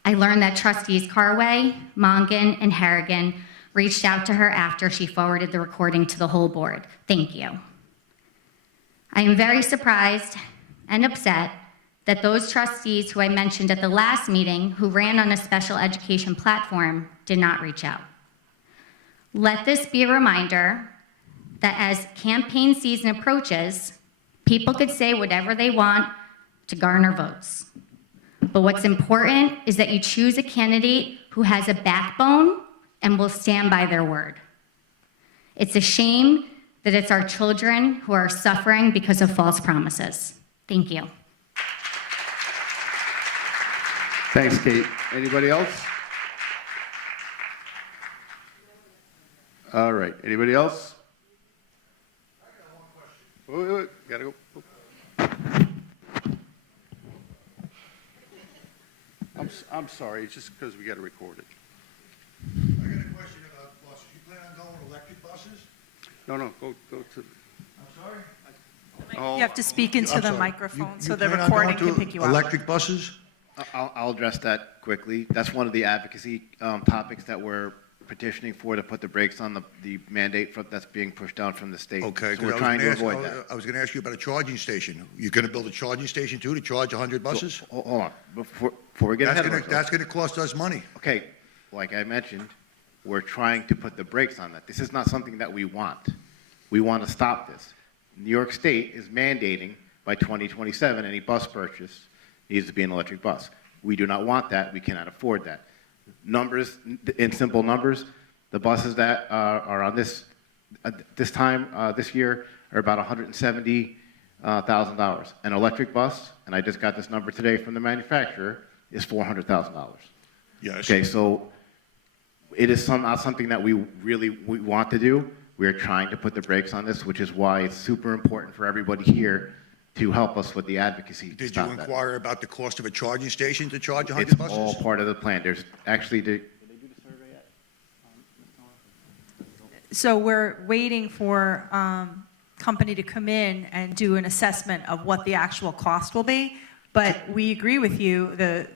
I learned that trustees Carway, Mongan, and Harrigan reached out to her after she forwarded the recording to the whole board. Thank you. I am very surprised and upset that those trustees who I mentioned at the last meeting who ran on a special education platform did not reach out. Let this be a reminder that as campaign season approaches, people could say whatever they want to garner votes. But what's important is that you choose a candidate who has a backbone and will stand by their word. It's a shame that it's our children who are suffering because of false promises. Thank you. Thanks, Kate. Anybody else? All right. Anybody else? Wait. Gotta go. I'm sorry. It's just because we got to record it. I got a question about buses. You plan on going electric buses? No. Go to. I'm sorry? Oh, You have to speak into I'm the sorry. microphone so You the plan on recording going can to pick you up. Electric buses? I'll address that quickly. That's one of the advocacy topics that we're petitioning for, to put the brakes on the mandate that's being pushed down from the state. Okay. So we're trying to avoid that. I was going to ask you about a charging station. You're going to build a charging station too to charge 100 buses? So, hold on. Before we get ahead of ourselves. That's going to cost us money. Okay, like I mentioned, we're trying to put the brakes on that. This is not something that we want. We want to stop this. New York State is mandating by 2027 any bus purchase needs to be an electric bus. We do not want that. We cannot afford that. Numbers, in simple numbers, the buses that are on this year are about $170,000. An electric bus, and I just got this number today from the manufacturer, is $400,000. Yes. Okay, so it is not something that we want to do. We're trying to put the brakes on this, which is why it's super important for everybody here to help us with the advocacy. Did you inquire about the cost of a charging station to charge 100 It's buses? all part of the plan. There's actually So we're waiting for company to come in and do an assessment of what the actual cost will be. But we agree with you, the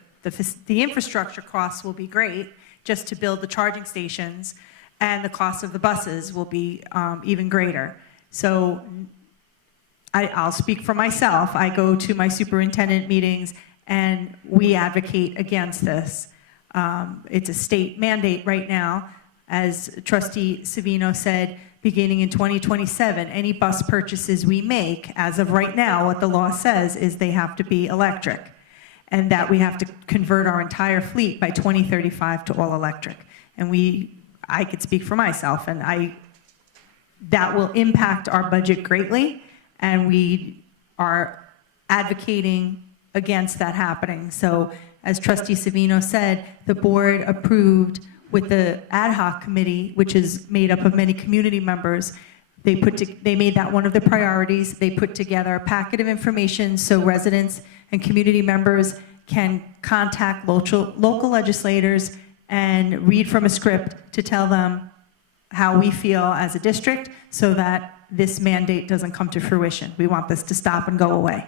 infrastructure costs will be great just to build the charging stations, and the cost of the buses will be even greater. So I'll speak for myself. I go to my superintendent meetings and we advocate against this. It's a state mandate right now. As Trustee Savino said, beginning in 2027, any bus purchases we make, as of right now, what the law says is they have to be electric, and that we have to convert our entire fleet by 2035 to all electric. And I could speak for myself, and that will impact our budget greatly, and we are advocating against that happening. So as Trustee Savino said, the board approved with the ad hoc committee, which is made up of many community members. They made that one of the priorities. They put together a packet of information so residents and community members can contact local legislators and read from a script to tell them how we feel as a district so that this mandate doesn't come to fruition. We want this to stop and go away.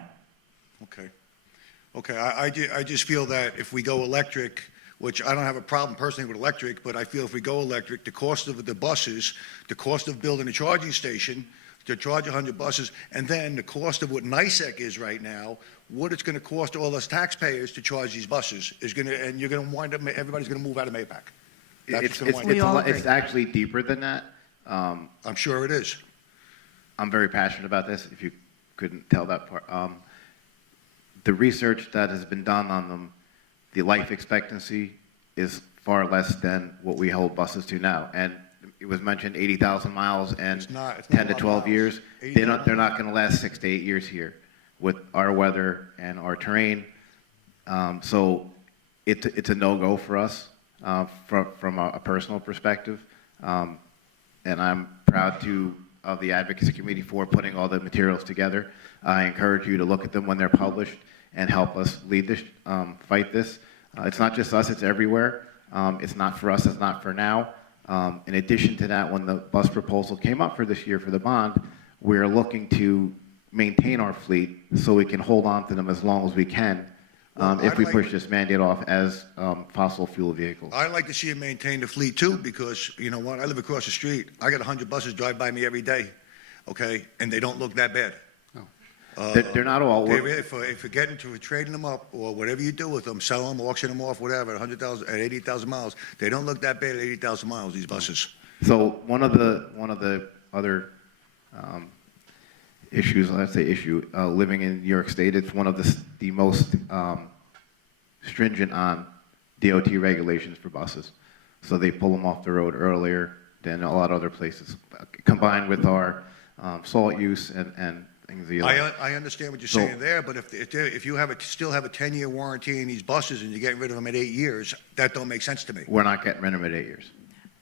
Okay, I just feel that if we go electric, which I don't have a problem personally with electric, but I feel if we go electric, the cost of the buses, the cost of building a charging station to charge 100 buses, and then the cost of what NICEC is right now, what it's going to cost all us taxpayers to charge these buses is going to, and you're going to wind up, everybody's going to move out of Mapac. It's actually deeper than that. I'm sure it is. I'm very passionate about this, if you couldn't tell that part. The research that has been done on them, the life expectancy is far less than what we hold buses to now. And it was mentioned 80,000 miles and It's not 10 to a lot 12 of years. miles. They're not going to last 6 to 8 years here with our weather and our terrain. So it's a no-go for us from a personal perspective. And I'm proud of the advocacy committee for putting all the materials together. I encourage you to look at them when they're published and help us lead this, fight this. It's not just us, it's everywhere. It's not for us, it's not for now. In addition to that, when the bus proposal came up for this year for the bond, we're looking to maintain our fleet so we can hold on to them as long as we can if we push this mandate off as fossil fuel vehicles. I'd like to see him maintain the fleet too, because you know what? I live across the street. I got 100 buses drive by me every day, okay, and they don't look that bad. They're not all. If you're getting to trading them up or whatever you do with them, sell them, auction them off, whatever, at 100,000, at 80,000 miles, they don't look that bad at 80,000 miles. These buses. So one of the other issues, let's say living in New York State, it's one of the most stringent on DOT regulations for buses. So they pull them off the road earlier than a lot of other places, combined with our salt use and things like I understand what you're saying there, but if you still have a 10-year warranty in these buses and you're getting rid of them at 8 years, that don't make sense to me. We're not getting rid of them at 8 years.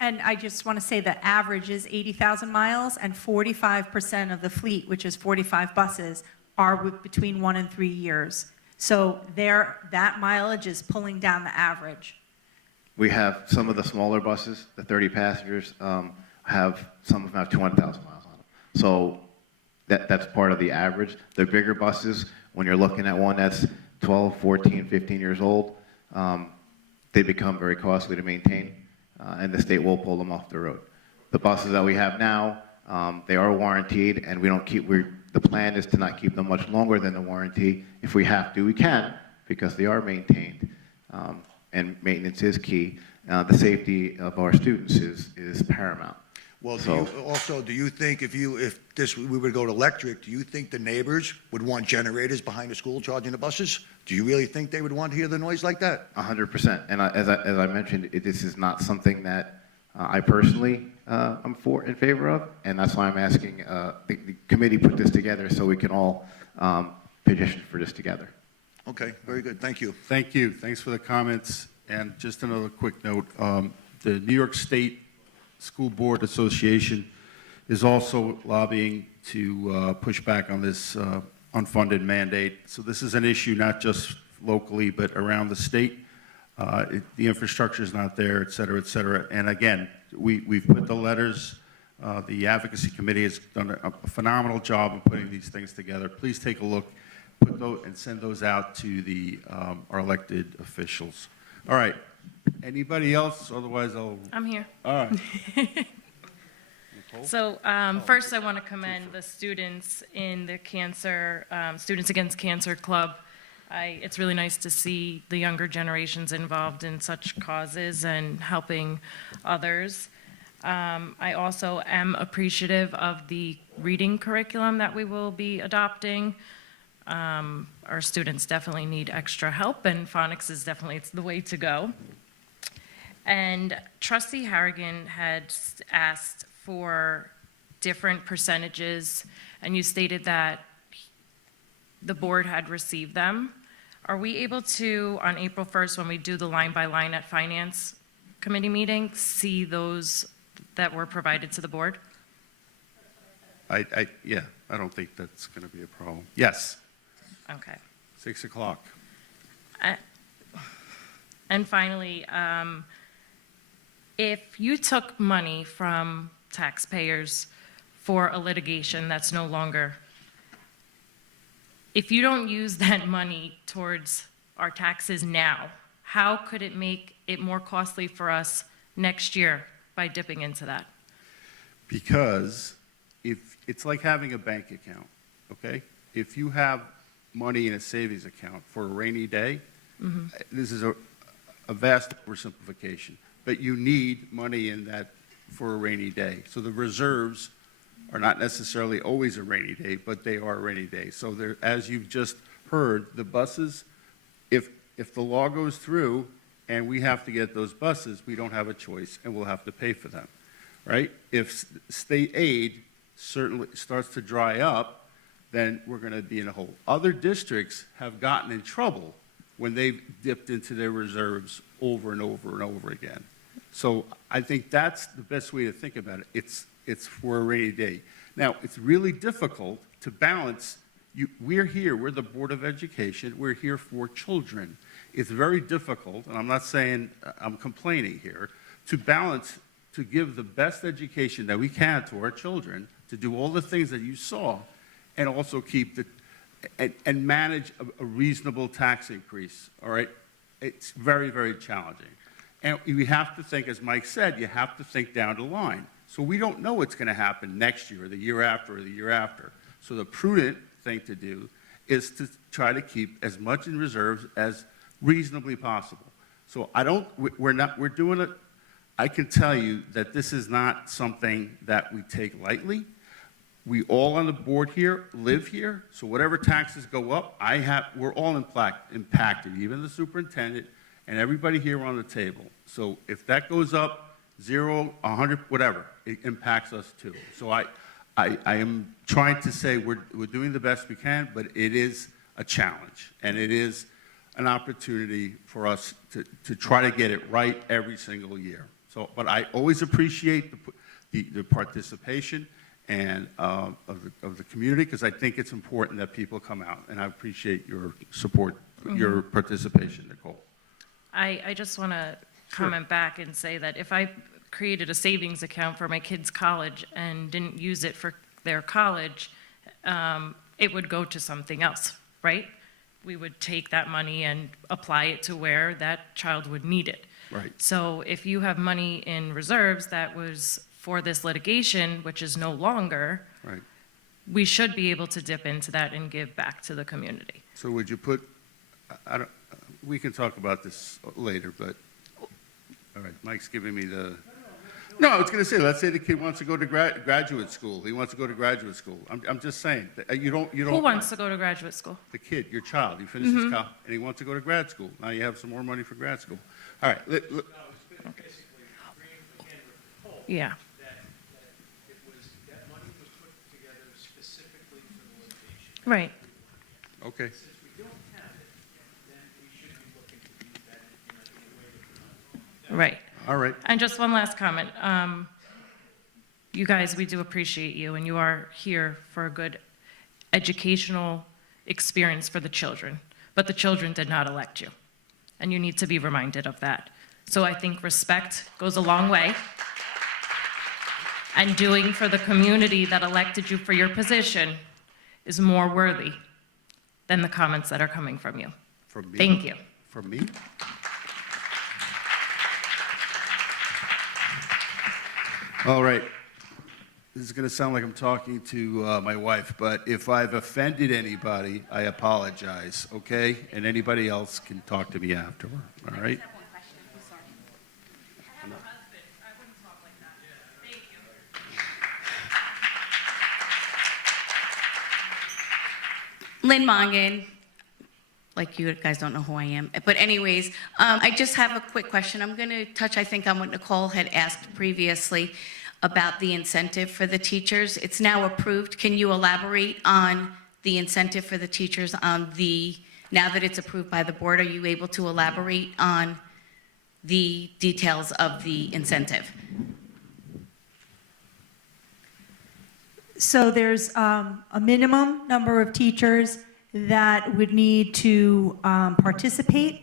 And I just want to say the average is 80,000 miles, and 45% of the fleet, which is 45 buses, are between 1 and 3 years. So that mileage is pulling down the average. We have some of the smaller buses, the 30 passengers, some of them have 200,000 miles on them. So that's part of the average. The bigger buses, when you're looking at one that's 12, 14, 15 years old, they become very costly to maintain, and the state will pull them off the road. The buses that we have now, they are warranted, and the plan is to not keep them much longer than the warranty. If we have to, we can, because they are maintained, and maintenance is key. The safety of our students is paramount. Well, do you think if we would go to electric, do you think the neighbors would want generators behind the school charging the buses? Do you really think they would want to hear the noise like that? 100%. And as I mentioned, this is not something that I personally am in favor of, and that's why I'm asking the committee put this together so we can all petition for this together. Okay, very good. Thank you. Thank you. Thanks for the comments. And just another quick note, the New York State School Board Association is also lobbying to push back on this unfunded mandate. So this is an issue not just locally, but around the state. The infrastructure is not there, et cetera, et cetera. And again, we've put the letters. The advocacy committee has done a phenomenal job of putting these things together. Please take a look, put those, and send those out to our elected officials. All right. Anybody else? Otherwise, I'm here. All right. So first, I want to commend the students in the Students Against Cancer Club. It's really nice to see the younger generations involved in such causes and helping others. I also am appreciative of the reading curriculum that we will be adopting. Our students definitely need extra help, and phonics is definitely the way to go. And Trustee Harrigan had asked for different percentages, and you stated that the board had received them. Are we able to, on April 1st, when we do the line by line at Finance Committee meeting, see those that were provided to the board? Yeah, I don't think that's going to be a problem. Yes. Okay. 6 o'clock. And finally, if you took money from taxpayers for a litigation that's no longer, if you don't use that money towards our taxes now, how could it make it more costly for us next year by dipping into that? Because if it's like having a bank account, okay? If you have money in a savings account for a rainy day, this is a vast oversimplification, but you need money in that for a rainy day. So the reserves are not necessarily always a rainy day, but they are a rainy day. So there, as you've just heard, the buses, if the law goes through and we have to get those buses, we don't have a choice and we'll have to pay for them, right? If state aid certainly starts to dry up, then we're going to be in a hole. Other districts have gotten in trouble when they've dipped into their reserves over and over and over again. So I think that's the best way to think about it. It's for a rainy day. Now, it's really difficult to balance. We're here, we're the Board of Education, we're here for children. It's very difficult, and I'm not saying I'm complaining here, to balance, to give the best education that we can to our children, to do all the things that you saw, and also keep and manage a reasonable tax increase, all right? It's very, very challenging. And we have to think, as Mike said, you have to think down the line. So we don't know what's going to happen next year, or the year after, or the year after. So the prudent thing to do is to try to keep as much in reserves as reasonably possible. So we're doing it. I can tell you that this is not something that we take lightly. We all on the board here live here, so whatever taxes go up, we're all impacted, even the superintendent and everybody here on the table. So if that goes up 0, 100, whatever, it impacts us too. So I am trying to say we're doing the best we can, but it is a challenge, and it is an opportunity for us to try to get it right every single year. So, but I always appreciate the participation and of the community, because I think it's important that people come out, and I appreciate your support, your participation, Nicole. I just want to comment back and say that if I created a savings account for my kids' college and didn't use it for their college, it would go to something else, right? We would take that money and apply it to where that child would need it. Right. So if you have money in reserves that was for this litigation, which is no longer, Right. we should be able to dip into that and give back to the community. So would you put, we can talk about this later, but, all right, Mike's giving me the, no, I was going to say, let's say the kid wants to go to graduate school. He wants to go to graduate school. I'm just saying, you don't. Who wants to go to graduate school? The kid, your child. He finishes college, and he wants to go to grad school. Now you have some more money for grad school. All right. Yeah. Right. Okay. Right. All right. And just one last comment. You guys, we do appreciate you, and you are here for a good educational experience for the children. But the children did not elect you, and you need to be reminded of that. So I think respect goes a long way, and doing for the community that elected you for your position is more worthy than the comments that are coming from you. From me? Thank you. From me? All right. This is going to sound like I'm talking to my wife, but if I've offended anybody, I apologize, okay? And anybody else can talk to me afterward, all right? Lynn Mongan, like you guys don't know who I am. But anyways, I just have a quick question. I'm going to touch, I think, on what Nicole had asked previously about the incentive for the teachers. It's now approved. Can you elaborate on the incentive for the teachers now that it's approved by the board? Are you able to elaborate on the details of the incentive? So there's a minimum number of teachers that would need to participate,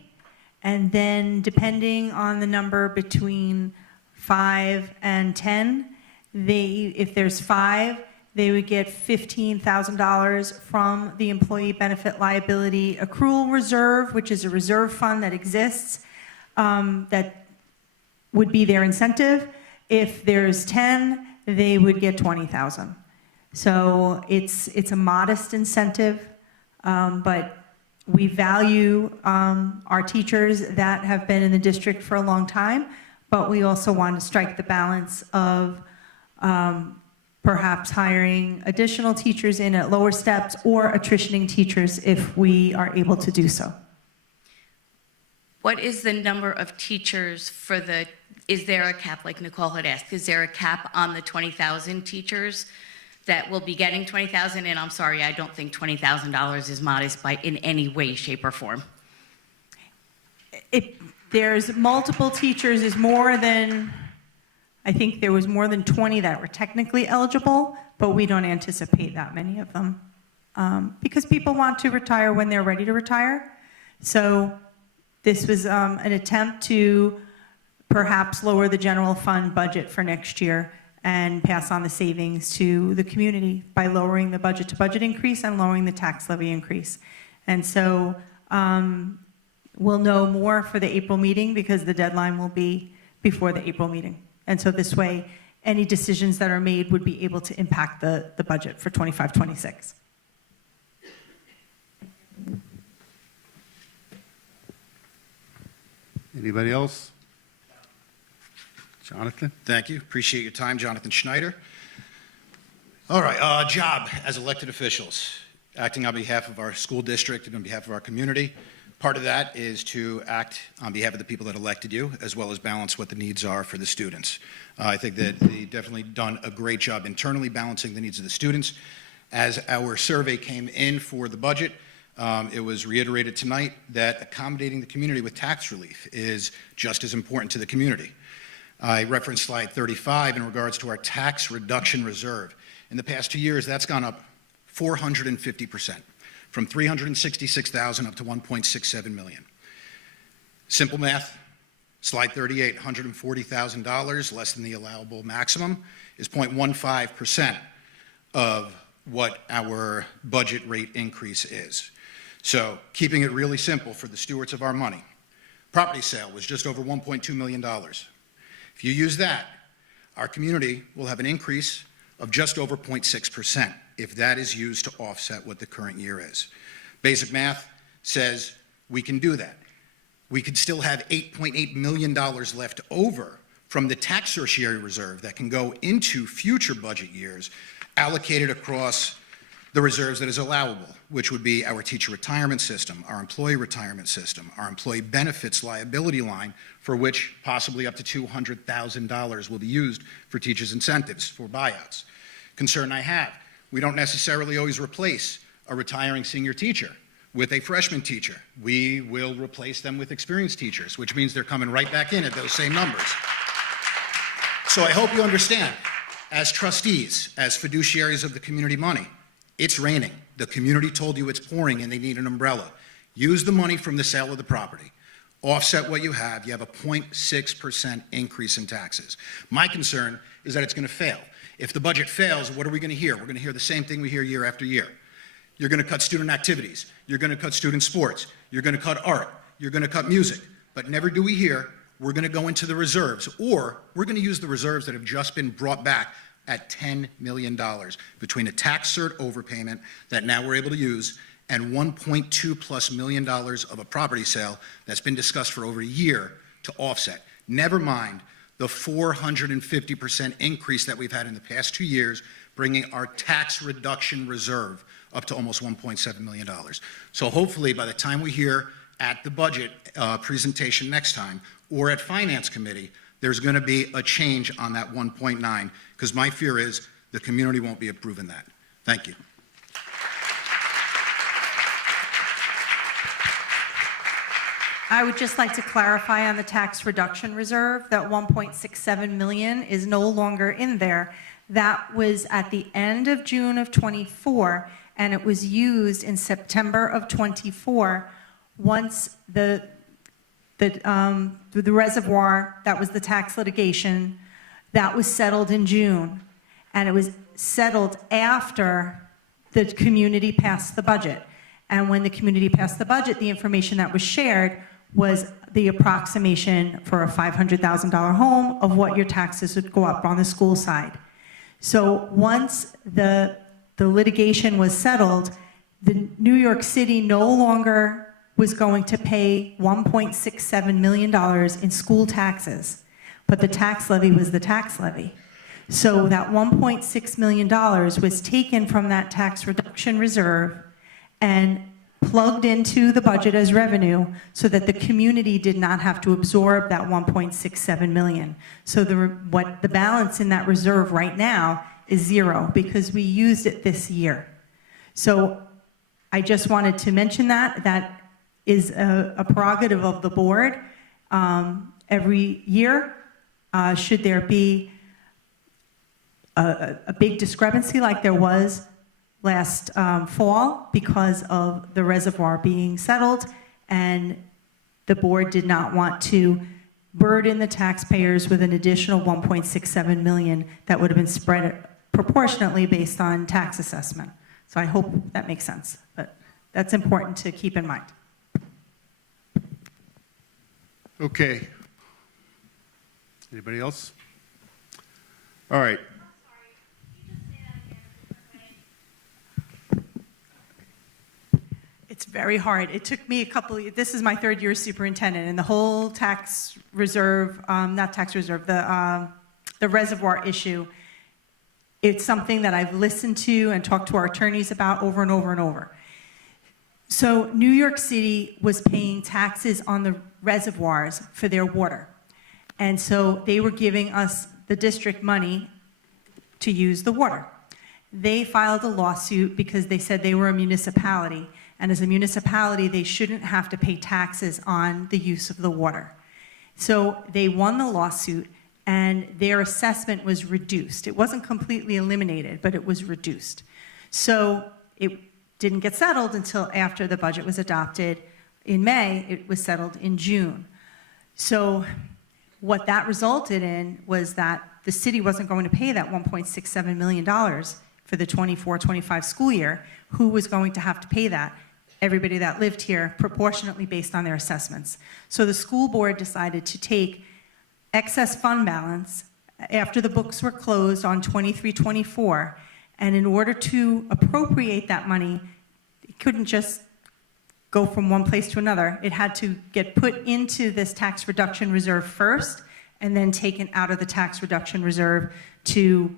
and then depending on the number between 5 and 10, if there's 5, they would get $15,000 from the Employee Benefit Liability Accrual Reserve, which is a reserve fund that exists, that would be their incentive. If there's 10, they would get $20,000. So it's a modest incentive, but we value our teachers that have been in the district for a long time, but we also want to strike the balance of perhaps hiring additional teachers in at lower steps or attritioning teachers if we are able to do so. What is the number of teachers is there a cap, like Nicole had asked, is there a cap on the 20,000 teachers that will be getting 20,000? And I'm sorry, I don't think $20,000 is modest in any way, shape, or form. There's multiple teachers, I think there was more than 20 that were technically eligible, but we don't anticipate that many of them. Because people want to retire when they're ready to retire. So this was an attempt to perhaps lower the general fund budget for next year and pass on the savings to the community by lowering the budget to budget increase and lowering the tax levy increase. And so we'll know more for the April meeting because the deadline will be before the April meeting. And so this way, any decisions that are made would be able to impact the budget for 25-26. Anybody else? Jonathan? Thank you. Appreciate your time, Jonathan Schneider. All right, job as elected officials, acting on behalf of our school district and on behalf of our community. Part of that is to act on behalf of the people that elected you, as well as balance what the needs are for the students. I think that they've definitely done a great job internally balancing the needs of the students. As our survey came in for the budget, it was reiterated tonight that accommodating the community with tax relief is just as important to the community. I referenced slide 35 in regards to our tax reduction reserve. In the past 2 years, that's gone up 450%, from $366,000 up to $1.67 million. Simple math, slide 38, $140,000 less than the allowable maximum is 0.15% of what our budget rate increase is. So keeping it really simple for the stewards of our money, property sale was just over $1.2 million. If you use that, our community will have an increase of just over 0.6% if that is used to offset what the current year is. Basic math says we can do that. We could still have $8.8 million left over from the tax tertiary reserve that can go into future budget years allocated across the reserves that is allowable, which would be our teacher retirement system, our employee retirement system, our employee benefits liability line, for which possibly up to $200,000 will be used for teachers' incentives for buyouts. Concern I have, we don't necessarily always replace a retiring senior teacher with a freshman teacher. We will replace them with experienced teachers, which means they're coming right back in at those same numbers. So I hope you understand, as trustees, as fiduciaries of the community money, it's raining. The community told you it's pouring and they need an umbrella. Use the money from the sale of the property. Offset what you have. You have a 0.6% increase in taxes. My concern is that it's going to fail. If the budget fails, what are we going to hear? We're going to hear the same thing we hear year after year. You're going to cut student activities. You're going to cut student sports. You're going to cut art. You're going to cut music. But never do we hear, we're going to go into the reserves, or we're going to use the reserves that have just been brought back at $10 million between a tax cert overpayment that now we're able to use and $1.2+ million of a property sale that's been discussed for over a year to offset. Never mind the 450% increase that we've had in the past 2 years, bringing our tax reduction reserve up to almost $1.7 million. So hopefully by the time we hear at the budget presentation next time or at Finance Committee, there's going to be a change on that 1.9, because my fear is the community won't be approving that. Thank you. I would just like to clarify on the tax reduction reserve that 1.67 million is no longer in there. That was at the end of June of 24, and it was used in September of 24 once the reservoir, that was the tax litigation, that was settled in June. And it was settled after the community passed the budget. And when the community passed the budget, the information that was shared was the approximation for a $500,000 home of what your taxes would go up on the school side. So once the litigation was settled, the New York City no longer was going to pay $1.67 million in school taxes, but the tax levy was the tax levy. So that $1.6 million was taken from that tax reduction reserve and plugged into the budget as revenue so that the community did not have to absorb that $1.67 million. So what the balance in that reserve right now is zero because we used it this year. So I just wanted to mention that is a prerogative of the board every year. Should there be a big discrepancy like there was last fall because of the reservoir being settled, and the board did not want to burden the taxpayers with an additional $1.67 million that would have been spread proportionately based on tax assessment. So I hope that makes sense, but that's important to keep in mind. Okay. Anybody else? All right. It's very hard. It took me a couple of, this is my third year as superintendent, and the whole tax reserve, not tax reserve, the reservoir issue, it's something that I've listened to and talked to our attorneys about over and over and over. So New York City was paying taxes on the reservoirs for their water. And so they were giving us, the district, money to use the water. They filed a lawsuit because they said they were a municipality, and as a municipality, they shouldn't have to pay taxes on the use of the water. So they won the lawsuit, and their assessment was reduced. It wasn't completely eliminated, but it was reduced. So it didn't get settled until after the budget was adopted in May. It was settled in June. So what that resulted in was that the city wasn't going to pay that $1.67 million for the 24-25 school year. Who was going to have to pay that? Everybody that lived here, proportionately based on their assessments. So the school board decided to take excess fund balance after the books were closed on 23-24, and in order to appropriate that money, it couldn't just go from one place to another. It had to get put into this tax reduction reserve first, and then taken out of the tax reduction reserve to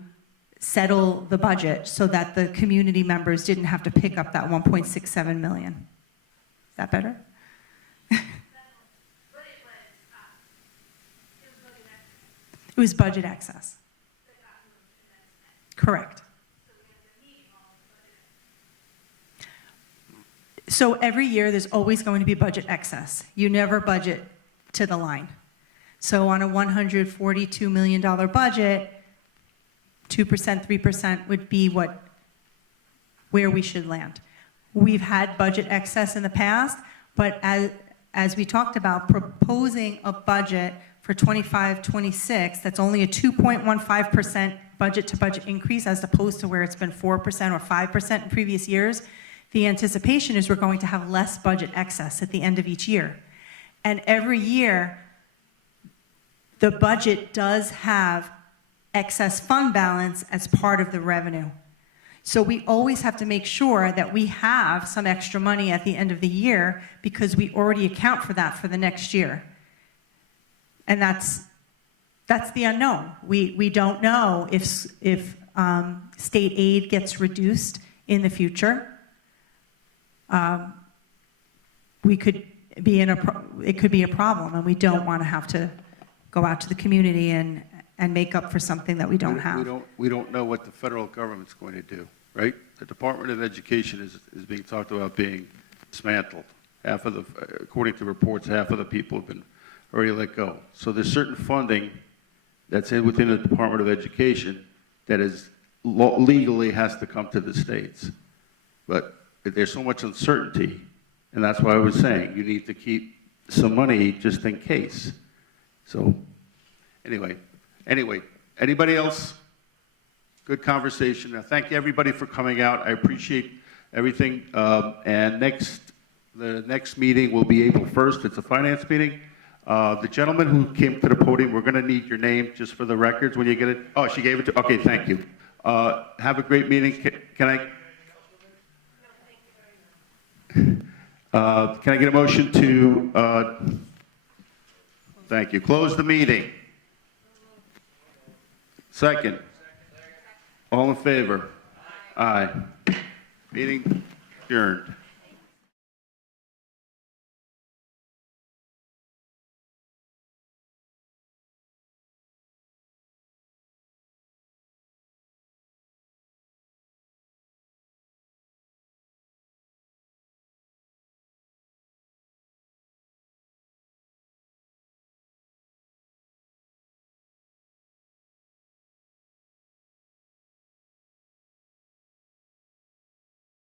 settle the budget so that the community members didn't have to pick up that $1.67 million. Is that better? It was budget excess. Correct. So every year, there's always going to be budget excess. You never budget to the line. So on a $142 million budget, 2%, 3% would be where we should land. We've had budget excess in the past, but as we talked about, proposing a budget for 25-26 that's only a 2.15% budget-to-budget increase as opposed to where it's been 4% or 5% in previous years, the anticipation is we're going to have less budget excess at the end of each year. And every year, the budget does have excess fund balance as part of the revenue. So we always have to make sure that we have some extra money at the end of the year because we already account for that for the next year. And that's the unknown. We don't know if state aid gets reduced in the future. It could be a problem, and we don't want to have to go out to the community and make up for something that we don't have. We don't know what the federal government's going to do, right? The Department of Education is being talked about being dismantled. According to reports, half of the people have been already let go. So there's certain funding that's within the Department of Education that is legally has to come to the states. But there's so much uncertainty, and that's why I was saying you need to keep some money just in case. So anyway, anybody else? Good conversation. Now, thank you everybody for coming out. I appreciate everything. And the next meeting will be April 1st. It's a finance meeting. The gentleman who came to the podium, we're going to need your name just for the records when you get it. Oh, she gave it to. Okay, thank you. Have a great meeting. Can I get a motion to? Thank you. Close the meeting. Second. All in favor? Aye. Meeting adjourned.